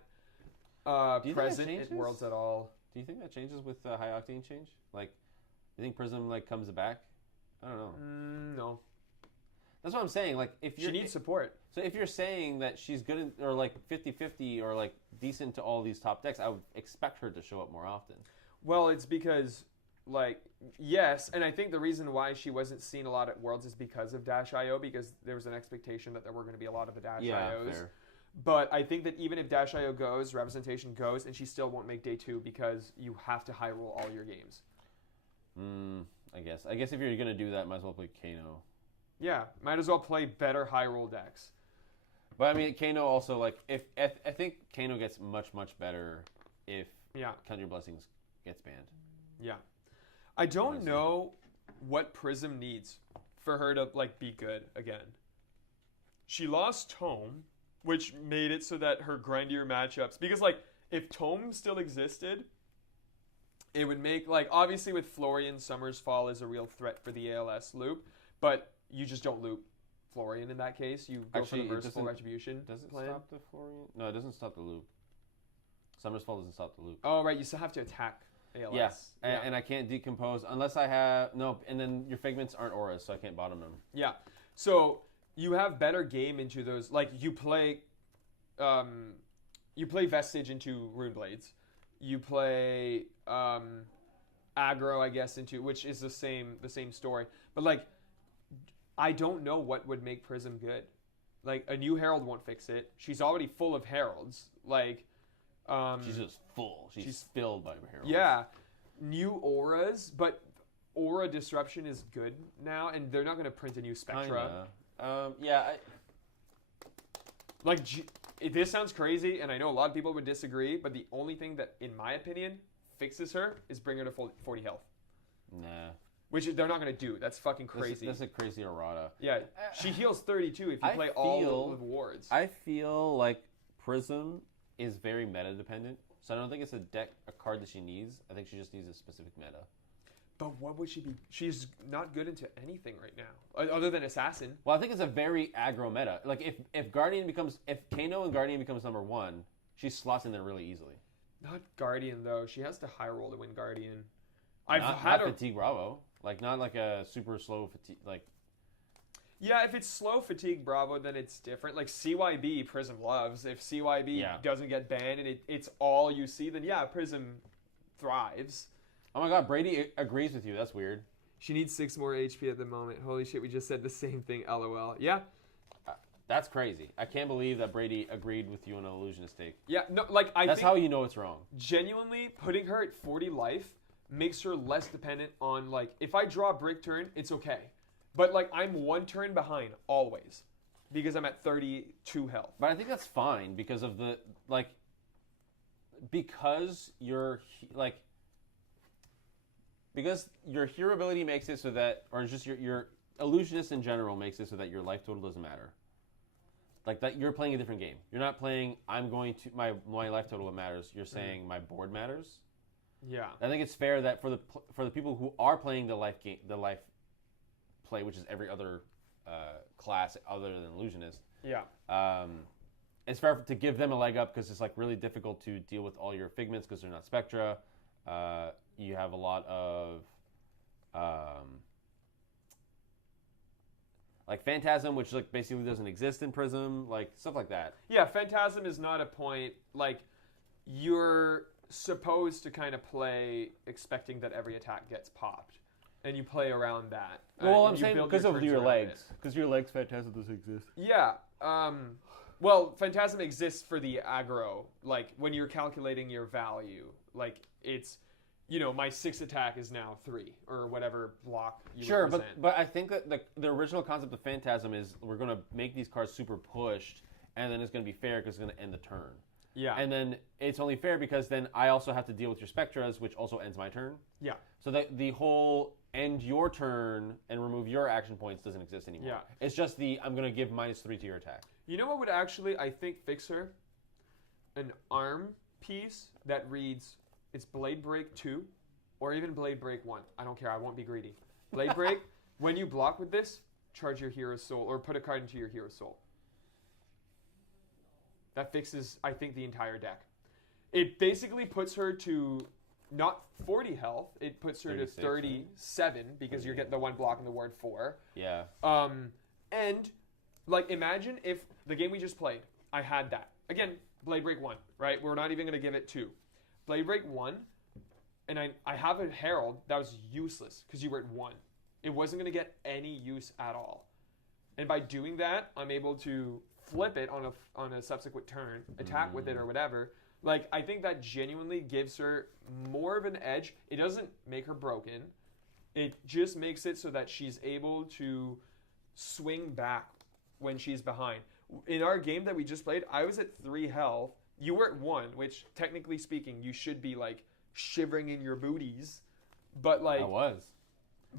present at Worlds at all. Do you think that changes with High Octane change? You think Prism comes back? I don't know. No. That's what I'm saying. If she needs support. So if you're saying that she's good or 50-50 or decent to all these top decks, I would expect her to show up more often. Well, it's because yes, and I think the reason why she wasn't seen a lot at Worlds is because of Dash.io, because there was an expectation that there were going to be a lot of the Dash.ios. Yeah, fair. But I think that even if Dash.io goes, representation goes, and she still won't make day 2 because you have to high roll all your games. I guess if you're going to do that, might as well play Kano. Yeah, might as well play better high roll decks. But I mean, Kano also, I think Kano gets much, much better if Count Your Blessings gets banned. Yeah. I don't know what Prism needs for her to, be good again. She lost Tome, which made it so that her grindier matchups... Because, if Tome still existed, it would make, obviously with Florian, Summer's Fall is a real threat for the ALS loop, but you just don't loop Florian in that case. You go for the Merciful Retribution. Does it plan. Stop the Florian? No, it doesn't stop the loop. Summer's Fall doesn't stop the loop. Oh, right. You still have to attack ALS. Yes, and I can't decompose unless I have... No, and then your Figments aren't auras, so I can't bottom them. Yeah. So you have better game into those. Like, you play Vestige into Runeblades. You play aggro, I guess, into... Which is the same story. But, like, I don't know what would make Prism good. Like, a new Herald won't fix it. She's already full of Heralds. Like... she's just full. She's filled by heralds. Yeah. New auras, but aura disruption is good now, and they're not going to print a new Spectra. This sounds crazy, and I know a lot of people would disagree, but the only thing that, in my opinion, fixes her is bring her to 40 health. Nah. Which they're not going to do. That's fucking crazy. That's a crazy errata. Yeah. She heals 32 if you play all the wards. I feel like Prism is very meta dependent, so I don't think it's a card that she needs. I think she just needs a specific meta. But what would she be? She's not good into anything right now, other than Assassin. Well, I think it's a very aggro meta. Like if Kano and Guardian becomes number 1, she slots in there really easily. Not Guardian though. She has to high roll to win Guardian. Not Fatigue Bravo. Like not like a super slow fatigue like. Yeah, if it's slow fatigue Bravo, then it's different. Like CYB, Prism loves. If CYB doesn't get banned and it's all you see, then yeah, Prism thrives. Oh my god, Brady agrees with you. That's weird. She needs 6 more HP at the moment. Holy shit, we just said the same thing. LOL. Yeah. That's crazy. I can't believe that Brady agreed with you on an illusionist take. Yeah, no, like That's how you know it's wrong. Genuinely, putting her at 40 life makes her less dependent on, like, if I draw a brick turn, it's okay. But, like, I'm 1 turn behind, always. Because I'm at 32 health. But I think that's fine because of the, like... Because your hero ability makes it so that... Or just your illusionist in general makes it so that your life total doesn't matter. Like, that you're playing a different game. You're not playing, I'm going to... My life total matters. You're saying my board matters. Yeah. I think it's fair that for the people who are playing the life play, which is every other class other than illusionist. Yeah. It's fair to give them a leg up because it's like really difficult to deal with all your Figments because they're not Spectra. You have a lot of like Phantasm, which like basically doesn't exist in Prism, like stuff like that. Yeah, Phantasm is not a point. Like you're supposed to kind of play expecting that every attack gets popped. And you play around that. Well, I'm saying because of your legs. Because your legs, Phantasm doesn't exist. Yeah. Well, Phantasm exists for the aggro. Like, when you're calculating your value. Like, it's, my 6 attack is now 3. Or whatever block you represent. Sure, but I think that the original concept of Phantasm is we're going to make these cards super pushed. And then it's going to be fair because it's going to end the turn. Yeah. And then it's only fair because then I also have to deal with your Spectras, which also ends my turn. Yeah. So that the whole end your turn and remove your action points doesn't exist anymore. Yeah. It's just I'm going to give -3 to your attack. You know what would actually, I think, fix her? An arm piece that reads, it's Blade Break 2 or even Blade Break 1. I don't care. I won't be greedy. Blade Break, when you block with this, charge your hero's soul or put a card into your hero's soul. That fixes, I think, the entire deck. It basically puts her to not 40 health. It puts her to 37 because you're getting the 1 block in the ward 4. Yeah. And, like, imagine if the game we just played, I had that. Again, Blade Break 1, right? We're not even going to give it 2. Blade Break 1, and I have a Herald that was useless because you were at 1. It wasn't going to get any use at all. And by doing that, I'm able to flip it on a subsequent turn, attack with it or whatever. Like, I think that genuinely gives her more of an edge. It doesn't make her broken. It just makes it so that she's able to swing back when she's behind. In our game that we just played, I was at 3 health. You were at 1, which, technically speaking, you should be, like, shivering in your booties. But, like... I was.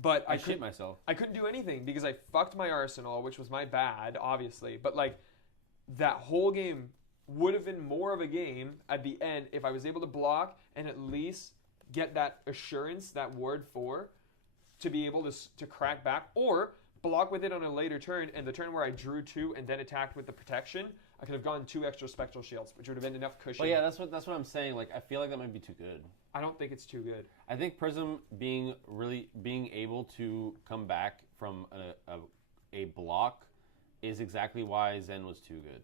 But I shit myself. I couldn't do anything because I fucked my arsenal, which was my bad, obviously. But, like, that whole game would have been more of a game at the end if I was able to block and at least get that assurance, that ward 4, to be able to crack back, or block with it on a later turn, and the turn where I drew 2 and then attacked with the protection, I could have gone 2 extra spectral shields, which would have been enough cushion. Well, yeah, that's what I'm saying. Like, I feel like that might be too good. I don't think it's too good. I think Prism being able to come back from a block is exactly why Zen was too good.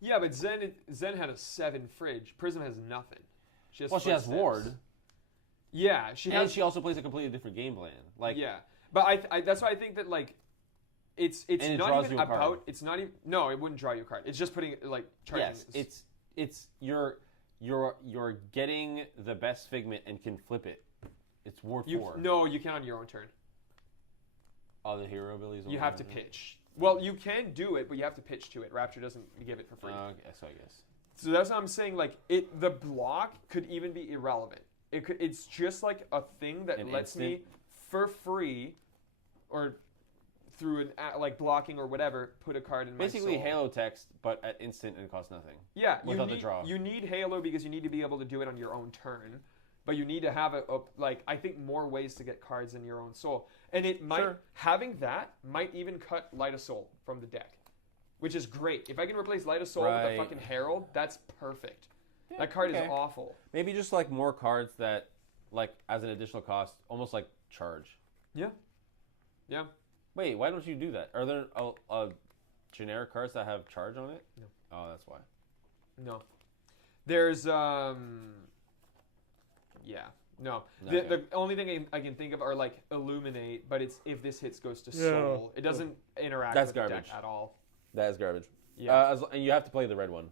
Yeah, but Zen had a 7 fridge. Prism has nothing. She has Ward. Yeah, she also plays a completely different game plan. Like, yeah, but I that's why I think that like it's not even about it's not even no, it wouldn't draw you a card. It's just putting like charging. Yes, it's you're getting the best Figment and can flip it. It's Ward 4. No, you can on your own turn. Oh, the hero abilities. You have to pitch. Well, you can do it, but you have to pitch to it. Rapture doesn't give it for free. So I guess. So that's what I'm saying. Like the block could even be irrelevant. It's just like a thing that lets me for free, or through like blocking or whatever, put a card in my basically soul. Halo text, but at instant and it costs nothing. Yeah, without the draw. You need Halo because you need to be able to do it on your own turn, but you need to have I think more ways to get cards in your own soul, and it might having that might even cut Light of Soul from the deck, which is great. If I can replace Light of Soul with a fucking Herald, that's perfect. Yeah, that card is awful. Maybe just like more cards that, like as an additional cost, almost like charge. Yeah. Yeah. Wait, why don't you do that? Are there generic cards that have charge on it? No. Oh, that's why. No. There's yeah. No. The only thing I can think of are like Illuminate, but it's if this hits goes to Soul. It doesn't interact with the deck at all. That is garbage. Yeah. And you have to play the red one.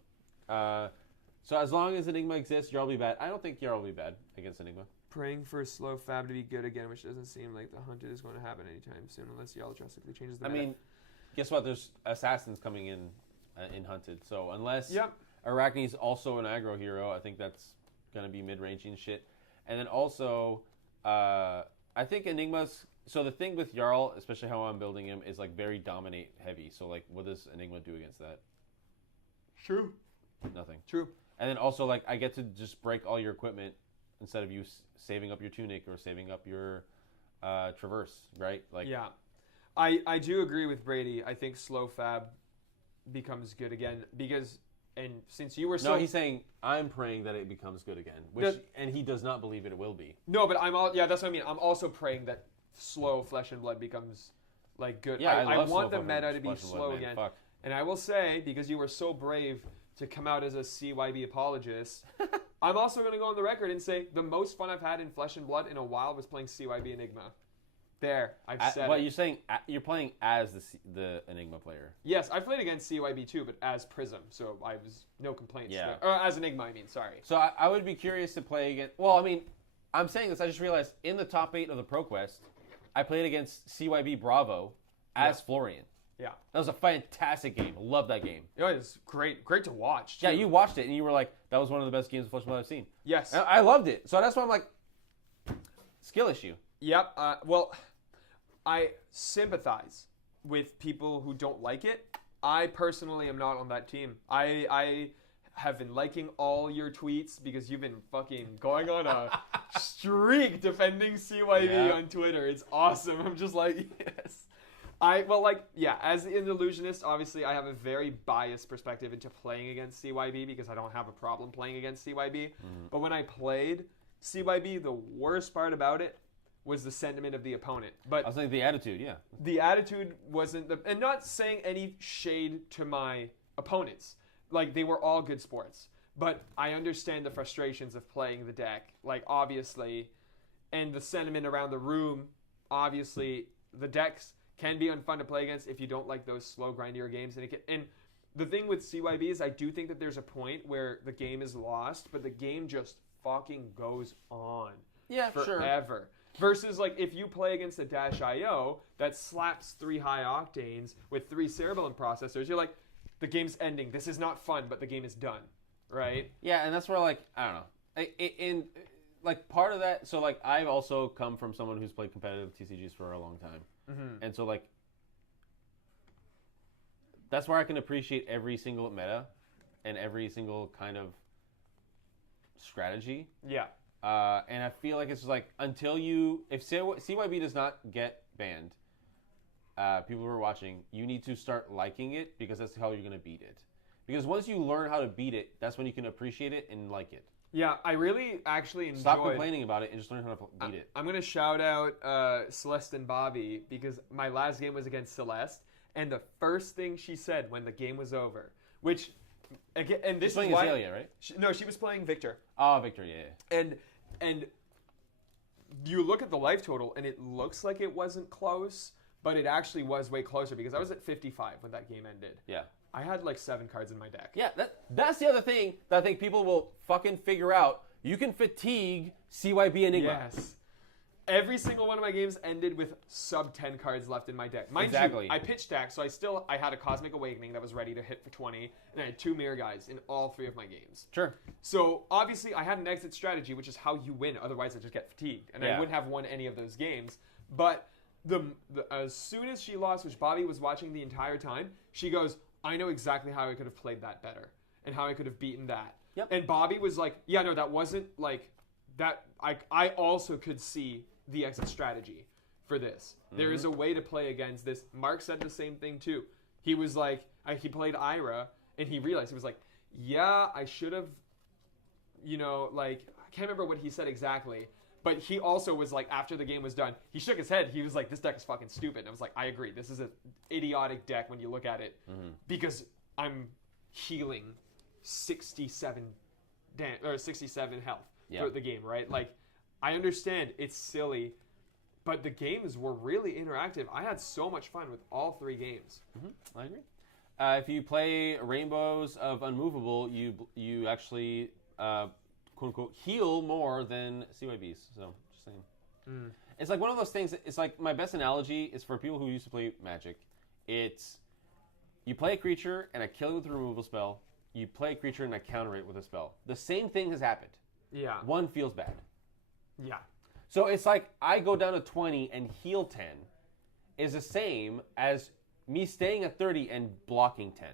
So as long as Enigma exists, Jarl will be bad. I don't think Jarl will be bad against Enigma. Praying for slow Fab to be good again, which doesn't seem like the Hunted is going to happen anytime soon, unless Jarl drastically changes the meta. I mean, guess what? There's assassins coming in Hunted. So unless Arachne's also an aggro hero, I think that's going to be mid-ranging shit. And then also, I think Enigma's... So the thing with Jarl, especially how I'm building him, is like very dominate heavy. So like, what does Enigma do against that? True. Nothing. True. And then also, like, I get to just break all your equipment instead of you saving up your tunic or saving up your traverse, right? Like, yeah. I do agree with Brady. I think slow Fab becomes good again because, and since you were so... No, he's saying, I'm praying that it becomes good again, and he does not believe it will be. No, but that's what I mean. I'm also praying that slow Flesh and Blood becomes, like, good. Yeah, I want the meta to be slow again. Fuck. And I will say, because you were so brave to come out as a CYB apologist, I'm also going to go on the record and say the most fun I've had in Flesh and Blood in a while was playing CYB Enigma. There, I've said it. You're saying you're playing as the Enigma player. Yes, I played against CYB too, but as Prism, so I was no complaints. Yeah. Or as Enigma, I mean, sorry. So I would be curious to play against... Well, I mean, I'm saying this, I just realized in the top 8 of the ProQuest, I played against CYB Bravo as Florian. Yeah. That was a fantastic game. Love that game. It was great. Great to watch, too. Yeah, you watched it, and you were like, that was one of the best games of Flesh and Blood I've seen. Yes. And I loved it. So that's why I'm like, skill issue. Yep. Well, I sympathize with people who don't like it. I personally am not on that team. I have been liking all your tweets because you've been fucking going on a streak defending CYB on Twitter. It's awesome. I'm just like, yes. As an illusionist, obviously I have a very biased perspective into playing against CYB because I don't have a problem playing against CYB. Mm-hmm. But when I played CYB, the worst part about it was the sentiment of the opponent. But I was saying the attitude, yeah. The attitude wasn't and not saying any shade to my opponents. Like, they were all good sports. But I understand the frustrations of playing the deck, like, obviously, and the sentiment around the room. Obviously, the decks can be unfun to play against if you don't like those slow, grindier games. And the thing with CYB is I do think that there's a point where the game is lost, but the game just fucking goes on forever. Versus, like, if you play against a Dash IO that slaps 3 high octanes with 3 cerebellum processors, you're like, the game's ending. This is not fun, but the game is done, right? Yeah, and that's where, like, I don't know. Like, part of that, so, like, I've also come from someone who's played competitive TCGs for a long time. Mm-hmm. And so, like, that's where I can appreciate every single meta and every single kind of strategy. Yeah. And I feel like it's just like, if CYB does not get banned, people who are watching, you need to start liking it because that's how you're going to beat it. Because once you learn how to beat it, that's when you can appreciate it and like it. Yeah, I really actually enjoyed... Stop complaining about it and just learn how to beat it. I'm going to shout out Celeste and Bobby because my last game was against Celeste, and the first thing she said when the game was over, which... Again, and this She's playing Azalea, right? She was playing Victor. Oh, Victor, yeah. And you look at the life total, and it looks like it wasn't close, but it actually was way closer because I was at 55 when that game ended. Yeah. I had like 7 cards in my deck. Yeah, that's the other thing that I think people will fucking figure out. You can fatigue CYB Enigma. Yes. Every single one of my games ended with sub 10 cards left in my deck. Mind exactly. you, I pitched deck, so I had a Cosmic Awakening that was ready to hit for 20, and I had 2 Mirror Guys in all 3 of my games. Sure. So obviously I had an exit strategy, which is how you win. Otherwise I just get fatigued, and I wouldn't have won any of those games. But as soon as she lost, which Bobby was watching the entire time, she goes, I know exactly how I could have played that better and how I could have beaten that. Yep. And Bobby was like, yeah, no, that wasn't like that. I also could see the exit strategy for this. Mm-hmm. There is a way to play against this. Mark said the same thing too. He was like, he played Ira and he realized, he was like, yeah, I should have, like, I can't remember what he said exactly. But he also was like, after the game was done, he shook his head. He was like, this deck is fucking stupid. And I was like, I agree. This is an idiotic deck when you look at it. Mm-hmm. Because I'm healing 67 health throughout the game, right? Like, I understand it's silly, but the games were really interactive. I had so much fun with all 3 games. Mm-hmm. I agree. If you play Rainbows of Unmovable, you actually... quote unquote heal more than CYBs. So just saying. It's like one of those things. It's like my best analogy is for people who used to play Magic. It's you play a creature and I kill it with a removal spell. You play a creature and I counter it with a spell. The same thing has happened. Yeah. One feels bad. Yeah. So it's like I go down to 20 and heal 10 is the same as me staying at 30 and blocking 10.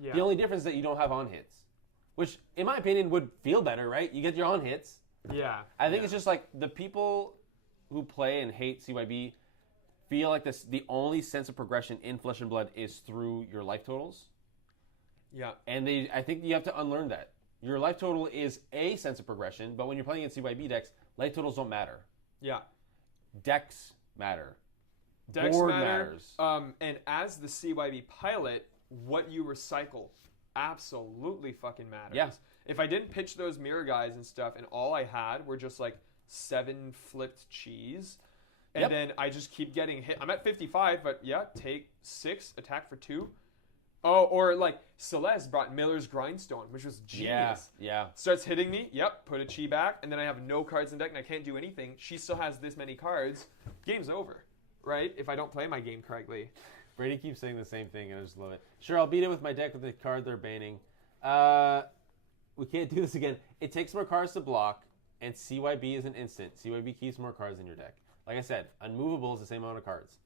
Yeah. The only difference is that you don't have on hits. Which, in my opinion, would feel better, right? You get your own hits. Yeah. I think it's just like the people who play and hate CYB feel like the only sense of progression in Flesh and Blood is through your life totals. Yeah. And I think you have to unlearn that. Your life total is a sense of progression, but when you're playing in CYB decks, life totals don't matter. Yeah. Decks matter. Decks Board matters. And as the CYB pilot, what you recycle absolutely fucking matters. Yeah. If I didn't pitch those Mirror Guys and stuff and all I had were just like 7 flipped cheese and then I just keep getting hit. I'm at 55, but take 6, attack for 2. Oh, or like Celeste brought Miller's Grindstone, which was genius. Yeah. Starts hitting me, put a chi back, and then I have no cards in deck and I can't do anything. She still has this many cards. Game's over, right? If I don't play my game correctly. Brady keeps saying the same thing, and I just love it. Sure, I'll beat it with my deck with the card they're banning. We can't do this again. It takes more cards to block, and CYB is an instant. CYB keeps more cards in your deck. Like I said, Unmovable is the same amount of cards.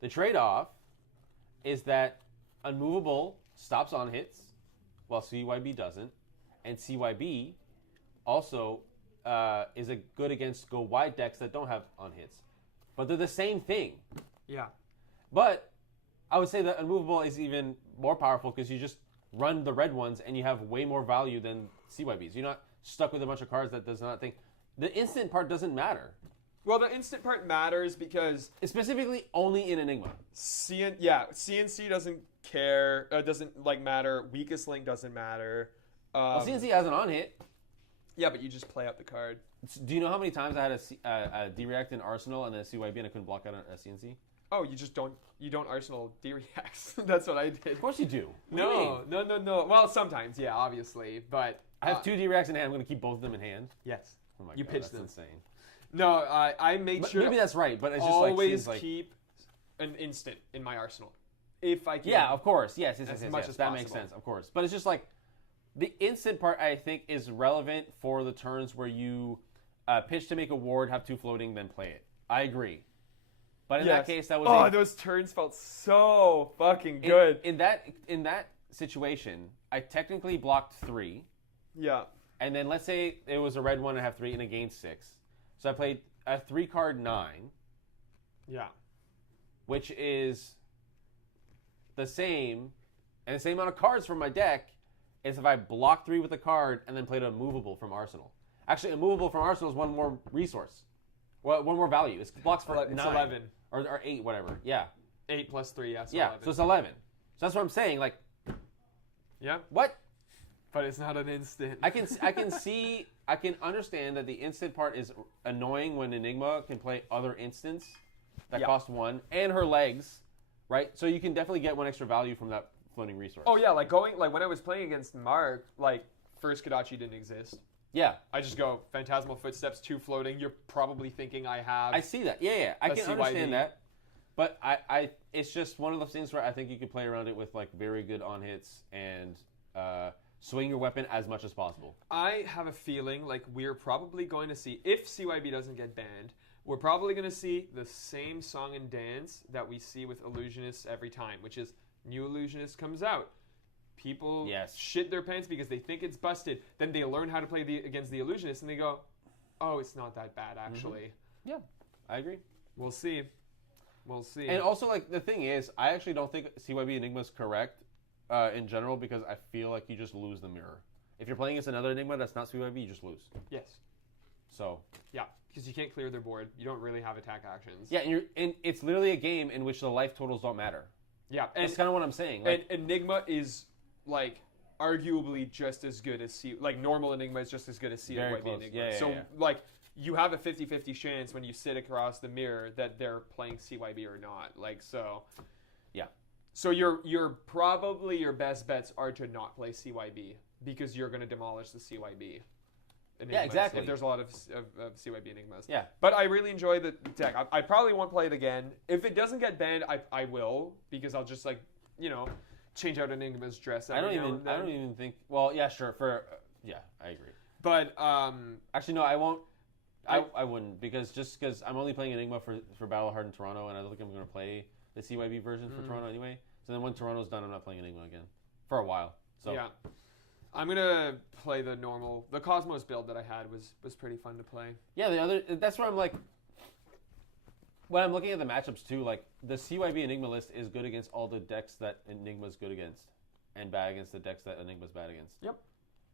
The trade-off is that Unmovable stops on hits, while CYB doesn't, and CYB also is good against go wide decks that don't have on hits. But they're the same thing. Yeah. But I would say that Unmovable is even more powerful because you just run the red ones and you have way more value than CYBs. You're not stuck with a bunch of cards that does not think. The instant part doesn't matter. Well, the instant part matters because... It's specifically only in Enigma. CNC doesn't care, doesn't matter. Weakest Link doesn't matter. Well, CNC has an on-hit. Yeah, but you just play out the card. Do you know how many times I had a D-React in Arsenal and a CYB and I couldn't block out a CNC? Oh, you don't Arsenal D-Reacts. That's what I did. Of course you do. No. Well, sometimes, yeah, obviously, but... I have 2 D-Reacts in hand. I'm going to keep both of them in hand. Yes. Oh my God, pitch them. That's insane. No, I made sure... Maybe that's right, but it's just always keep an instant in my arsenal. If I can. Yeah, of course. Yes. As much as that possible. Makes sense, of course. But it's just like... The instant part, I think, is relevant for the turns where you pitch to make a ward, have 2 floating, then play it. I agree. But in that case, that was... those turns felt so fucking good. In that situation, I technically blocked 3. Yeah. And then let's say it was a red one, I have 3, and I gained 6. So I played a 3-card 9. Yeah. which is the same, and the same amount of cards from my deck is if I block 3 with a card and then played a movable from Arsenal. Actually, a movable from Arsenal is 1 more resource. Well, 1 more value. It blocks for 9. 11. Or 8, whatever. Yeah. 8 plus 3, yeah. So yeah, 11. so it's 11. So that's what I'm saying. Like, yeah. What? But it's not an instant. I can understand that the instant part is annoying when Enigma can play other instants that cost 1 and her legs, right? So you can definitely get 1 extra value from that floating resource. Oh yeah, like when I was playing against Mark, like first Kodachi didn't exist. Yeah. I just go Phantasmal Footsteps, 2 floating. You're probably thinking I have. I see that. Yeah. I can understand that. But it's just one of those things where I think you could play around it with like very good on hits and swing your weapon as much as possible. I have a feeling like we're probably going to see, if CYB doesn't get banned, we're probably going to see the same song and dance that we see with Illusionists every time, which is new Illusionist comes out. People shit their pants because they think it's busted. Then they learn how to play against the Illusionist and they go, oh, it's not that bad actually. Mm-hmm. Yeah, I agree. We'll see. We'll see. And also, like, the thing is, I actually don't think CYB Enigma is correct in general because I feel like you just lose the mirror. If you're playing against another Enigma that's not CYB, you just lose. Yes. So. Yeah, because you can't clear their board. You don't really have attack actions. Yeah, and it's literally a game in which the life totals don't matter. Yeah. That's kind of what I'm saying. Like, and Enigma is, like, arguably just as good as normal Enigma is just as good as CYB Enigma. Yeah, like, you have a 50-50 chance when you sit across the mirror that they're playing CYB or not. Like, so. Yeah. So you're probably your best bets are to not play CYB because you're going to demolish the CYB Enigmas. Yeah, exactly. If there's a lot of CYB Enigmas. Yeah. But I really enjoy the deck. I probably won't play it again. If it doesn't get banned, I will because I'll just, like, change out Enigma's dress. I don't even think. Well, yeah, sure. Yeah, I agree. But actually, no, I won't. I wouldn't because I'm only playing Enigma for Battle Hard in Toronto, and I don't think I'm going to play the CYB version for Toronto anyway. So then when Toronto's done, I'm not playing Enigma again for a while. So yeah, I'm gonna play the Cosmos build that I had was pretty fun to play. Yeah, that's where I'm like. When I'm looking at the matchups too, like the CYB Enigma list is good against all the decks that Enigma's good against, and bad against the decks that Enigma's bad against. Yep.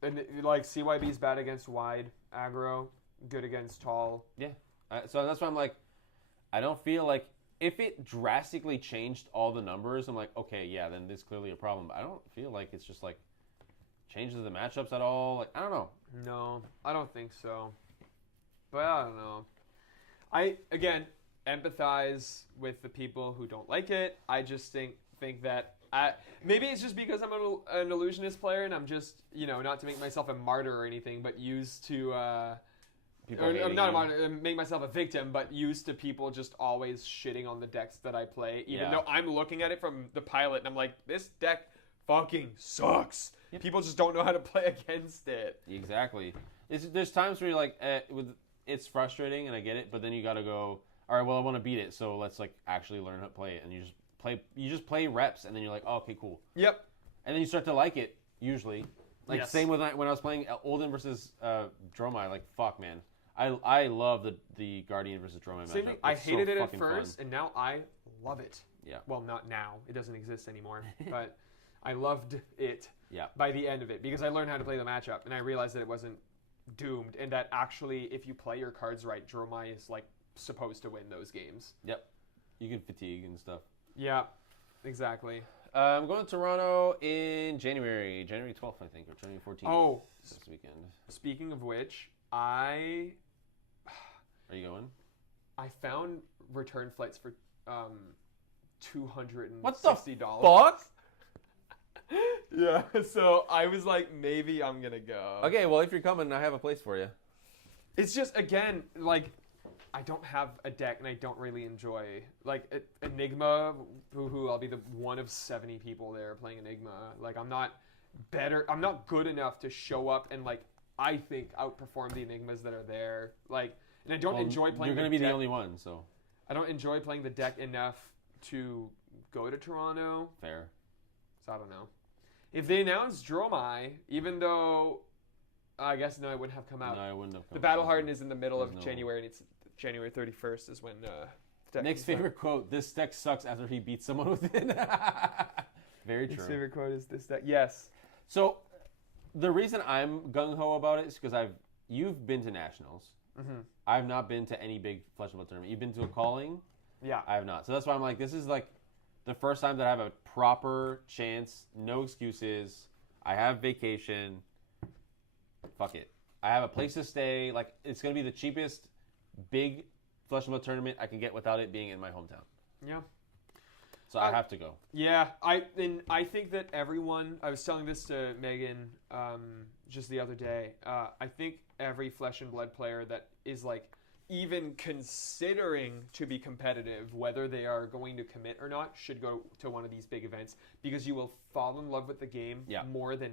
And like CYB's bad against wide aggro, good against tall. Yeah. So that's why I'm like, I don't feel like if it drastically changed all the numbers, I'm like, okay, yeah, then there's clearly a problem. But I don't feel like it's just like changes the matchups at all. Like I don't know. No, I don't think so. But I don't know. I again empathize with the people who don't like it. I just think that maybe it's just because I'm an illusionist player and I'm just not to make myself a martyr or anything, but used to. I'm not a martyr, make myself a victim, but used to people just always shitting on the decks that I play, even though I'm looking at it from the pilot and I'm like, this deck fucking sucks. Yep. People just don't know how to play against it. Exactly. There's times where you're like, it's frustrating and I get it, but then you got to go, all right, well, I want to beat it, so let's like actually learn how to play it, and you just play reps, and then you're like, oh, okay, cool. Yep. And then you start to like it usually. Like same with when I was playing Olden versus Dromai. Like fuck, man. I love the Guardian versus Dromai matchup. I hated it at first, and now I love it. Yeah. Well, not now. It doesn't exist anymore. But I loved it. Yeah. By the end of it, because I learned how to play the matchup, and I realized that it wasn't doomed, and that actually, if you play your cards right, Dromai is like supposed to win those games. Yep. You can fatigue and stuff. Yeah. Exactly. I'm going to Toronto in January 12th, I think, or January 14th. Oh, this weekend. Speaking of which, Are you going? I found return flights for $260. What the fuck? Yeah, so I was like, maybe I'm gonna go. Okay, well, if you're coming, I have a place for you. It's just, again, like, I don't have a deck, and I don't really enjoy, like, Enigma, boo-hoo, I'll be the one of 70 people there playing Enigma. Like, I'm not good enough to show up and, like, I think outperform the Enigmas that are there. Like, and I don't enjoy playing. You're going to be the only one, so. I don't enjoy playing the deck enough to go to Toronto. Fair. So I don't know. If they announced Dromai, even though I guess it wouldn't have come out. No, it wouldn't have come out. The Battle Hardened is in the middle of January, and it's January 31st is when Nick's favorite quote: "This deck sucks" after he beats someone with it. Very true. His favorite quote is this deck. Yes. So, the reason I'm gung ho about it is because you've been to nationals. Mm-hmm. I've not been to any big Flesh and Blood tournament. You've been to a calling. Yeah. I have not. So that's why I'm like, this is like the first time that I have a proper chance. No excuses. I have vacation. Fuck it. I have a place to stay. Like, it's gonna be the cheapest big Flesh and Blood tournament I can get without it being in my hometown. Yeah. So I have to go. Yeah, I think that everyone. I was telling this to Megan just the other day. I think every Flesh and Blood player that is like even considering to be competitive, whether they are going to commit or not, should go to one of these big events because you will fall in love with the game more than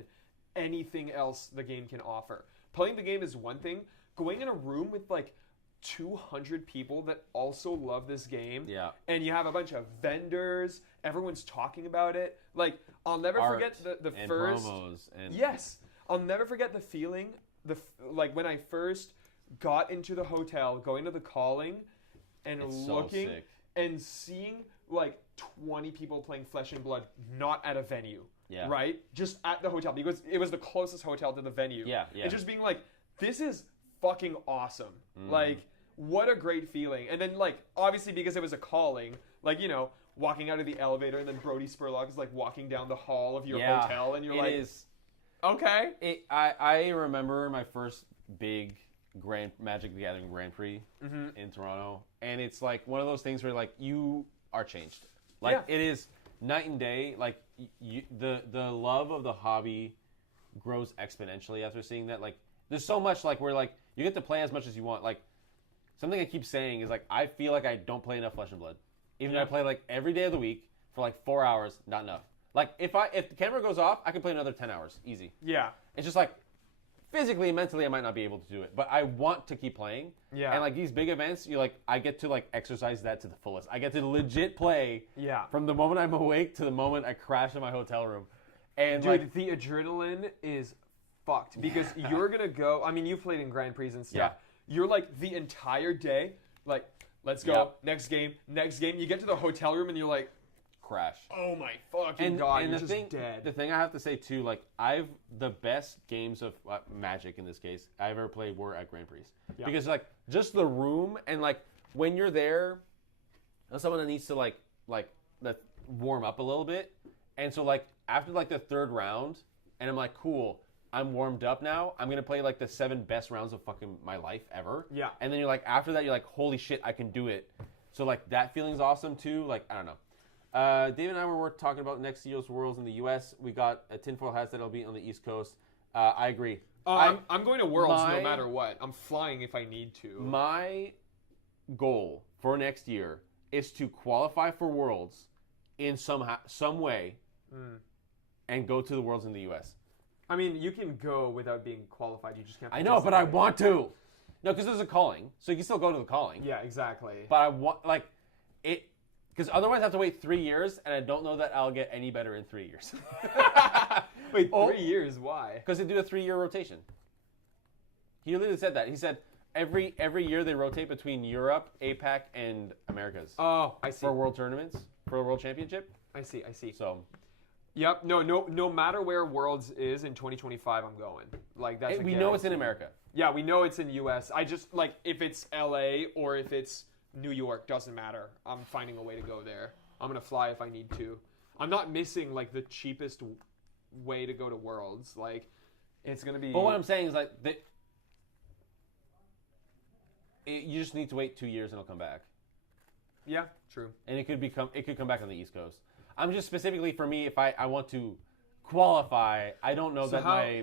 anything else the game can offer. Playing the game is one thing. Going in a room with like 200 people that also love this game, and you have a bunch of vendors, everyone's talking about it. Like, I'll never forget the and first promos and yes, I'll never forget the feeling like when I first got into the hotel, going to the calling, and looking and seeing like 20 people playing Flesh and Blood, not at a venue, right? Just at the hotel because it was the closest hotel to the venue. And just being like, this is fucking awesome. Like, what a great feeling. And then, like, obviously because it was a calling, like, you know, walking out of the elevator and then Brody Spurlock is like walking down the hall of your hotel and you're like, okay. I remember my first big Magic the Gathering Grand Prix in Toronto, and it's like one of those things where like you are changed. Like it is night and day. Like the love of the hobby grows exponentially after seeing that. Like there's so much like where like you get to play as much as you want. Like something I keep saying is like I feel like I don't play enough Flesh and Blood. Even though I play like every day of the week for like 4 hours, not enough. Like if the camera goes off, I can play another 10 hours easy. Yeah. It's just like physically and mentally I might not be able to do it, but I want to keep playing. Yeah. And like these big events, I get to like exercise that to the fullest. I get to legit play from the moment I'm awake to the moment I crash in my hotel room. And dude, like the adrenaline is fucked because you're gonna go. I mean, you've played in Grand Prix and stuff. Yeah. You're like the entire day, like, let's go, next game. You get to the hotel room and you're like, crash. Oh my fucking god, you're just dead. The thing I have to say too, like, the best games of Magic in this case I've ever played were at Grand Prix. Yeah. Because like just the room and like when you're there, there's someone that needs to like that warm up a little bit. And so like after like the third round, and I'm like, cool, I'm warmed up now. I'm going to play like the 7 best rounds of fucking my life ever. Yeah. And then you're like, after that, you're like, holy shit, I can do it. So like that feeling's awesome too. Like, I don't know. David and I were talking about next year's Worlds in the U.S. We got a tinfoil hat that'll be on the East Coast. I agree. I'm going to Worlds no matter what. I'm flying if I need to. My goal for next year is to qualify for Worlds in some way and go to the Worlds in the U.S. I mean, you can go without being qualified. You just can't. I know, but I want to. No, because there's a calling, so you can still go to the calling. Yeah, exactly. But I want it because otherwise I have to wait 3 years, and I don't know that I'll get any better in 3 years. Wait, 3 years? Why? Because they do a 3-year rotation. He literally said that. He said every year they rotate between Europe, APAC, and Americas. Oh, I see. For world tournaments, for a world championship. I see. So. Yep. No matter where Worlds is in 2025, I'm going. Like that's. We know it's in America. Yeah, we know it's in U.S. I just like if it's L.A. or if it's New York, doesn't matter. I'm finding a way to go there. I'm gonna fly if I need to. I'm not missing like the cheapest way to go to Worlds. Like it's gonna be. But what I'm saying is like you just need to wait 2 years and it'll come back. Yeah, true. And it could come back on the East Coast. I'm just specifically for me, if I want to qualify, I don't know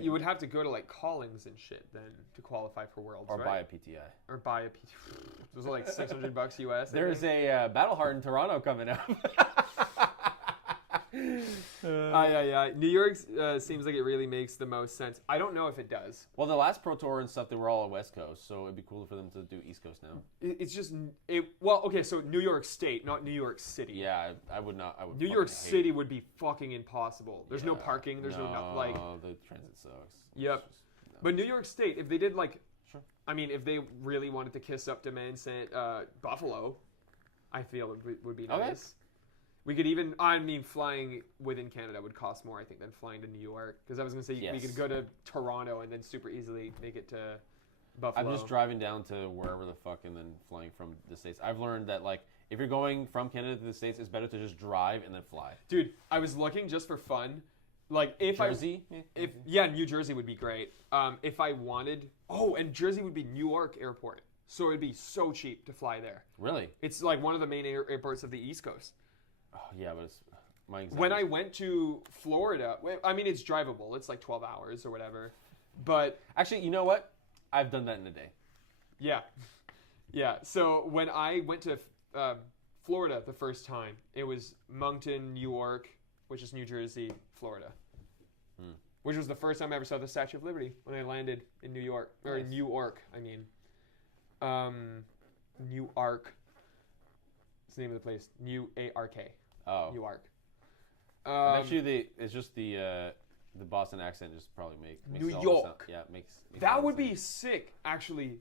you would have to go to like callings and shit then to qualify for Worlds, or right? buy a PTI. Or buy a PTI. Those are like $600 US. There's a Battle Heart in Toronto coming up. New York seems like it really makes the most sense. I don't know if it does. Well, the last Pro Tour and stuff, they were all on West Coast, so it'd be cool for them to do East Coast now. It's just okay, so New York State, not New York City. Yeah, I would not. I would. New York City would be fucking impossible. There's no parking. There's no like. The transit sucks. Yep. But New York State, if they did like, I mean, if they really wanted to kiss up to Buffalo. I feel would be nice. We could even, flying within Canada would cost more, I think, than flying to New York. Because I was going to say we could go to Toronto and then super easily make it to Buffalo. I'm just driving down to wherever the fuck and then flying from the States. I've learned that, like, if you're going from Canada to the States, it's better to just drive and then fly. Dude, I was looking just for fun. Like, Jersey? New Jersey would be great. If I wanted... Oh, and Jersey would be Newark Airport. So it'd be so cheap to fly there. Really? It's like one of the main airports of the East Coast. Oh, yeah, but it's... When I went to Florida... I mean, it's drivable. It's like 12 hours or whatever. But... Actually, you know what? I've done that in a day. Yeah. Yeah. So when I went to Florida the first time, it was Moncton, New York, which is New Jersey, Florida. Which was the first time I ever saw the Statue of Liberty when I landed in New York. Or Nice. Newark, I mean. Newark. It's the name of the place. Newark. Oh. Newark. Actually, it's just the Boston accent just probably makes New it all York. sound, yeah, makes that would be sick, actually.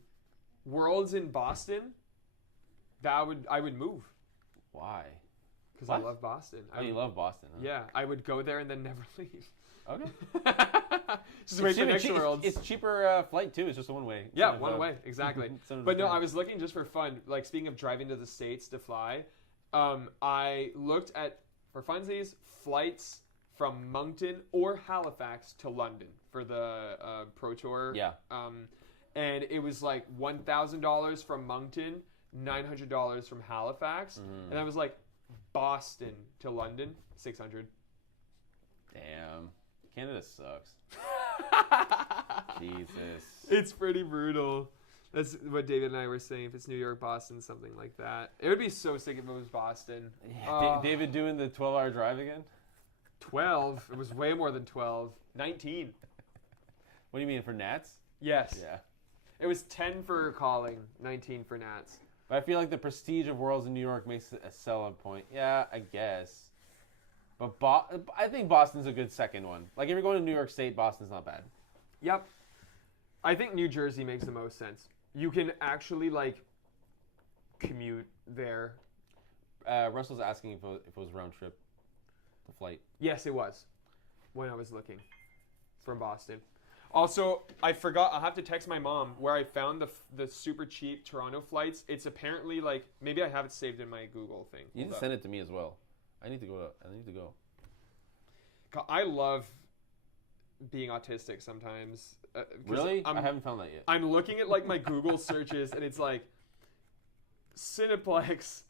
Worlds in Boston. I would move. Why? Because I love Boston. You love Boston, huh? Yeah, I would go there and then never leave. Okay. Just wait for next Worlds. It's cheaper flight, too. It's just a one-way. Yeah, one way, exactly. But no, I was looking just for fun. Like, speaking of driving to the States to fly, I looked at, for funsies, flights from Moncton or Halifax to London for the Pro Tour. Yeah. And it was like $1,000 from Moncton, $900 from Halifax. And I was like, Boston to London, $600. Damn. Canada sucks. Jesus. It's pretty brutal. That's what David and I were saying. If it's New York, Boston, something like that. It would be so sick if it was Boston. Yeah, David doing the 12-hour drive again? 12? It was way more than 12. 19. What do you mean, for Nats? Yes. Yeah. It was 10 for calling, 19 for Nats. But I feel like the prestige of Worlds in New York makes it a selling point. Yeah, I guess. But I think Boston's a good second one. Like, if you're going to New York State, Boston's not bad. Yep. I think New Jersey makes the most sense. You can actually, like, commute there. Russell's asking if it was round trip, the flight. Yes, it was, when I was looking from Boston. Also, I forgot, I'll have to text my mom where I found the super cheap Toronto flights. It's apparently, like, maybe I have it saved in my Google thing. You can send it to me as well. I need to go. I love being autistic sometimes. Really? I haven't found that yet. I'm looking at like my Google searches and it's like Cineplex,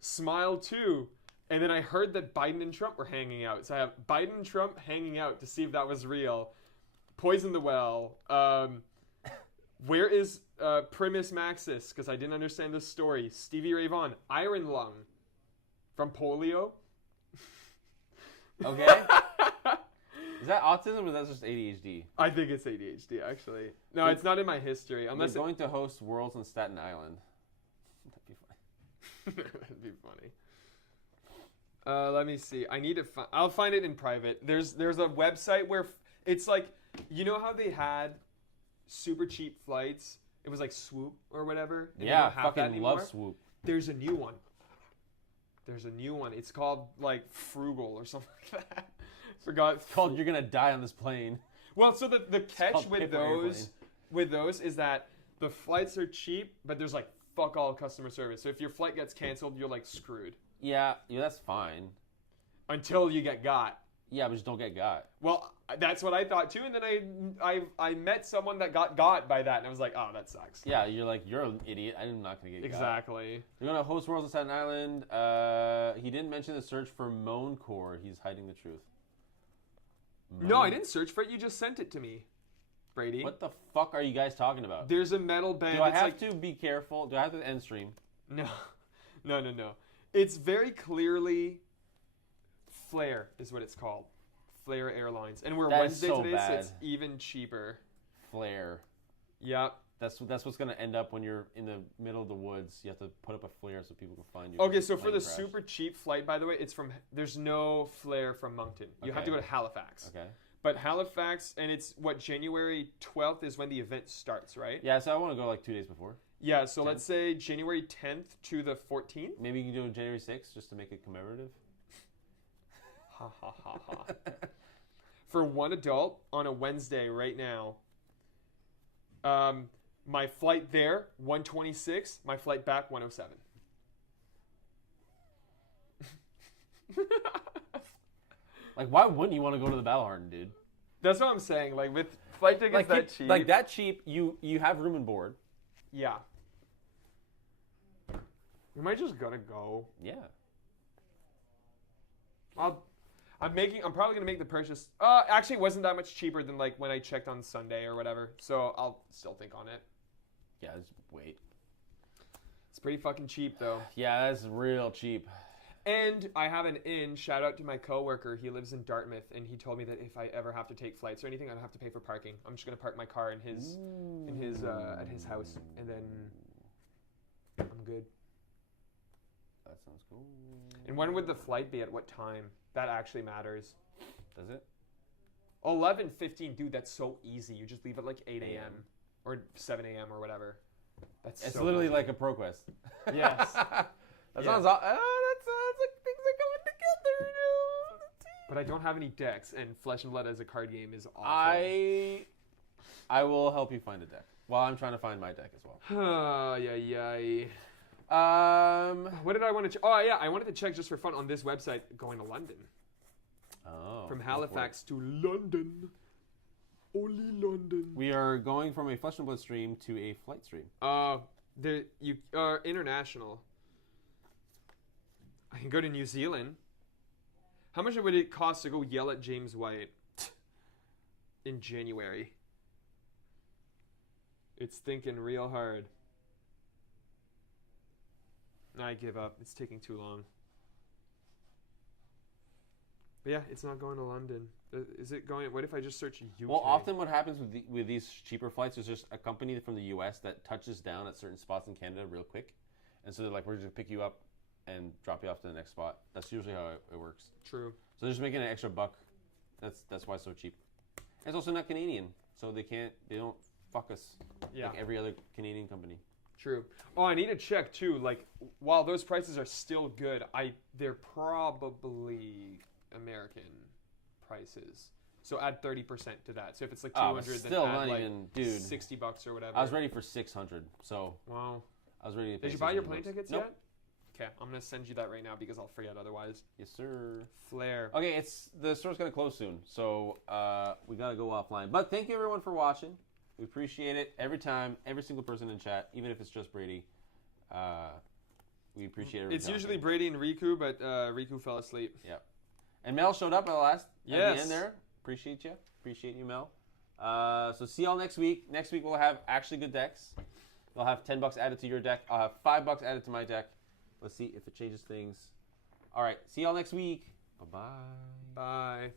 Smile 2. And then I heard that Biden and Trump were hanging out. So I have Biden and Trump hanging out to see if that was real. Poison the Well. Where is Primus Maxis? Because I didn't understand this story. Stevie Ray Vaughan. Iron Lung. From polio. Okay. Is that autism or is that just ADHD? I think it's ADHD, actually. No, it's not in my history. Unless they're going to host Worlds on Staten Island. That'd be funny. That'd be funny. Let me see. I need to I'll find it in private. There's a website where it's like, you know how they had super cheap flights? It was like Swoop or whatever. Yeah, I fucking love Swoop. There's a new one. It's called like Frugal or something like that. Forgot. It's called You're Gonna Die on This Plane. Well, so the catch with those is that the flights are cheap, but there's like fuck all customer service. So if your flight gets canceled, you're like screwed. Yeah, that's fine. Until you get got. Yeah, but just don't get got. Well, that's what I thought too, and then I met someone that got by that, and I was like, oh, that sucks. Yeah, you're like, you're an idiot. I'm not going to get got. Exactly. You're going to host Worlds on Staten Island. He didn't mention the search for Moancore. He's hiding the truth. No, I didn't search for it. You just sent it to me, Brady. What the fuck are you guys talking about? There's a metal band. Do I have to be careful? Do I have to end stream? No. It's very clearly Flair is what it's called. Flair Airlines. And we're Wednesday today, so it's even cheaper. Flair. Yep. That's what's going to end up when you're in the middle of the woods. You have to put up a flare so people can find you. Okay, so for the super cheap flight, by the way, there's no Flair from Moncton. You have to go to Halifax. Okay. But Halifax, and it's what, January 12th is when the event starts, right? Yeah, so I want to go like 2 days before. Yeah, so 10th. Let's say January 10th to the 14th. Maybe you can do it January 6th just to make it commemorative. Ha ha ha ha. For one adult on a Wednesday right now, my flight there, 126. My flight back, 107. Like, why wouldn't you want to go to the Battle Hardened, dude? That's what I'm saying. Like, with flight tickets that cheap. Like, that cheap, you have room and board. Yeah. We might just gotta go. Yeah. I'm probably gonna make the purchase. Actually, it wasn't that much cheaper than like when I checked on Sunday or whatever. So I'll still think on it. Yeah, just wait. It's pretty fucking cheap though. Yeah, that's real cheap. And I have an in. Shout out to my coworker. He lives in Dartmouth, and he told me that if I ever have to take flights or anything, I don't have to pay for parking. I'm just gonna park my car at his house, and then I'm good. That sounds cool. And when would the flight be? At what time? That actually matters. Does it? 11:15, dude. That's so easy. You just leave at like 8 a.m. or 7 a.m. or whatever. It's so literally easy. Like a ProQuest. Yes. That sounds. That's like things are coming together. But I don't have any decks, and Flesh and Blood as a card game is awful. I will help you find a deck while I'm trying to find my deck as well. Yeah. What did I want to? Oh yeah, I wanted to check just for fun on this website going to London. Oh. From Halifax to London. Only London. We are going from a Flesh and Blood stream to a flight stream. You are international. I can go to New Zealand. How much would it cost to go yell at James White in January? It's thinking real hard. I give up. It's taking too long. But yeah, it's not going to London. Is it going? What if I just search UK? Well, often what happens with these cheaper flights is just a company from the US that touches down at certain spots in Canada real quick. And so they're like, we're just going to pick you up and drop you off to the next spot. That's usually how it works. True. So they're just making an extra buck. That's why it's so cheap. And it's also not Canadian, so they don't fuck us like every other Canadian company. True. Oh, I need to check too. Like, while those prices are still good, they're probably American prices. So add 30% to that. So if it's like 200, then still add not like even, dude, $60 or whatever. I was ready for 600. So wow. I was ready to pay. Did you buy your plane tickets yet? Okay, I'm gonna send you that right now because I'll forget otherwise. Yes, sir. Flair. Okay, the store's gonna close soon, so we gotta go offline. But thank you everyone for watching. We appreciate it every time, every single person in chat, even if it's just Brady. We appreciate it. It's usually Brady and Riku, but Riku fell asleep. Yep. And Mel showed up at the end there. Appreciate you. Appreciate you, Mel. So see y'all next week. Next week we'll have actually good decks. They'll have $10 added to your deck. I'll have $5 added to my deck. Let's see if it changes things. All right. See y'all next week. Bye-bye. Bye.